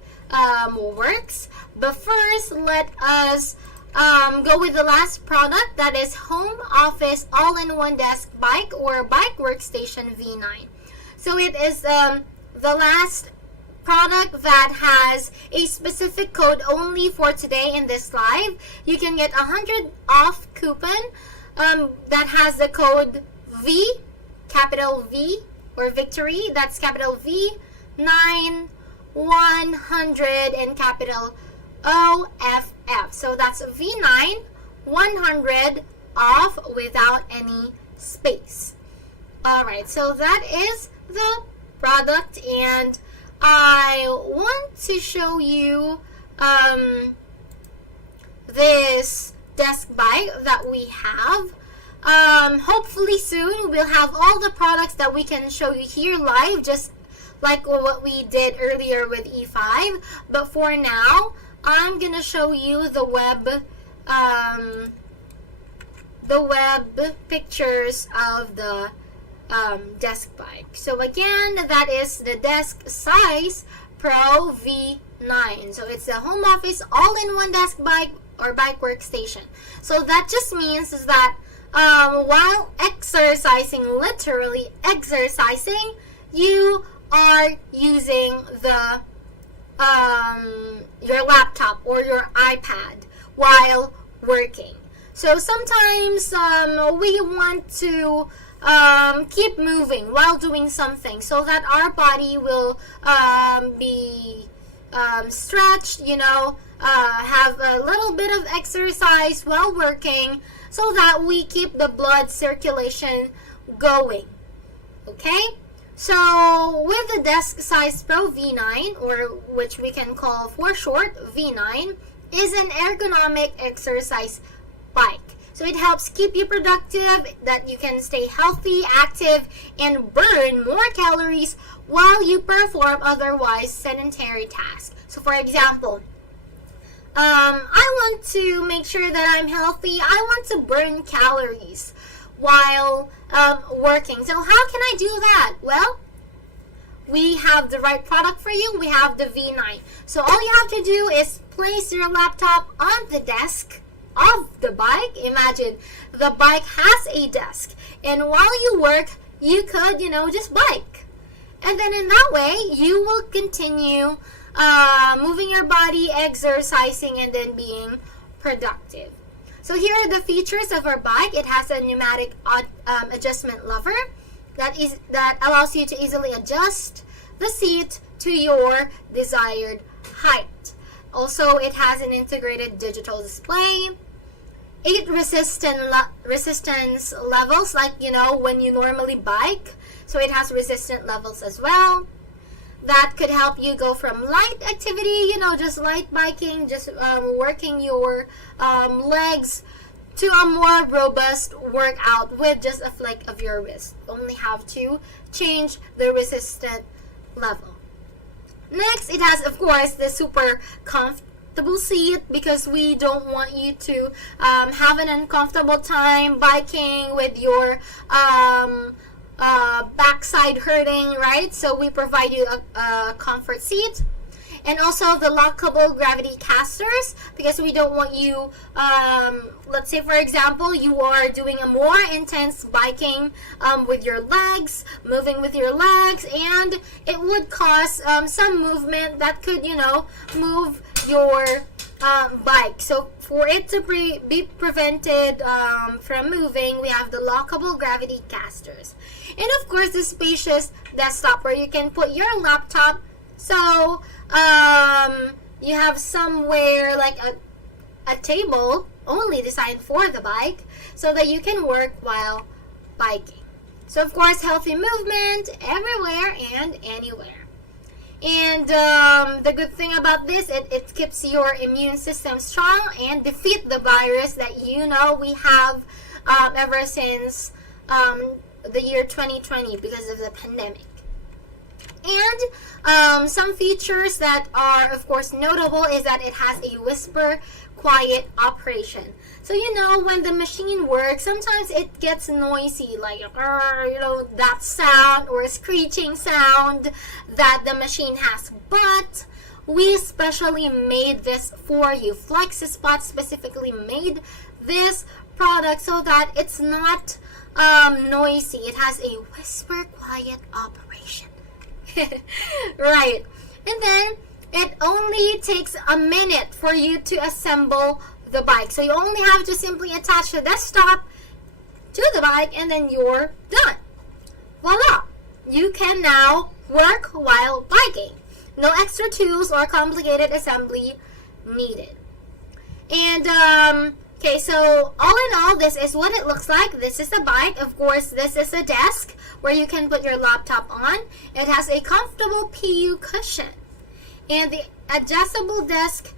works. But first, let us go with the last product, that is Home Office All-in-One Desk Bike or Bike Workstation V9. So it is the last product that has a specific code only for today in this live. You can get 100 off coupon that has the code V, capital V, or Victory. That's capital V, 9, 100, and capital OFF. So that's V9, 100 off without any space. Alright, so that is the product, and I want to show you this desk bike that we have. Hopefully soon we'll have all the products that we can show you here live, just like what we did earlier with E5. But for now, I'm gonna show you the web pictures of the desk bike. So again, that is the Desk Size Pro V9. So it's a home office all-in-one desk bike or bike workstation. So that just means is that while exercising, literally exercising, you are using the your laptop or your iPad while working. So sometimes we want to keep moving while doing something so that our body will be stretched, have a little bit of exercise while working so that we keep the blood circulation going. Okay? So with the Desk Size Pro V9, or which we can call for short V9, is an ergonomic exercise bike. So it helps keep you productive, that you can stay healthy, active, and burn more calories while you perform otherwise sedentary tasks. So for example, I want to make sure that I'm healthy. I want to burn calories while working. So how can I do that? Well, we have the right product for you. We have the V9. So all you have to do is place your laptop on the desk of the bike. Imagine the bike has a desk, and while you work, you could, just bike. And then in that way, you will continue moving your body, exercising, and then being productive. So here are the features of our bike. It has a pneumatic adjustment lever that allows you to easily adjust the seat to your desired height. Also, it has an integrated digital display, 8 resistance levels, like when you normally bike. So it has resistant levels as well. That could help you go from light activity, just light biking, just working your legs, to a more robust workout with just a flick of your wrist. Only have to change the resistant level. Next, it has, of course, the super comfortable seat, because we don't want you to have an uncomfortable time biking with your backside hurting, right? So we provide you a comfort seat. And also the lockable gravity casters, because we don't want you, let's say for example, you are doing a more intense biking with your legs, moving with your legs, and it would cause some movement that could, move your bike. So for it to be prevented from moving, we have the lockable gravity casters. And of course, the spacious desktop where you can put your laptop. So you have somewhere like a table only designed for the bike so that you can work while biking. So of course, healthy movement everywhere and anywhere. And the good thing about this, it keeps your immune system strong and defeat the virus that we have ever since the year 2020 because of the pandemic. And some features that are, of course, notable is that it has a whisper quiet operation. So, when the machine works, sometimes it gets noisy, like, that sound or screeching sound that the machine has. But we specially made this for you. FlexiSpot specifically made this product so that it's not noisy. It has a whisper quiet operation. Right. And then it only takes a minute for you to assemble the bike. So you only have to simply attach the desktop to the bike and then you're done. Voila! You can now work while biking. No extra tools or complicated assembly needed. And okay, so all in all, this is what it looks like. This is the bike. Of course, this is a desk where you can put your laptop on. It has a comfortable PU cushion. And the adjustable desk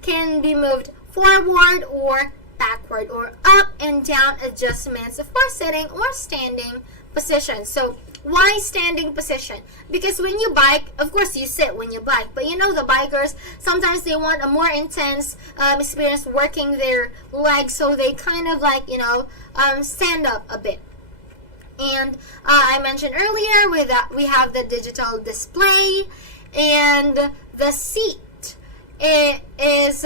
can be moved forward or backward or up and down adjustments for sitting or standing position. So why standing position? Because when you bike, of course you sit when you bike, but the bikers, sometimes they want a more intense experience working their legs, so they kind of stand up a bit. And I mentioned earlier we have the digital display, and the seat is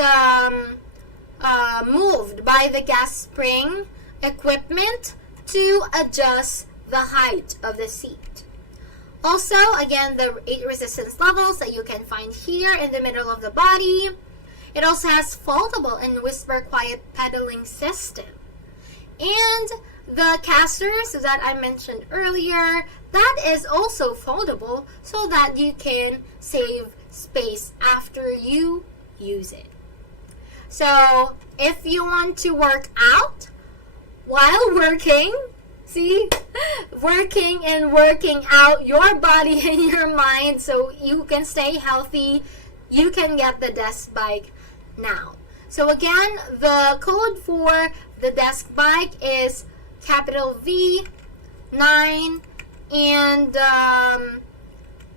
moved by the gas spring equipment to adjust the height of the seat. Also, again, the 8 resistance levels that you can find here in the middle of the body. It also has foldable and whisper quiet pedaling system. And the casters that I mentioned earlier, that is also foldable so that you can save space after you use it. So if you want to work out while working, working and working out your body and your mind so you can stay healthy, you can get the desk bike now. So again, the code for the desk bike is capital V9 and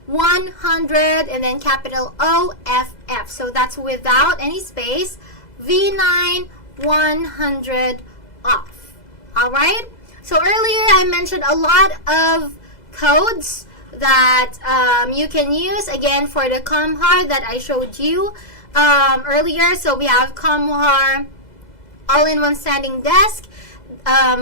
100 and then capital OFF. So that's without any space. V9 100 off. Alright? So earlier I mentioned a lot of codes that you can use again for the Comhar that I showed you earlier. So we have Comhar all-in-one standing desk.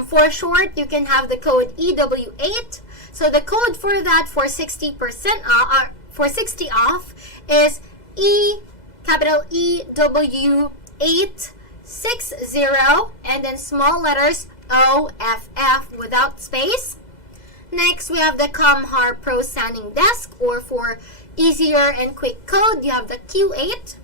For short, you can have the code EW8. So the code for that for 60% off, for 60 off is capital EW860 and then small letters OFF without space. Next, we have the Comhar Pro Standing Desk, or for easier and quick code, you have the Q8.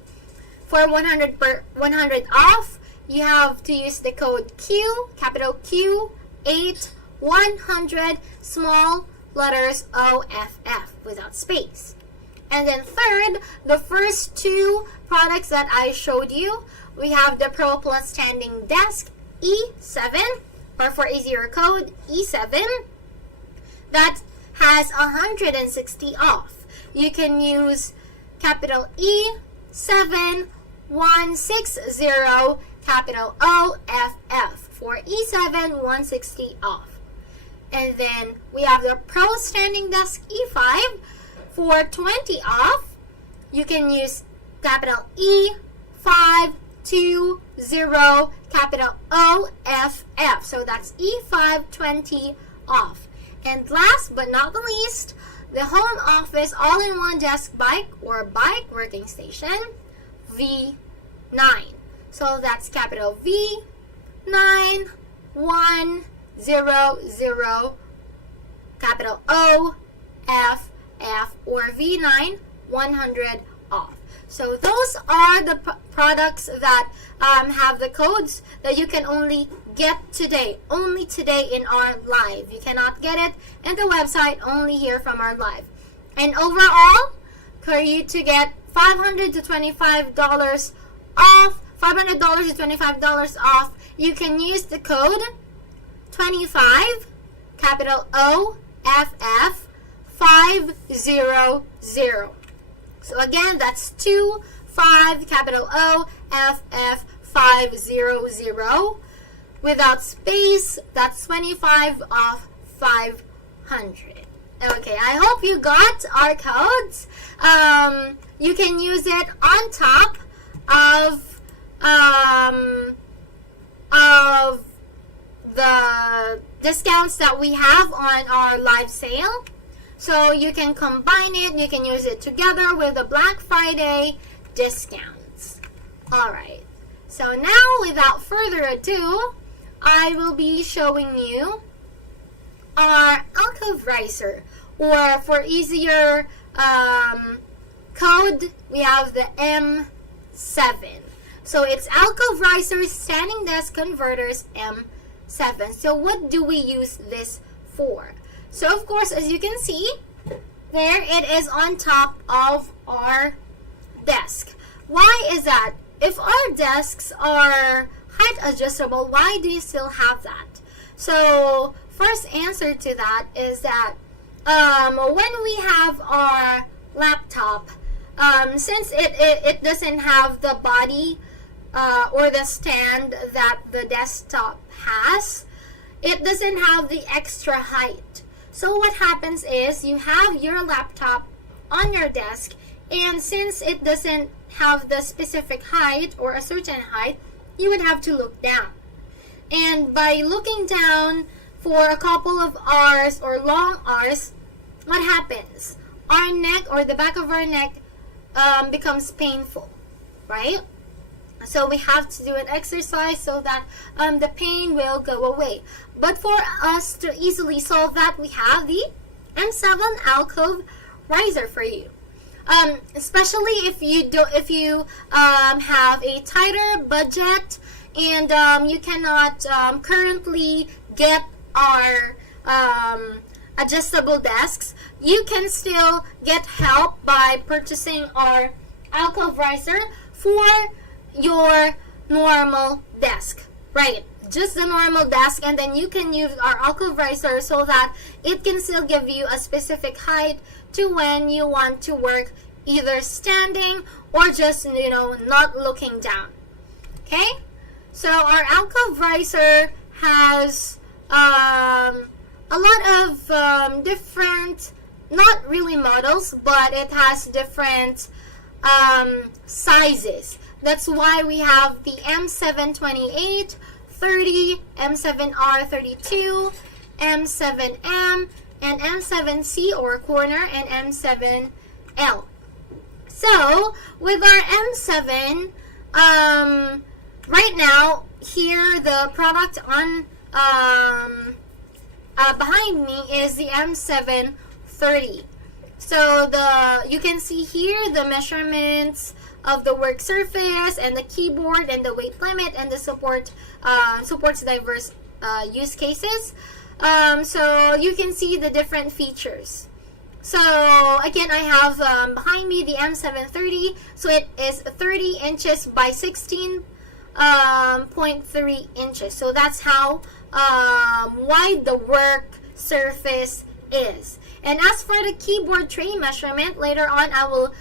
For 100 off, you have to use the code Q, capital Q8 100 small letters OFF without space. And then third, the first two products that I showed you, we have the Pro Plus Standing Desk E7, or for easier code E7, that has 160 off. You can use capital E7160 capital OFF for E7 160 off. And then we have the Pro Standing Desk E5 for 20 off. You can use capital E520 capital OFF. So that's E520 off. And last but not the least, the Home Office all-in-one desk bike or bike working station V9. So that's capital V9 100 capital OFF or V9 100 off. So those are the products that have the codes that you can only get today. Only today in our live. You cannot get it in the website, only here from our live. And overall, for you to get $500 to $25 off, $500 to $25 off, you can use the code 25, capital OFF 500. So again, that's 25, capital OFF 500. Without space, that's 25 off 500. Okay, I hope you got our codes. You can use it on top of the discounts that we have on our live sale. So you can combine it, you can use it together with the Black Friday discounts. Alright, so now without further ado, I will be showing you our alcove riser, or for easier code, we have the M7. So it's alcove risers, standing desk converters, M7. So what do we use this for? So of course, as you can see, there it is on top of our desk. Why is that? If our desks are height adjustable, why do you still have that? So first answer to that is that when we have our laptop, since it doesn't have the body or the stand that the desktop has, it doesn't have the extra height. So what happens is you have your laptop on your desk, and since it doesn't have the specific height or a certain height, you would have to look down. And by looking down for a couple of hours or long hours, what happens? Our neck, or the back of our neck, becomes painful, right? So we have to do an exercise so that the pain will go away. But for us to easily solve that, we have the M7 alcove riser for you. Especially if you have a tighter budget and you cannot currently get our adjustable desks, you can still get help by purchasing our alcove riser for your normal desk, right? Just the normal desk, and then you can use our alcove riser so that it can still give you a specific height to when you want to work either standing or just, not looking down. Okay? So our alcove riser has a lot of different, not really models, but it has different sizes. That's why we have the M728, 30, M7R32, M7M, and M7C or corner, and M7L. So with our M7, right now, here the product on behind me is the M730. So you can see here the measurements of the work surface and the keyboard and the weight limit, and the supports diverse use cases. So you can see the different features. So again, I have behind me the M730. So it is 30 inches by 16.3 inches. So that's how wide the work surface is. And as for the keyboard tray measurement, later on I will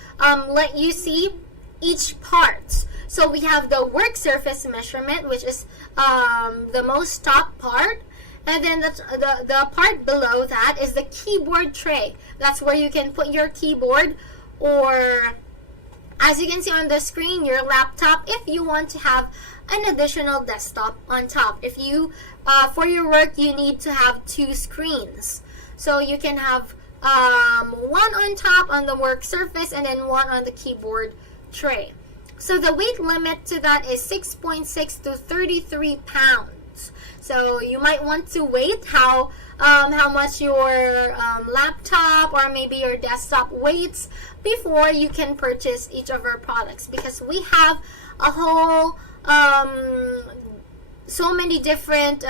let you see each part. So we have the work surface measurement, which is the most top part, and then the part below that is the keyboard tray. That's where you can put your keyboard, or as you can see on the screen, your laptop, if you want to have an additional desktop on top. If you for your work you need to have two screens, so you can have one on top on the work surface and then one on the keyboard tray. So the weight limit to that is 6.6 to 33 pounds. results. So you might want to wait how much your laptop or maybe your desktop weighs before you can purchase each of our products, because we have a whole so many different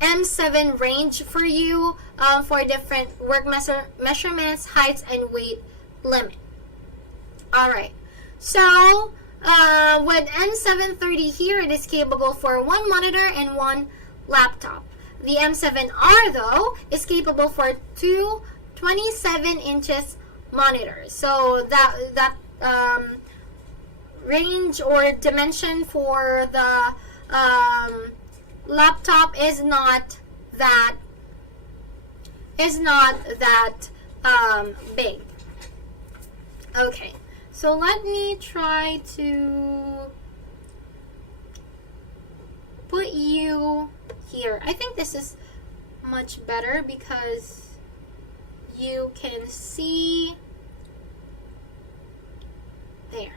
M7 range for you for different work measurements, heights, and weight limit. Alright, so with M730 here, it is capable for one monitor and one laptop. The M7R though is capable for two 27 inches monitors. So that range or dimension for the laptop is not that big. Okay, so let me try to put you here. I think this is much better because you can see there.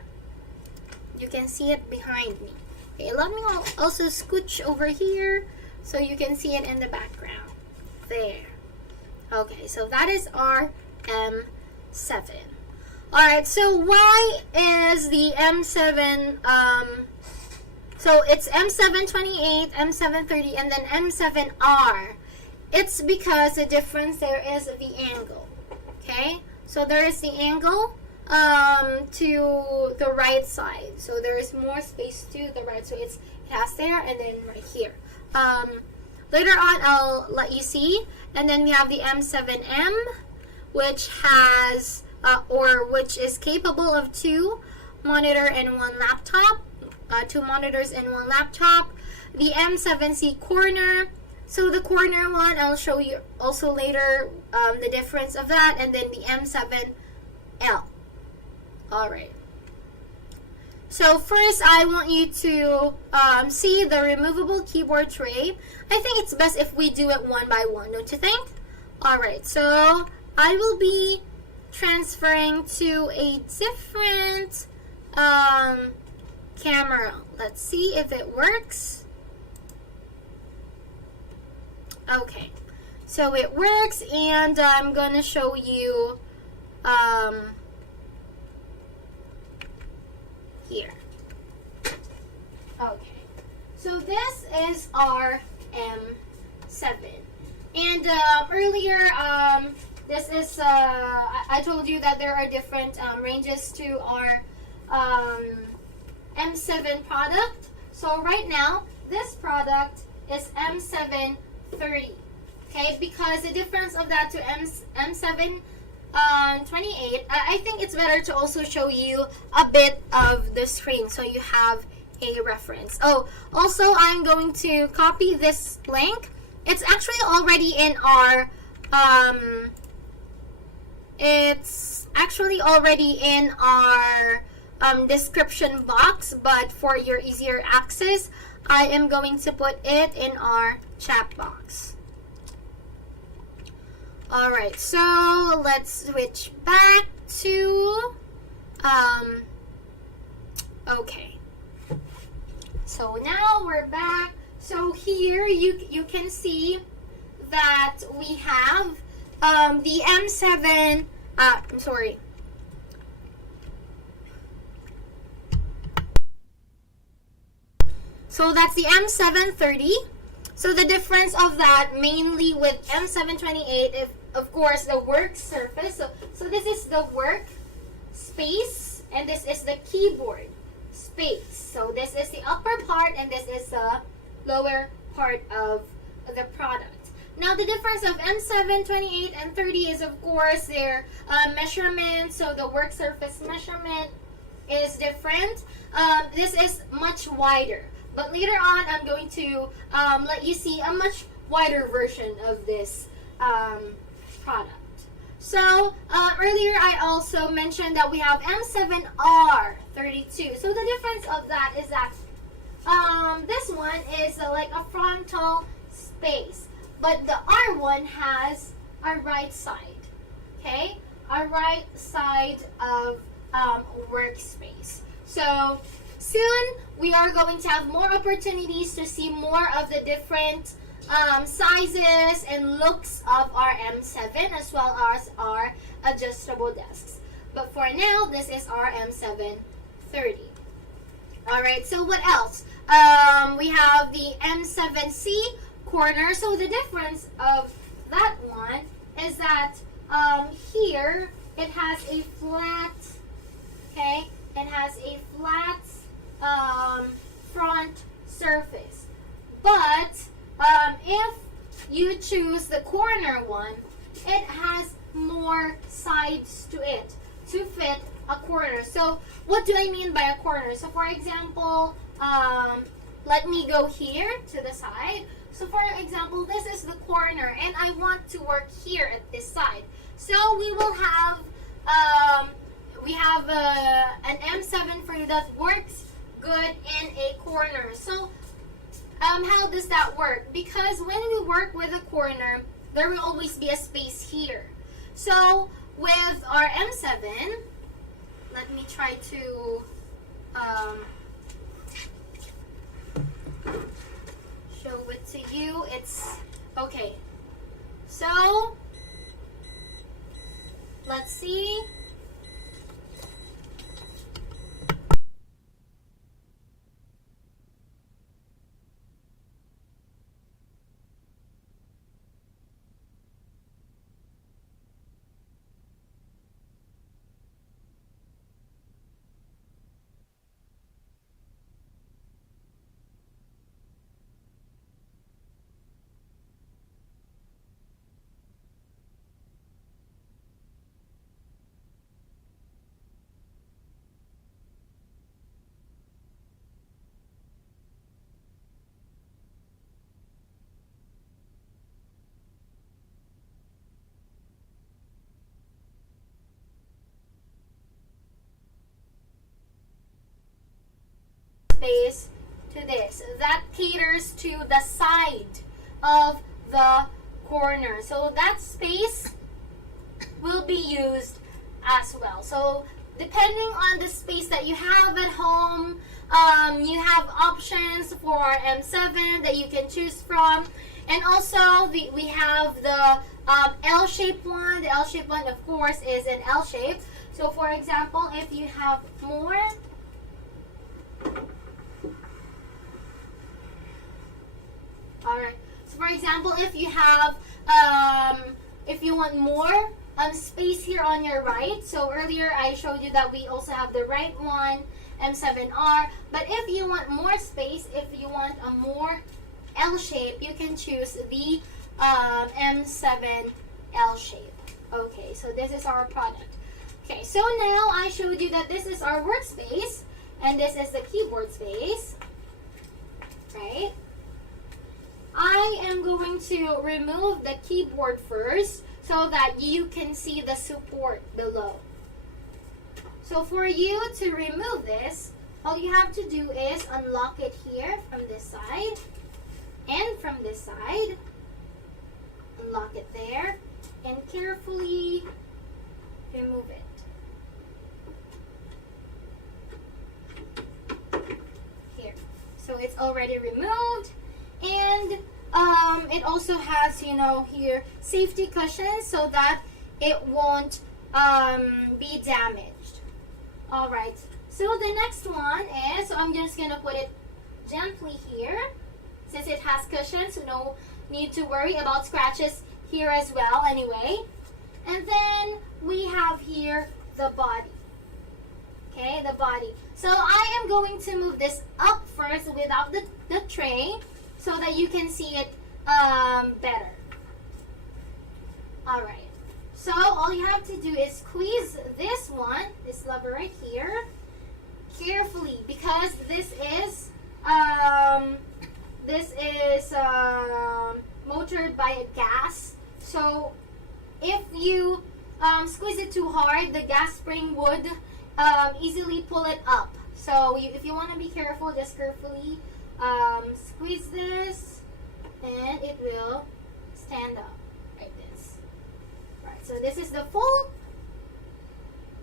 You can see it behind me. Okay, let me also scooch over here so you can see it in the background. There. Okay, so that is our M7. Alright, so why is the M7, so it's M728, M730, and then M7R. It's because the difference there is the angle. Okay, so there is the angle to the right side, so there is more space to the right, so it has there and then right here. Later on I'll let you see. And then we have the M7M, which has which is capable of two monitor and one laptop, two monitors and one laptop. The M7C corner, so the corner one I'll show you also later the difference of that, and then the M7L. Alright, so first I want you to see the removable keyboard tray. I think it's best if we do it one by one, don't you think? Alright, so I will be transferring to a different camera. Let's see if it works. Okay, so it works, and I'm gonna show you here. Okay, so this is our M7, and earlier this is I told you that there are different ranges to our M7 product. So right now this product is M730. Okay, because the difference of that to M7 28, I think it's better to also show you a bit of the screen so you have a reference. Oh, also I'm going to copy this link. It's actually already in our description box, but for your easier access, I am going to put it in our chat box. Alright, so let's switch back to okay, so now we're back. So here you can see that we have the M7 I'm sorry, so that's the M730. So the difference of that mainly with M728, if of course the work surface. So this is the work space and this is the keyboard space. So this is the upper part and this is the lower part of the product. Now the difference of M728 and 30 is of course their measurement. So the work surface measurement is different. This is much wider. But later on, I'm going to let you see a much wider version of this product. So, earlier I also mentioned that we have M7R32. So, the difference of that is that this one is like a frontal space. But the R1 has a right side. Okay? A right side of workspace. So, soon, we are going to have more opportunities to see more of the different sizes and looks of our M7 as well as our adjustable desks. But for now, this is our M730. Alright, so what else? We have the M7C corner. So the difference of that one is that here it has a flat, okay, it has a flat front surface. But if you choose the corner one, it has more sides to it to fit a corner. So what do I mean by a corner? So for example, let me go here to the side. So for example, this is the corner and I want to work here at this side. So we will have an M7 for you that works good in a corner. So how does that work? Because when we work with a corner, there will always be a space here. So with our M7, let me try to show it to you. It's okay. So let's see. Space to this that caters to the side of the corner, so that space will be used as well. So depending on the space that you have at home, you have options for M7 that you can choose from. And also we have the L-shaped one. The L-shaped one, of course, is an L shape. So for example, if you have more, alright, so for example, if you have if you want more space here on your right, so earlier I showed you that we also have the right one, M7R, but if you want more space, if you want a more L shape, you can choose the M7 L shape. Okay, so this is our product. Okay, so now I showed you that this is our workspace and this is the keyboard space, right? I am going to remove the keyboard first so that you can see the support below. So for you to remove this, all you have to do is unlock it here from this side and from this side. Unlock it there and carefully remove it. Here. So it's already removed. And it also has, you know, here safety cushions so that it won't be damaged. Alright, so the next one is, so I'm just going to put it gently here. Since it has cushions, so no need to worry about scratches here as well anyway. And then we have here the body. Okay, the body. So I am going to move this up first without the tray so that you can see it better. Alright. So all you have to do is squeeze this one, this lever right here, carefully, because this is motored by a gas. So if you squeeze it too hard, the gas spring would easily pull it up. So if you want to be careful, just carefully squeeze this and it will stand up like this. Right, so this is the full,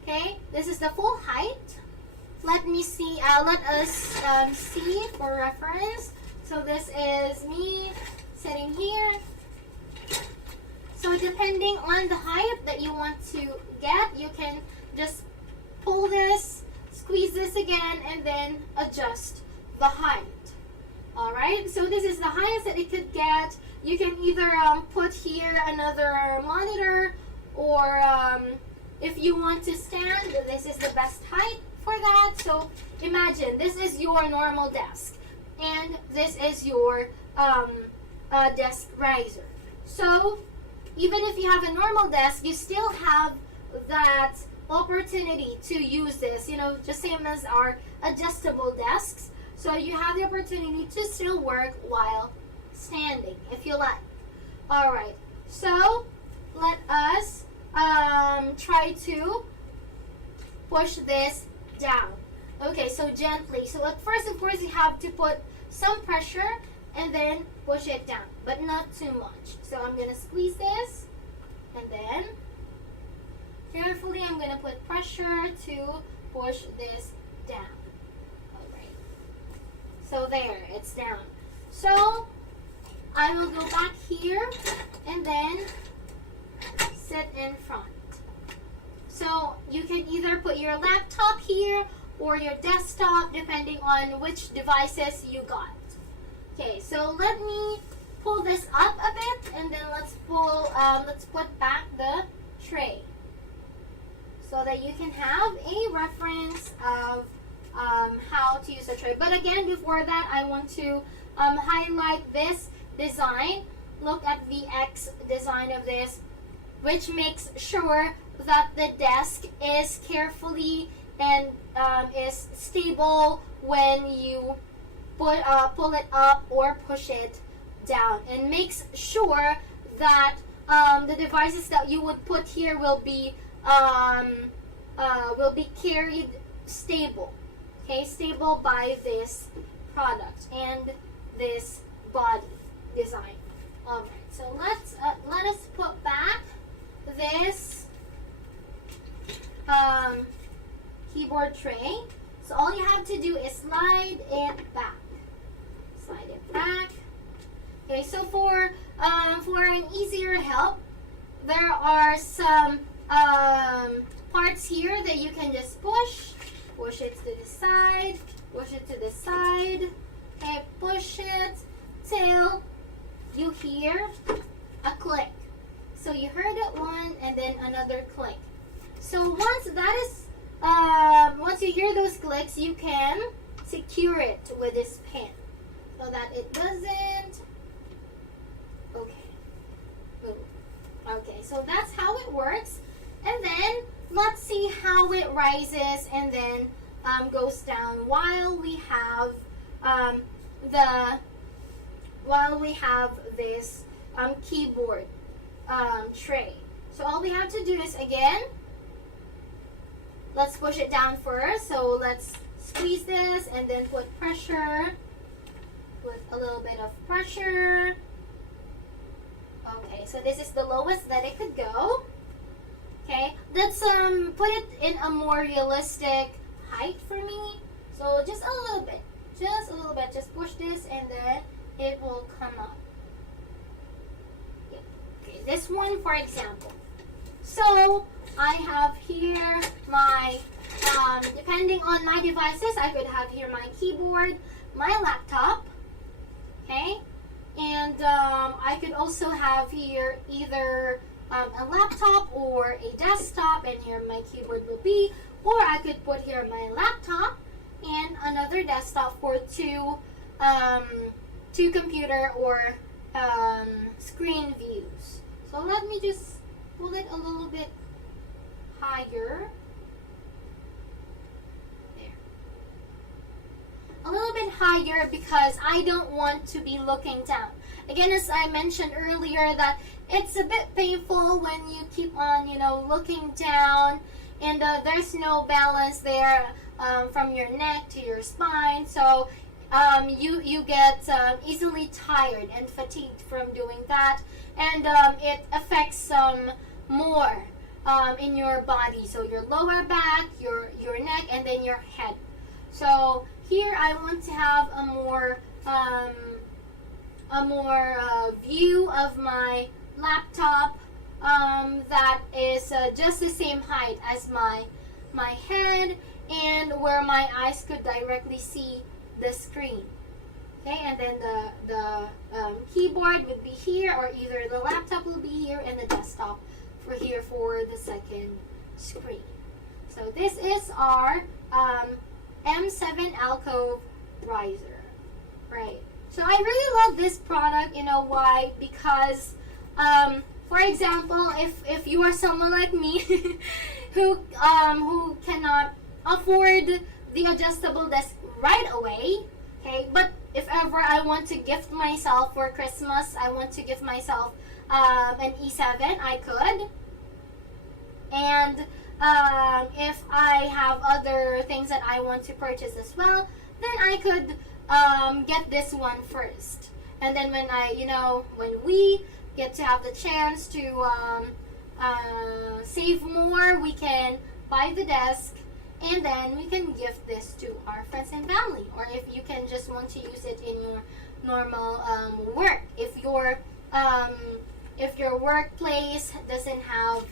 okay, this is the full height let me see, let us see for reference. So this is me sitting here. So depending on the height that you want to get, you can just pull this, squeeze this again, and then adjust the height. Alright, so this is the highest that it could get. You can either put here another monitor, or if you want to stand, this is the best height for that. So imagine this is your normal desk, and this is your desk riser. So even if you have a normal desk, you still have that opportunity to use this, just same as our adjustable desks. So you have the opportunity to still work while standing if you like. Alright, so let us try to push this down. Okay, so gently. So at first, of course, you have to put some pressure and then push it down, but not too much. So I'm going to squeeze this, and then carefully I'm going to put pressure to push this down. Alright. So there, it's down. So I will go back here and then sit in front. So you can either put your laptop here or your desktop, depending on which devices you got. Okay, so let me pull this up a bit, and then let's put back the tray so that you can have a reference of how to use the tray. But again, before that, I want to highlight this design. Look at the X design of this, which makes sure that the desk is carefully and is stable when you pull it up or push it down, and makes sure that the devices that you would put here will be carried stable. Okay, stable by this product and this body design. Alright, so let us put back this keyboard tray. So all you have to do is slide it back. Slide it back. Okay, so for an easier help, there are some parts here that you can just push it to the side, push it to the side. Okay, push it till you hear a click. So you heard it one and then another click. So once you hear those clicks, you can secure it with this pin so that it doesn't move. Okay, so that's how it works. And then let's see how it rises and then goes down while we have this keyboard tray. So all we have to do is, again, let's push it down first. So let's squeeze this and then put pressure. Put a little bit of pressure. Okay, so this is the lowest that it could go. Okay, let's put it in a more realistic height for me. So just a little bit. Just push this and then it will come up. Okay, this one, for example. So I have here my, depending on my devices, I could have here my keyboard, my laptop, okay? And I could also have here either a laptop or a desktop, and here my keyboard will be, or I could put here my laptop and another desktop for two computer or screen views. So let me just pull it a little bit higher. There. A little bit higher because I don't want to be looking down. Again, as I mentioned earlier, that it's a bit painful when you keep on, looking down, and there's no balance there from your neck to your spine. So you get easily tired and fatigued from doing that, and it affects more in your body. So your lower back, your neck, and then your head So here I want to have a more view of my laptop that is just the same height as my head, and where my eyes could directly see the screen. Okay, and then the keyboard would be here, or either the laptop will be here and the desktop for the second screen. So this is our M7 Alcove riser, right? So I really love this product. You know why? Because for example, if you are someone like me who cannot afford the adjustable desk right away, okay, but if ever I want to gift myself for Christmas, I want to gift myself an E7, I could. And if I have other things that I want to purchase as well, then I could get this one first. And then when we get to have the chance to save more, we can buy the desk, and then we can gift this to our friends and family. Or if you can just want to use it in your normal work, if your workplace doesn't have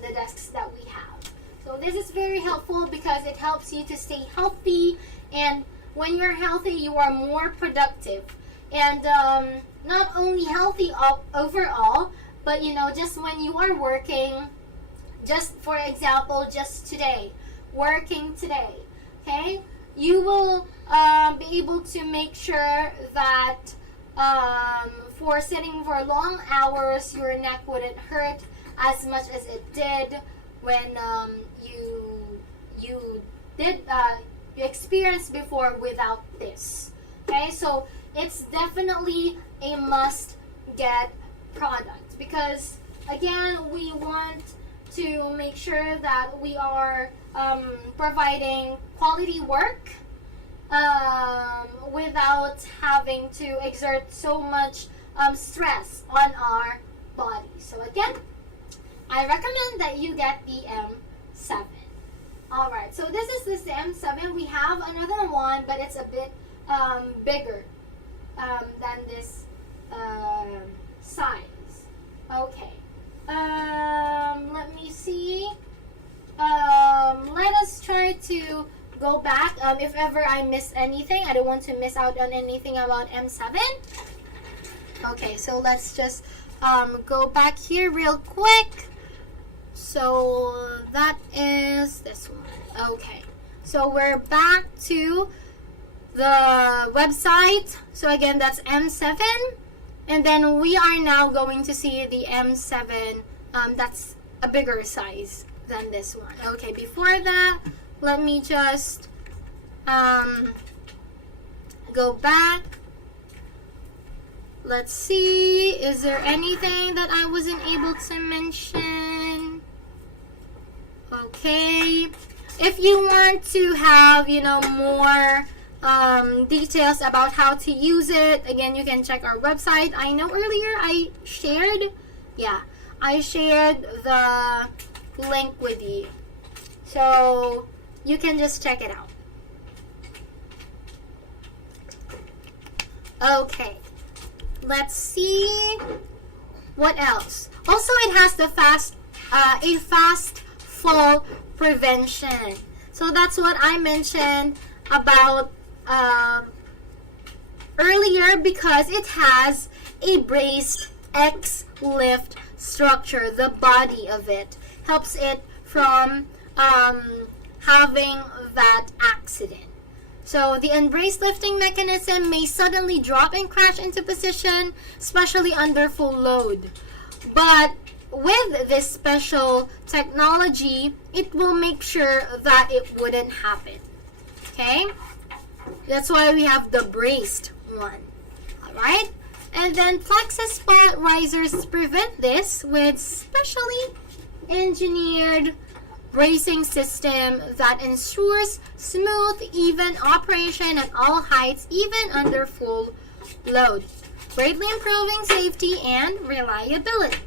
the desks that we have. So this is very helpful because it helps you to stay healthy, and when you're healthy, you are more productive, and not only healthy overall, but just when you are working, just for example, just today, working today, okay, you will be able to make sure that for sitting for long hours, your neck wouldn't hurt as much as it did when you experienced before without this. Okay, so it's definitely a must-get product, because again, we want to make sure that we are providing quality work without having to exert so much stress on our body. So again, I recommend that you get the M7. Alright, so this is the M7. We have another one, but it's a bit bigger than this size. Okay. Let me see. Let us try to go back. If ever I miss anything, I don't want to miss out on anything about M7. Okay, so let's just go back here real quick. So that is this one. Okay, so we're back to the website. So again, that's M7, and then we are now going to see the M7 that's a bigger size than this one. Okay, before that, let me just go back. Let's see, is there anything that I wasn't able to mention? Okay, if you want to have more details about how to use it, again, you can check our website. I know earlier I shared the link with you, so you can just check it out. Okay, let's see what else. Also, it has the fast fall prevention. So that's what I mentioned about earlier, because it has a braced X lift structure. The body of it helps it from having that accident. So the unbraced lifting mechanism may suddenly drop and crash into position, especially under full load. But with this special technology, it will make sure that it wouldn't happen. Okay? That's why we have the braced one. Alright? And then FlexiSpot risers prevent this with specially engineered bracing system that ensures smooth, even operation at all heights, even under full load, greatly improving safety and reliability.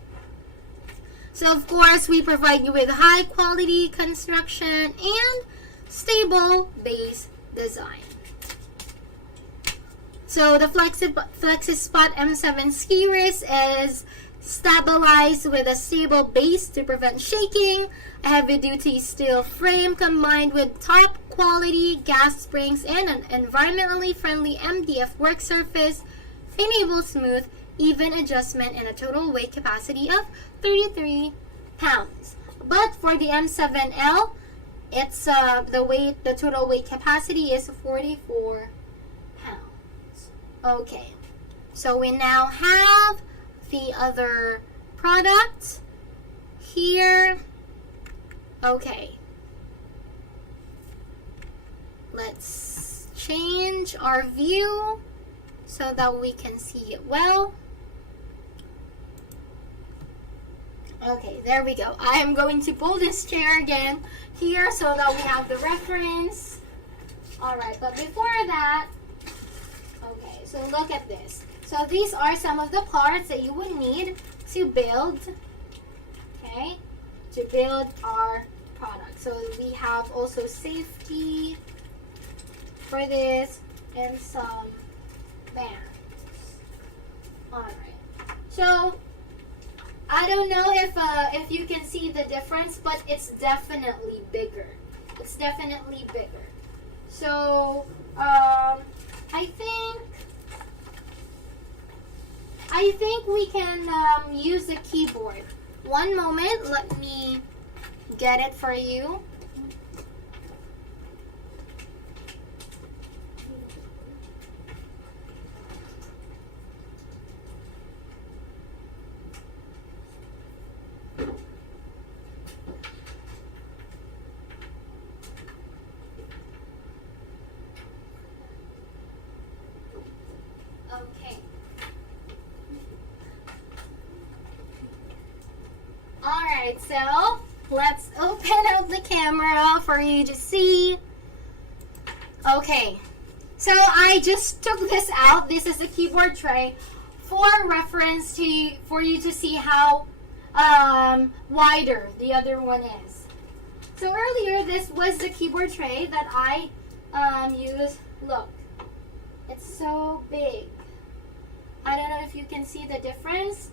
So of course, we provide you with high quality construction and stable base design. So the FlexiSpot M7 ski wrist is stabilized with a stable base to prevent shaking. A heavy-duty steel frame combined with top-quality gas springs and an environmentally friendly MDF work surface enables smooth, even adjustment and a total weight capacity of 33 pounds. But for the M7L, it's the total weight capacity is 44 pounds. Okay, so we now have the other product here. Okay, let's change our view so that we can see it well. Okay, there we go. I am going to pull this chair again here so that we have the reference. Alright, but before that, okay, so look at this. So these are some of the parts that you would need to build, okay, to build our product. So we have also safety for this and some bands. Alright, so I don't know if you can see the difference, but it's definitely bigger. It's definitely bigger. So I think we can use the keyboard. One moment, let me get it for you. Okay. Alright, so let's open up the camera for you to see. Okay, so I just took this out. This is the keyboard tray for reference for you to see how wider the other one is. So earlier, this was the keyboard tray that I used. Look, it's so big. I don't know if you can see the difference.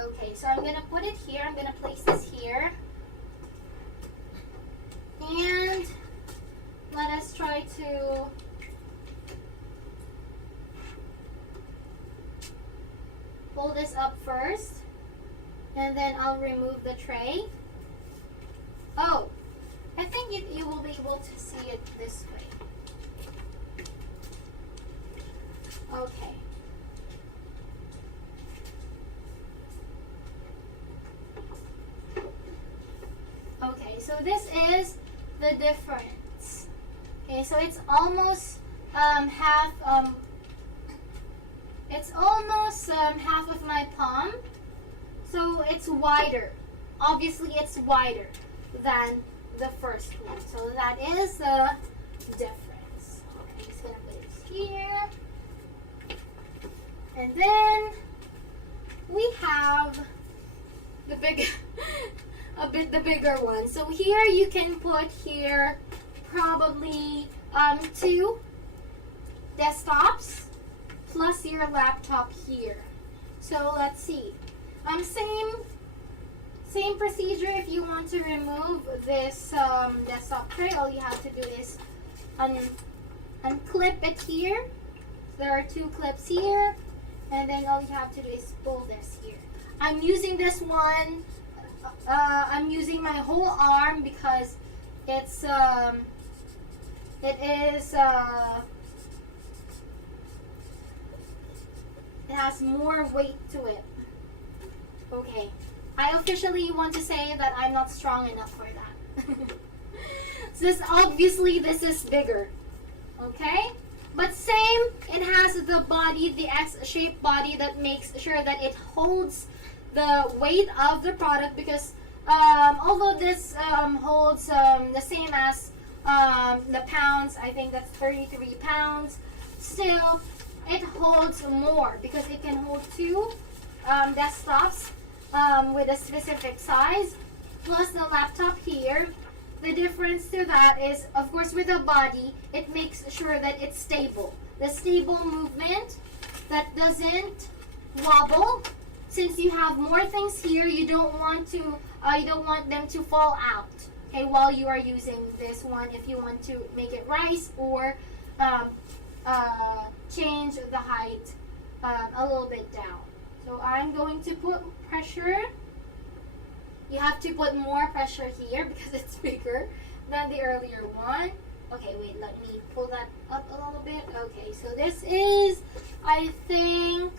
Okay, so I'm going to put it here. I'm going to place this here. And let us try to pull this up first. And then I'll remove the tray. Oh, I think you will be able to see it this way. Okay. Okay, so this is the difference. Okay, so it's almost half half of my palm. So it's wider. Obviously it's wider than the first one. So that is the difference. I'm just gonna put it here. And then we have the big, the bigger one. So here you can put here probably 2 desktops plus your laptop here. So let's see. Same procedure. If you want to remove this desktop tray, all you have to do is unclip it here. There are 2 clips here. And then all you have to do is pull this here. I'm using this one. I'm using my whole arm because it has more weight to it. Okay. I officially want to say that I'm not strong enough for that. Obviously this is bigger. Okay? But same, it has the body, the X-shaped body that makes sure that it holds the weight of the product because although this holds the same as the pounds, I think that's 33 pounds, still it holds more because it can hold 2 desktops with a specific size. plus the laptop here. The difference to that is, of course, with the body, it makes sure that it's stable. The stable movement that doesn't wobble. Since you have more things here, you don't want them to fall out. Okay, while you are using this one, if you want to make it rise or change the height a little bit down. So I'm going to put pressure. You have to put more pressure here because it's bigger than the earlier one. Okay, wait, let me pull that up a little bit. Okay, so this is, I think,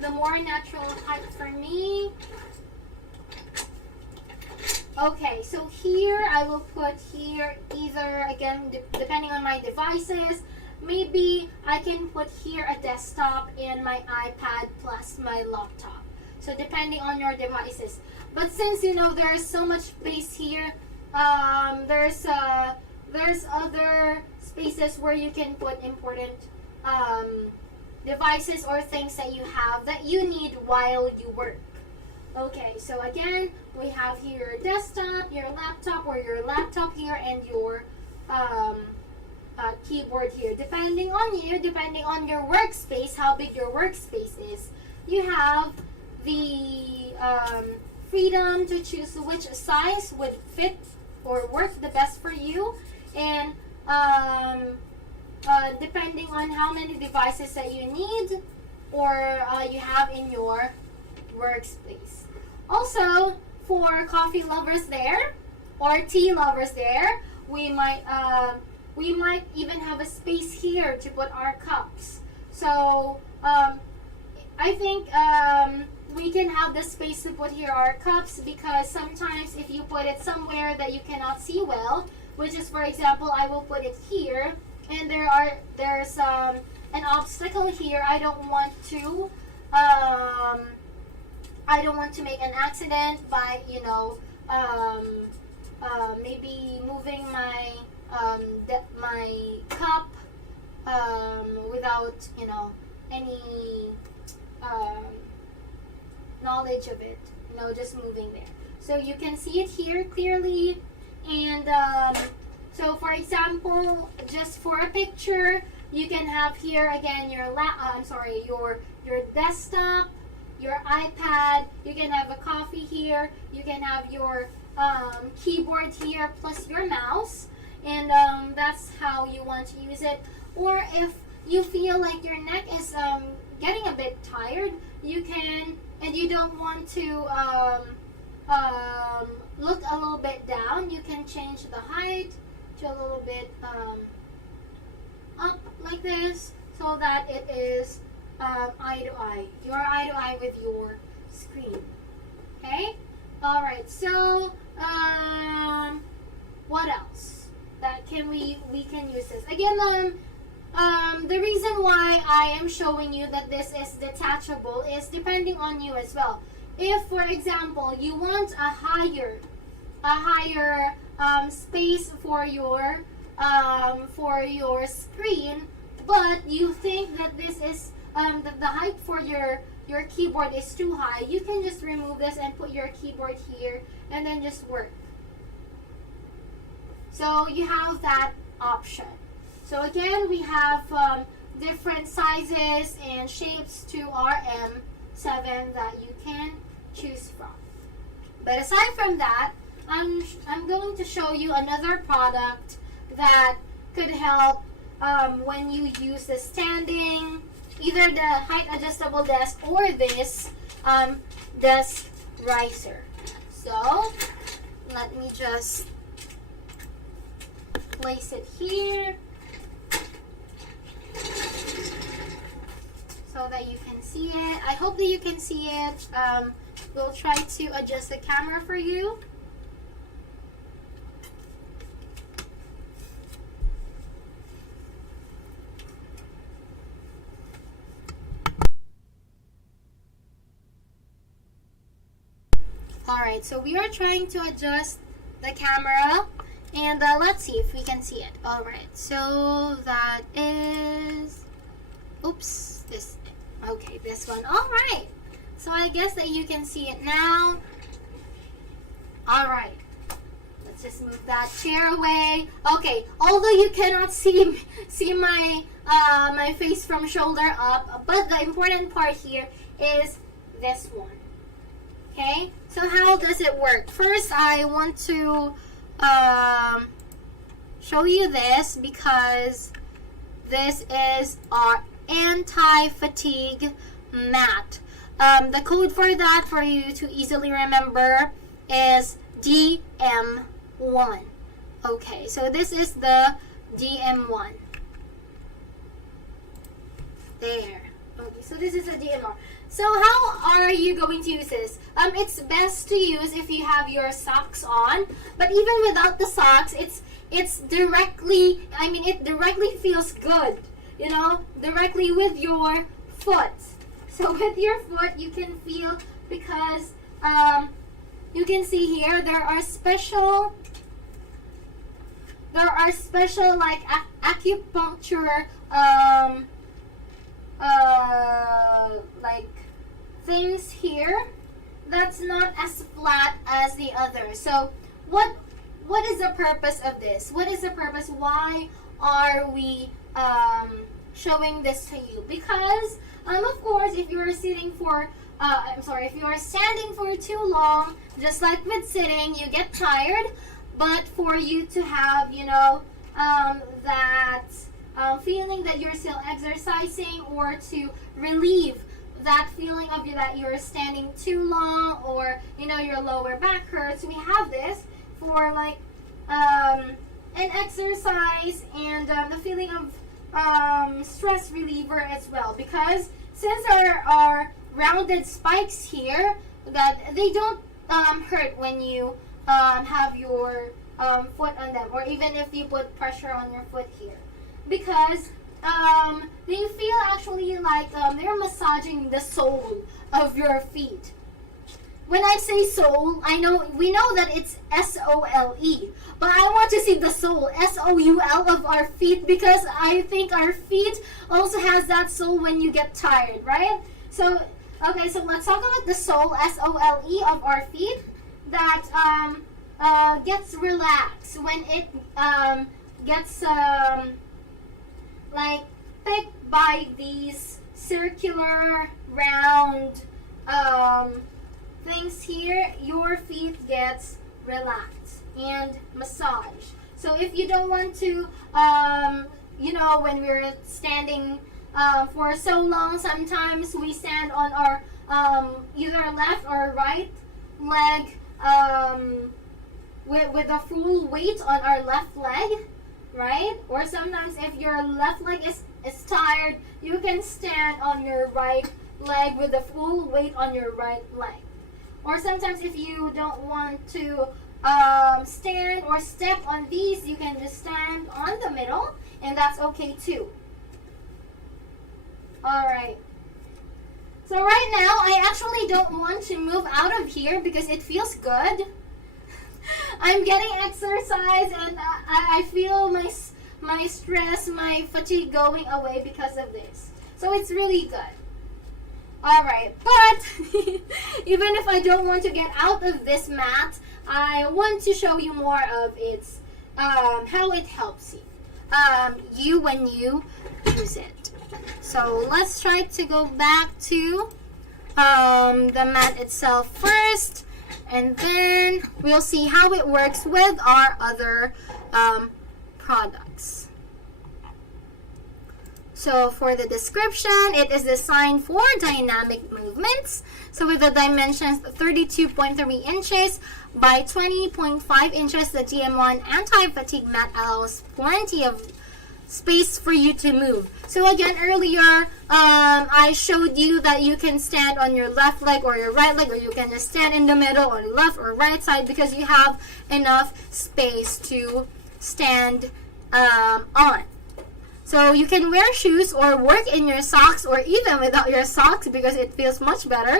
the more natural height for me. Okay, so here I will put here either, again, depending on my devices, maybe I can put here a desktop and my iPad plus my laptop. So depending on your devices. But since there's so much space here, there's other spaces where you can put important devices or things that you have that you need while you work. Okay, so again, we have here your desktop, your laptop, or your laptop here, and your keyboard here. Depending on your workspace, how big your workspace is, you have the freedom to choose which size would fit or work the best for you, and depending on how many devices that you need or you have in your workspace. Also, for coffee lovers there or tea lovers there, we might even have a space here to put our cups. So I think we can have the space to put here our cups, because sometimes if you put it somewhere that you cannot see well, which is, for example, I will put it here, and there's an obstacle here. I don't want to make an accident by maybe moving my my cup without any knowledge of it, just moving there. So you can see it here clearly, and so for example, just for a picture, you can have here again your your desktop, your iPad. You can have a coffee here. You can have your keyboard here plus your mouse, and that's how you want to use it. Or if you feel like your neck is getting a bit tired, you can, and you don't want to look a little bit down, you can change the height to a little bit up like this, so that it is eye to eye. You're eye to eye with your screen. Okay? Alright, so what else that we can use this? Again, the reason why I am showing you that this is detachable is depending on you as well. If, for example, you want a higher space for your screen, but you think that this is that the height for your keyboard is too high, you can just remove this and put your keyboard here and then just work. So you have that option. So again, we have different sizes and shapes to RM7 that you can choose from. But aside from that, I'm going to show you another product that could help when you use the standing, either the height adjustable desk or this desk riser. So let me just place it here so that you can see it. I hope that you can see it. We'll try to adjust the camera for you. Alright, so we are trying to adjust the camera, and let's see if we can see it. Alright, so that is, oops, this, okay, this one. Alright, so I guess that you can see it now. Alright. Let's just move that chair away. Okay, although you cannot see my my face from shoulder up, but the important part here is this one. Okay, so how does it work? First, I want to show you this because this is our anti-fatigue mat. The code for that, for you to easily remember, is DM1. Okay, so this is the DM1. There. Okay, so this is a DM1. So how are you going to use this? It's best to use if you have your socks on, but even without the socks, it's directly, it directly feels good, directly with your foot. So with your foot, you can feel, because you can see here there are special like acupuncture like things here that's not as flat as the other. So what is the purpose of this? What is the purpose? Why are we showing this to you? Because of course, if you are sitting for if you are standing for too long, just like with sitting, you get tired. But for you to have, that feeling that you're still exercising, or to relieve that feeling of that you're standing too long, or your lower back hurts, we have this for like an exercise and the feeling of stress reliever as well. Because since there are rounded spikes here, that they don't hurt when you have your foot on them, or even if you put pressure on your foot here, because they feel actually like they're massaging the sole of your feet. When I say sole, we know that it's SOLE, but I want to see the sole, SOUL, of our feet, because I think our feet also has that sole when you get tired, right? So, okay, so let's talk about the sole, SOLE, of our feet, that gets relaxed when it gets like picked by these circular round things here. Your feet gets relaxed and massaged. So if you don't want to, when we're standing for so long, sometimes we stand on our either left or right leg with the full weight on our left leg, right? Or sometimes if your left leg is tired, you can stand on your right leg with the full weight on your right leg. Or sometimes if you don't want to stand or step on these, you can just stand on the middle, and that's okay too. Alright. So right now, I actually don't want to move out of here because it feels good. I'm getting exercise, and I feel my stress, my fatigue going away because of this. So it's really good. Alright, but even if I don't want to get out of this mat, I want to show you more of its how it helps you when you use it. So let's try to go back to the mat itself first, and then we'll see how it works with our other products. So for the description, it is designed for dynamic movements. So with the dimensions 32.3 inches by 20.5 inches, the DM1 anti-fatigue mat allows plenty of space for you to move. So again, earlier, I showed you that you can stand on your left leg or your right leg, or you can just stand in the middle on left or right side, because you have enough space to stand on. So you can wear shoes or work in your socks, or even without your socks, because it feels much better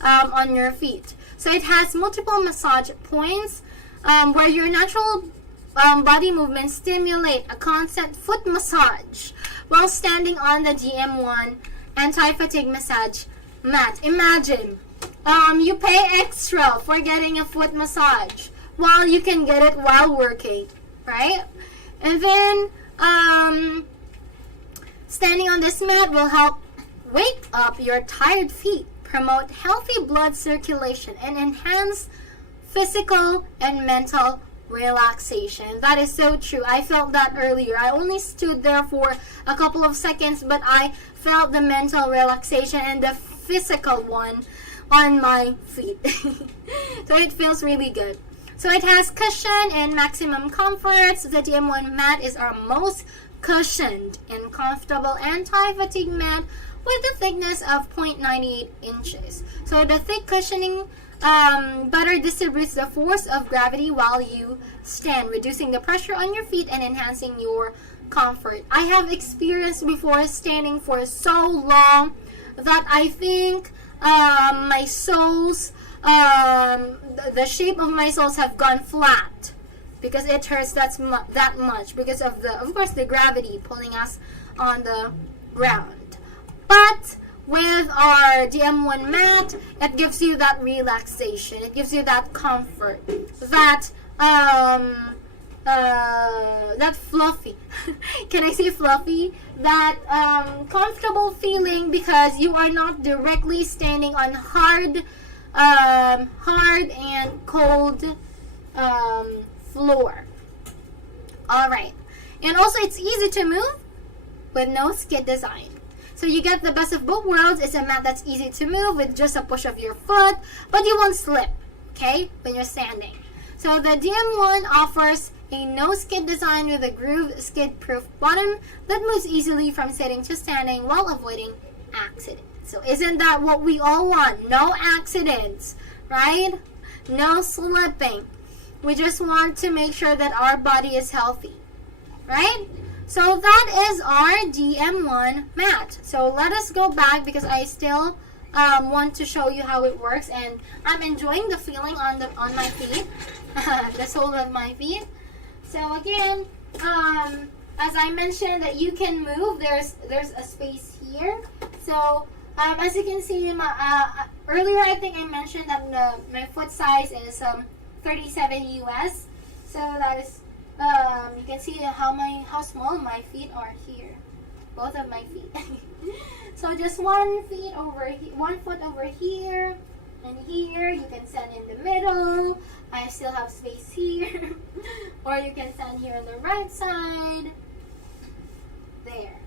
on your feet. So it has multiple massage points where your natural body movements stimulate a constant foot massage while standing on the DM1 anti-fatigue massage mat. Imagine You pay extra for getting a foot massage while you can get it while working, right? And then standing on this mat will help wake up your tired feet, promote healthy blood circulation, and enhance physical and mental relaxation. That is so true. I felt that earlier. I only stood there for a couple of seconds, but I felt the mental relaxation and the physical one on my feet. So it feels really good. So it has cushion and maximum comforts. The DM1 mat is our most cushioned and comfortable anti-fatigue mat with a thickness of 0.98 inches. So the thick cushioning better distributes the force of gravity while you stand, reducing the pressure on your feet and enhancing your comfort. I have experienced before standing for so long that I think my soles, the shape of my soles have gone flat because it hurts that much because of the gravity pulling us on the ground. But with our DM1 mat, it gives you that relaxation. It gives you that comfort, that fluffy. Can I say fluffy? That comfortable feeling because you are not directly standing on hard and cold floor. All right, and also it's easy to move with no skid design. So you get the best of both worlds. It's a mat that's easy to move with just a push of your foot, but you won't slip, okay, when you're standing. So the DM1 offers a no-skid design with a grooved skid-proof bottom that moves easily from sitting to standing while avoiding accidents. So isn't that what we all want? No accidents, right? No slipping. We just want to make sure that our body is healthy, right? So that is our DM1 mat. So let us go back because I still want to show you how it works, and I'm enjoying the feeling on my feet, the sole of my feet. So again, as I mentioned that you can move. There's a space here. So as you can see, earlier I think I mentioned that my foot size is 37 US. So that is. You can see how small my feet are here, both of my feet. So just one foot over here, and here you can stand in the middle. I still have space here, or you can stand here on the right side. There.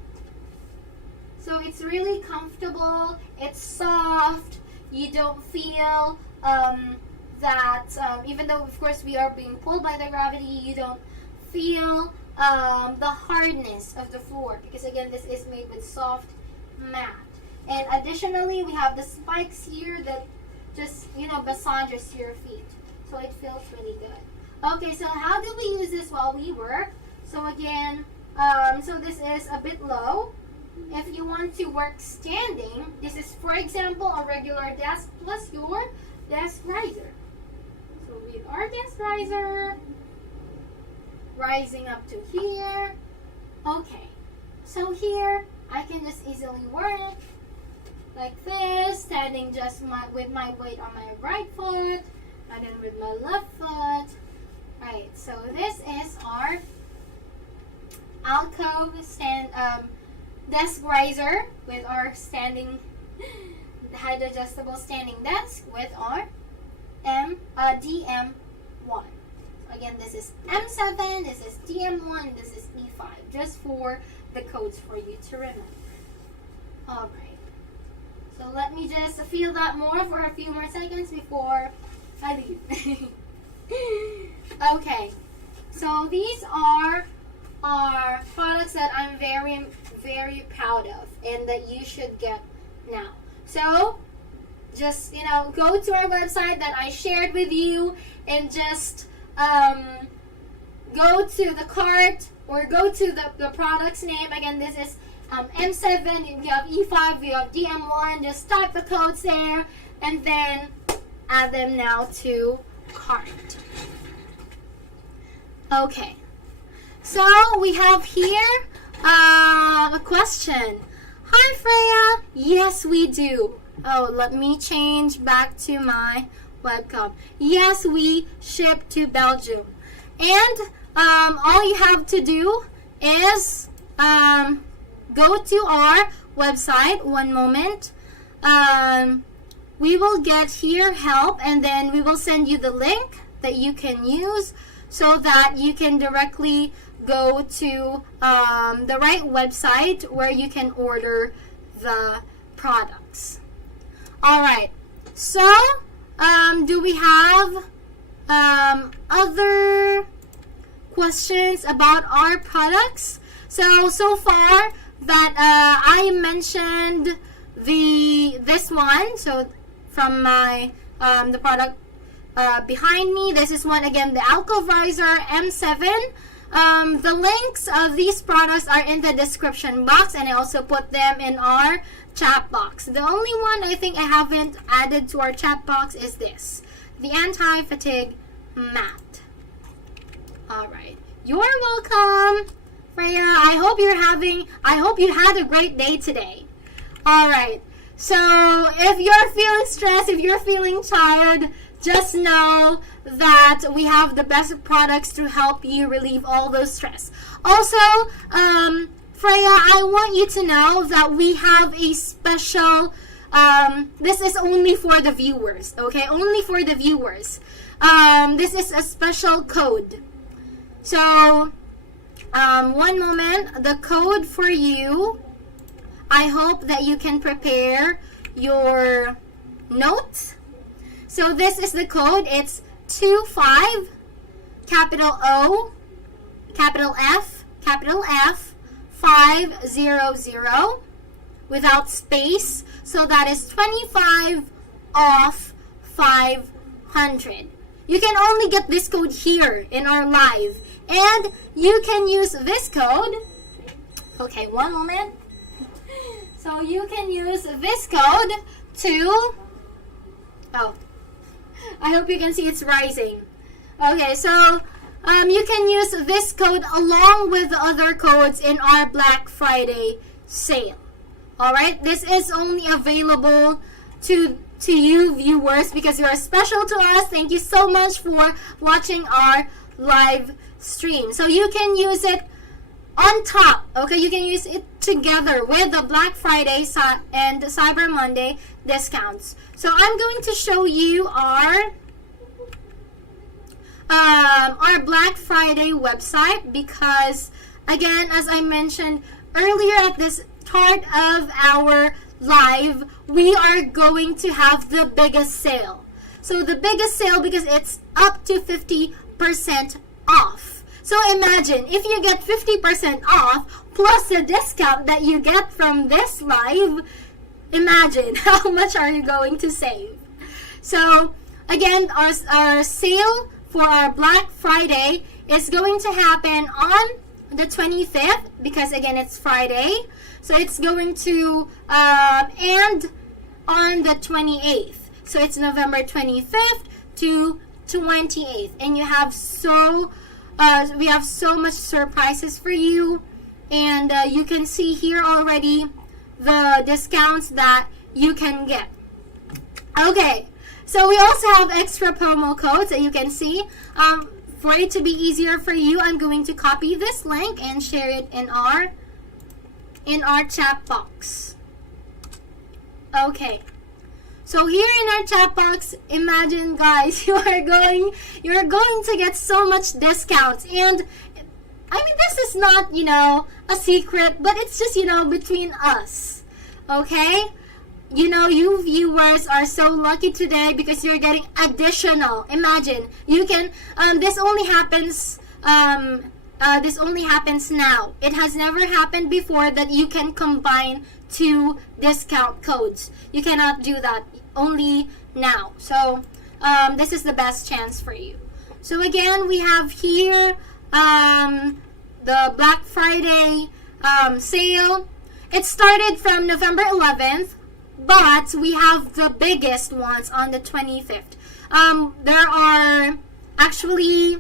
So it's really comfortable. It's soft. You don't feel that even though of course we are being pulled by the gravity, you don't feel the hardness of the floor because again this is made with soft mat. And additionally we have the spikes here that just massages your feet, so it feels really good. Okay, so how do we use this while we work? So again, so this is a bit low. If you want to work standing, this is for example a regular desk plus your desk riser. So with our desk riser, rising up to here. Okay, so here I can just easily work like this, standing just with my weight on my right foot and then with my left foot. Right, so this is our alcove desk riser with our standing height adjustable standing desk with our DM1. Again, this is M7, this is DM1, this is E5, just for the codes for you to remember. Alright, so let me just feel that more for a few more seconds before I leave. Okay, so these are our products that I'm very, very proud of and that you should get now. So, just, go to our website that I shared with you and just go to the cart or go to the product's name. Again, this is M7, we have E5, we have DM1. Just type the codes there and then add them now to cart. Okay, so we have here a question. Hi Freya, yes we do. Oh, let me change back to my webcam. Yes, we ship to Belgium. And all you have to do is go to our website. One moment. We will get here help, and then we will send you the link that you can use so that you can directly go to the right website where you can order the products. Alright, so do we have other questions about our products? So far that I mentioned this one, so from my the product behind me, this is one again, the Alcovisor M7. The links of these products are in the description box, and I also put them in our chat box. The only one I think I haven't added to our chat box is this, the anti-fatigue mat. Alright, you're welcome, Freya. I hope you had a great day today. Alright, so if you're feeling stressed, if you're feeling tired, just know that we have the best products to help you relieve all those stress. Also, Freya, I want you to know that we have a special, this is only for the viewers, okay? Only for the viewers. This is a special code. So, one moment, the code for you, I hope that you can prepare your notes. So this is the code. It's 25 capital O capital F 500 without space. So that is 25 off 500. You can only get this code here in our live, and you can use this code. Okay, one moment. So you can use this code to, I hope you can see it's rising. Okay, so you can use this code along with the other codes in our Black Friday sale. Alright, this is only available to you viewers because you are special to us. Thank you so much for watching our live stream. So you can use it on top, okay? You can use it together with the Black Friday and Cyber Monday discounts. So I'm going to show you our Black Friday website because, again, as I mentioned earlier at the start of our live, we are going to have the biggest sale. So the biggest sale because it's up to 50% off. So imagine if you get 50% off plus the discount that you get from this live, imagine how much are you going to save. So again, our sale for our Black Friday is going to happen on the 25th because again it's Friday. So it's going to end on the 28th. So it's November 25th to 28th, and you have we have so much surprises for you, and you can see here already the discounts that you can get. Okay, so we also have extra promo codes that you can see. For it to be easier for you, I'm going to copy this link and share it in our chat box. Okay. So here in our chat box, imagine guys, you're going to get so much discounts. And I mean, this is not, a secret, but it's just, between us. Okay? You viewers are so lucky today because you're getting additional. Imagine, you can, this only happens now. It has never happened before that you can combine two discount codes. You cannot do that, only now. So this is the best chance for you. So again, we have here the Black Friday sale. It started from November 11th, but we have the biggest ones on the 25th. There are actually,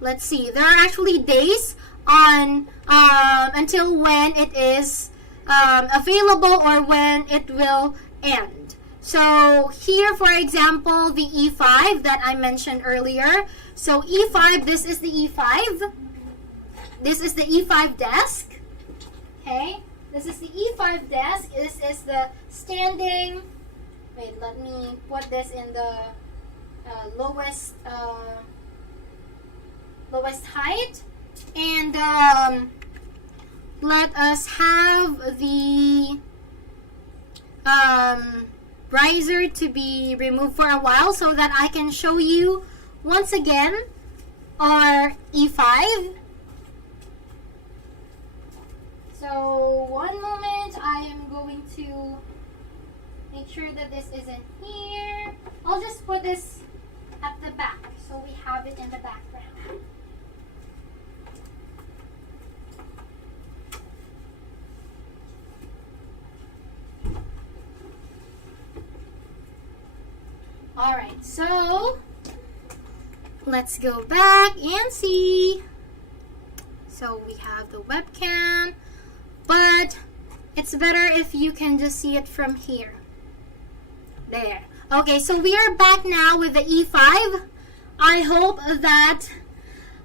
there are actually days on until when it is available or when it will end. So here, for example, the E5 that I mentioned earlier. So E5, this is the E5. This is the E5 desk. Okay, this is the E5 desk. This is the standing. Wait, let me put this in the lowest height. And let us have the riser to be removed for a while so that I can show you once again our E5. So one moment, I am going to make sure that this isn't here. I'll just put this at the back so we have it in the background. Alright, so let's go back and see. So we have the webcam, but it's better if you can just see it from here. There. Okay, so we are back now with the E5. I hope that...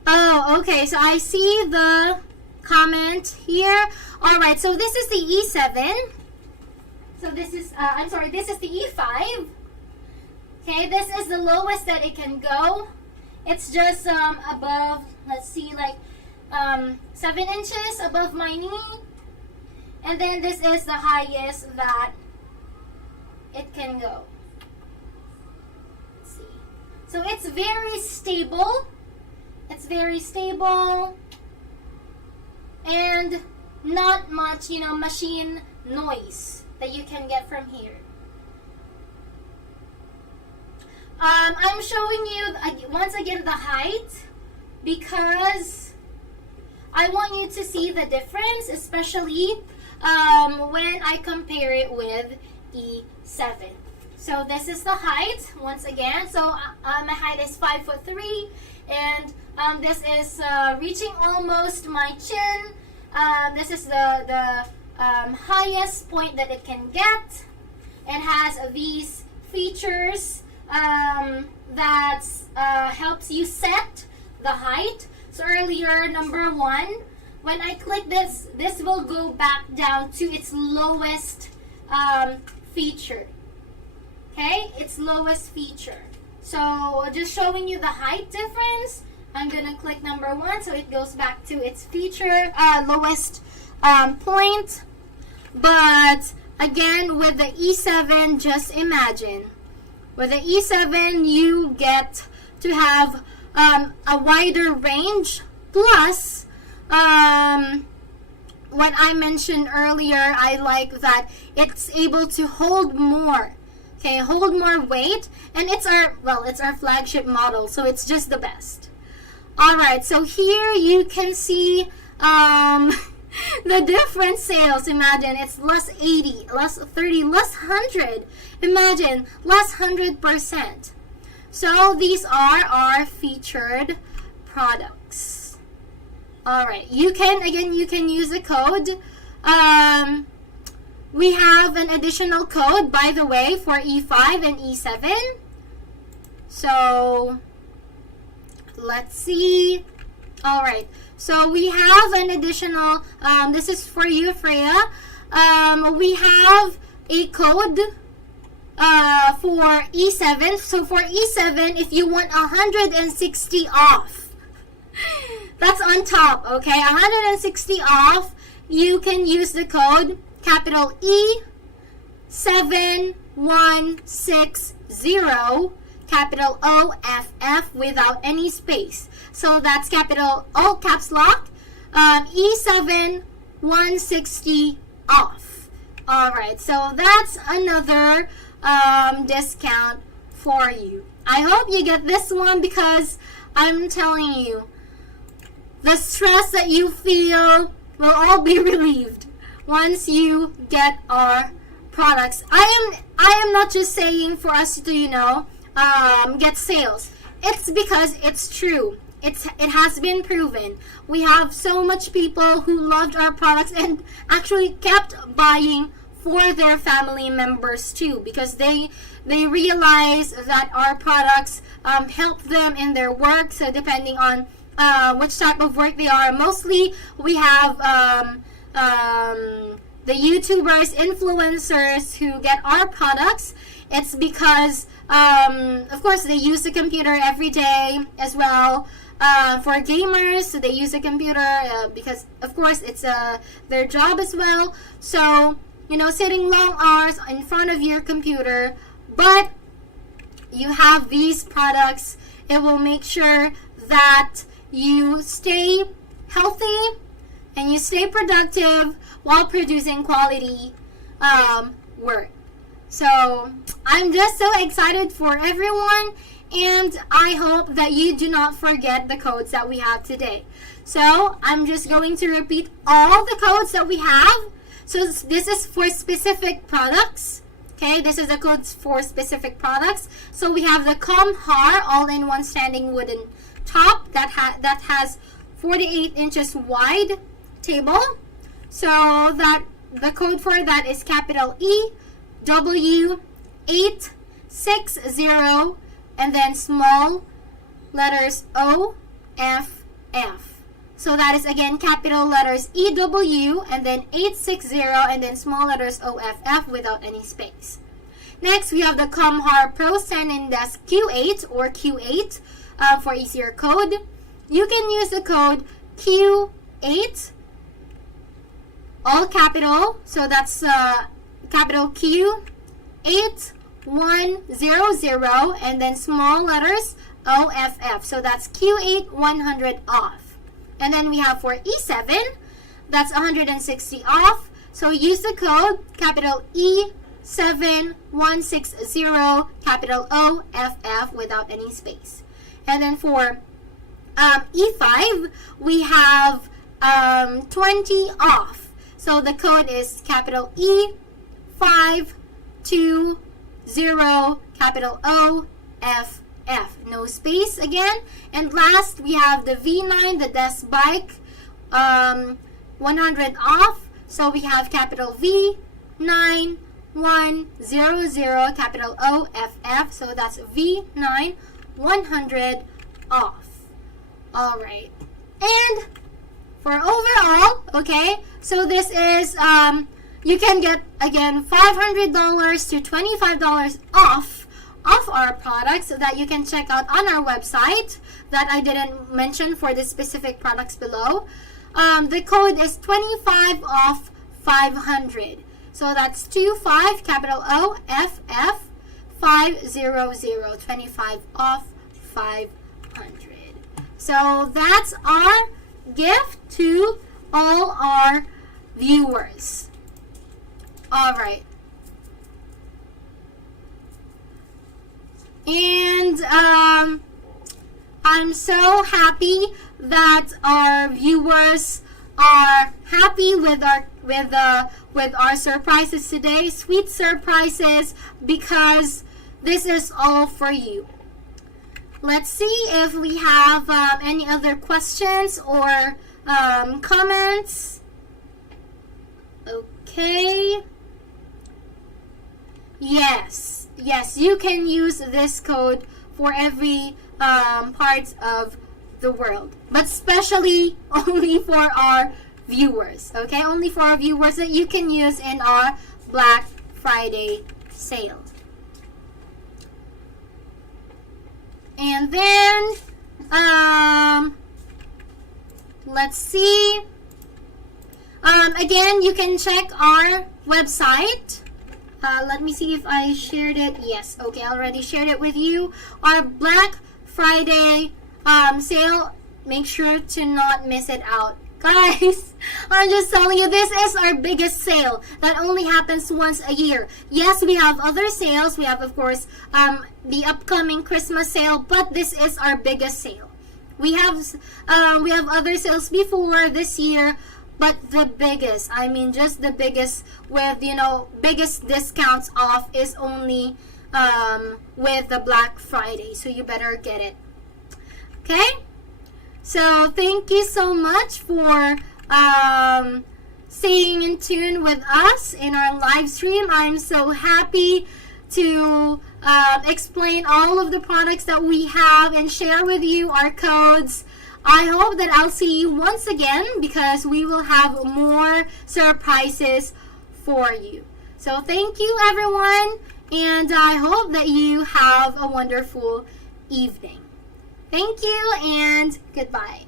Oh, okay, so I see the comment here. Alright, so this is the E7. So this is, this is the E5. Okay, this is the lowest that it can go. It's just above, let's see, like 7 inches above my knee. And then this is the highest that it can go. Let's see. So it's very stable. It's very stable. And not much, machine noise that you can get from here. I'm showing you once again the height because I want you to see the difference, especially when I compare it with E7. So this is the height once again. So my height is 5'3", and this is reaching almost my chin. This is the highest point that it can get, and has these features that helps you set the height. So earlier, number 1, when I click this, this will go back down to its lowest feature. Okay, its lowest feature. So just showing you the height difference, I'm gonna click number 1, so it goes back to its feature lowest point. But again, with the E7, just imagine. With the E7, you get to have a wider range, plus what I mentioned earlier, I like that it's able to hold more. Okay, hold more weight, and it's our flagship model, so it's just the best. Alright, so here you can see the different sales. Imagine it's less 80, less 30, less 100. Imagine less 100%. So these are our featured products. Alright, you can use the code. We have an additional code, by the way, for E5 and E7. So let's see. Alright, so we have an additional, this is for you, Freya. We have a code for E7. So for E7, if you want 160 off, that's on top, okay? 160 off, you can use the code capital E7160, capital OFF without any space. So that's capital all caps lock, E7160 off. Alright, so that's another discount for you. I hope you get this one, because I'm telling you, the stress that you feel will all be relieved once you get our products. I am not just saying for us to get sales. It's because it's true. It has been proven. We have so much people who loved our products and actually kept buying for their family members too, because they realize that our products help them in their work. So depending on which type of work they are, mostly we have the YouTubers, influencers who get our products. It's because of course they use the computer every day as well. For gamers, so they use a computer because of course it's their job as well. So sitting long hours in front of your computer, but you have these products, it will make sure that you stay healthy and you stay productive while producing quality work. So I'm just so excited for everyone, and I hope that you do not forget the codes that we have today. So I'm just going to repeat all the codes that we have. So this is for specific products. Okay, this is the codes for specific products. So we have the Comhar all-in-one standing wooden top that has 48 inches wide table. So that the code for that is capital EW860 and then small letters OFF. So that is again capital letters EW and then 860 and then small letters OFF without any space. Next, we have the Comhar Pro Standing Desk Q8 or Q8 for easier code. You can use the code Q8, all capital, so that's capital Q 8100 and then small letters OFF. So that's Q8 100 off. And then we have for E7, that's 160 off. So use the code capital E7160 capital OFF without any space. And then for E5, we have 20 off. So the code is capital E520 capital OFF. No space again. And last, we have the V9, the desk bike, 100 off. So we have capital V9100 capital OFF. So that's V9 100 off. Alright. And for overall, okay, so this is, you can get, again, $500 to $25 off our products that you can check out on our website that I didn't mention for the specific products below. The code is 25 off 500. So that's 25 capital OFF 500, 25 off 500. So that's our gift to all our viewers. Alright. And I'm so happy that our viewers are happy with our surprises today, sweet surprises, because this is all for you. Let's see if we have any other questions or comments. Okay. Yes, you can use this code for every part of the world, but especially only for our viewers, okay? Only for our viewers that you can use in our Black Friday sale. And then, let's see. Again, you can check our website. Let me see if I shared it. Yes, okay, I already shared it with you. Our Black Friday sale, make sure to not miss it out. Guys, I'm just telling you, this is our biggest sale that only happens once a year. Yes, we have other sales. We have, of course, the upcoming Christmas sale, but this is our biggest sale. We have other sales before this year, but the biggest, I mean just the biggest with, biggest discounts off is only with the Black Friday. So you better get it. Okay? So thank you so much for staying in tune with us in our live stream. I'm so happy to explain all of the products that we have and share with you our codes. I hope that I'll see you once again because we will have more surprises for you. So thank you, everyone, and I hope that you have a wonderful evening. Thank you and goodbye.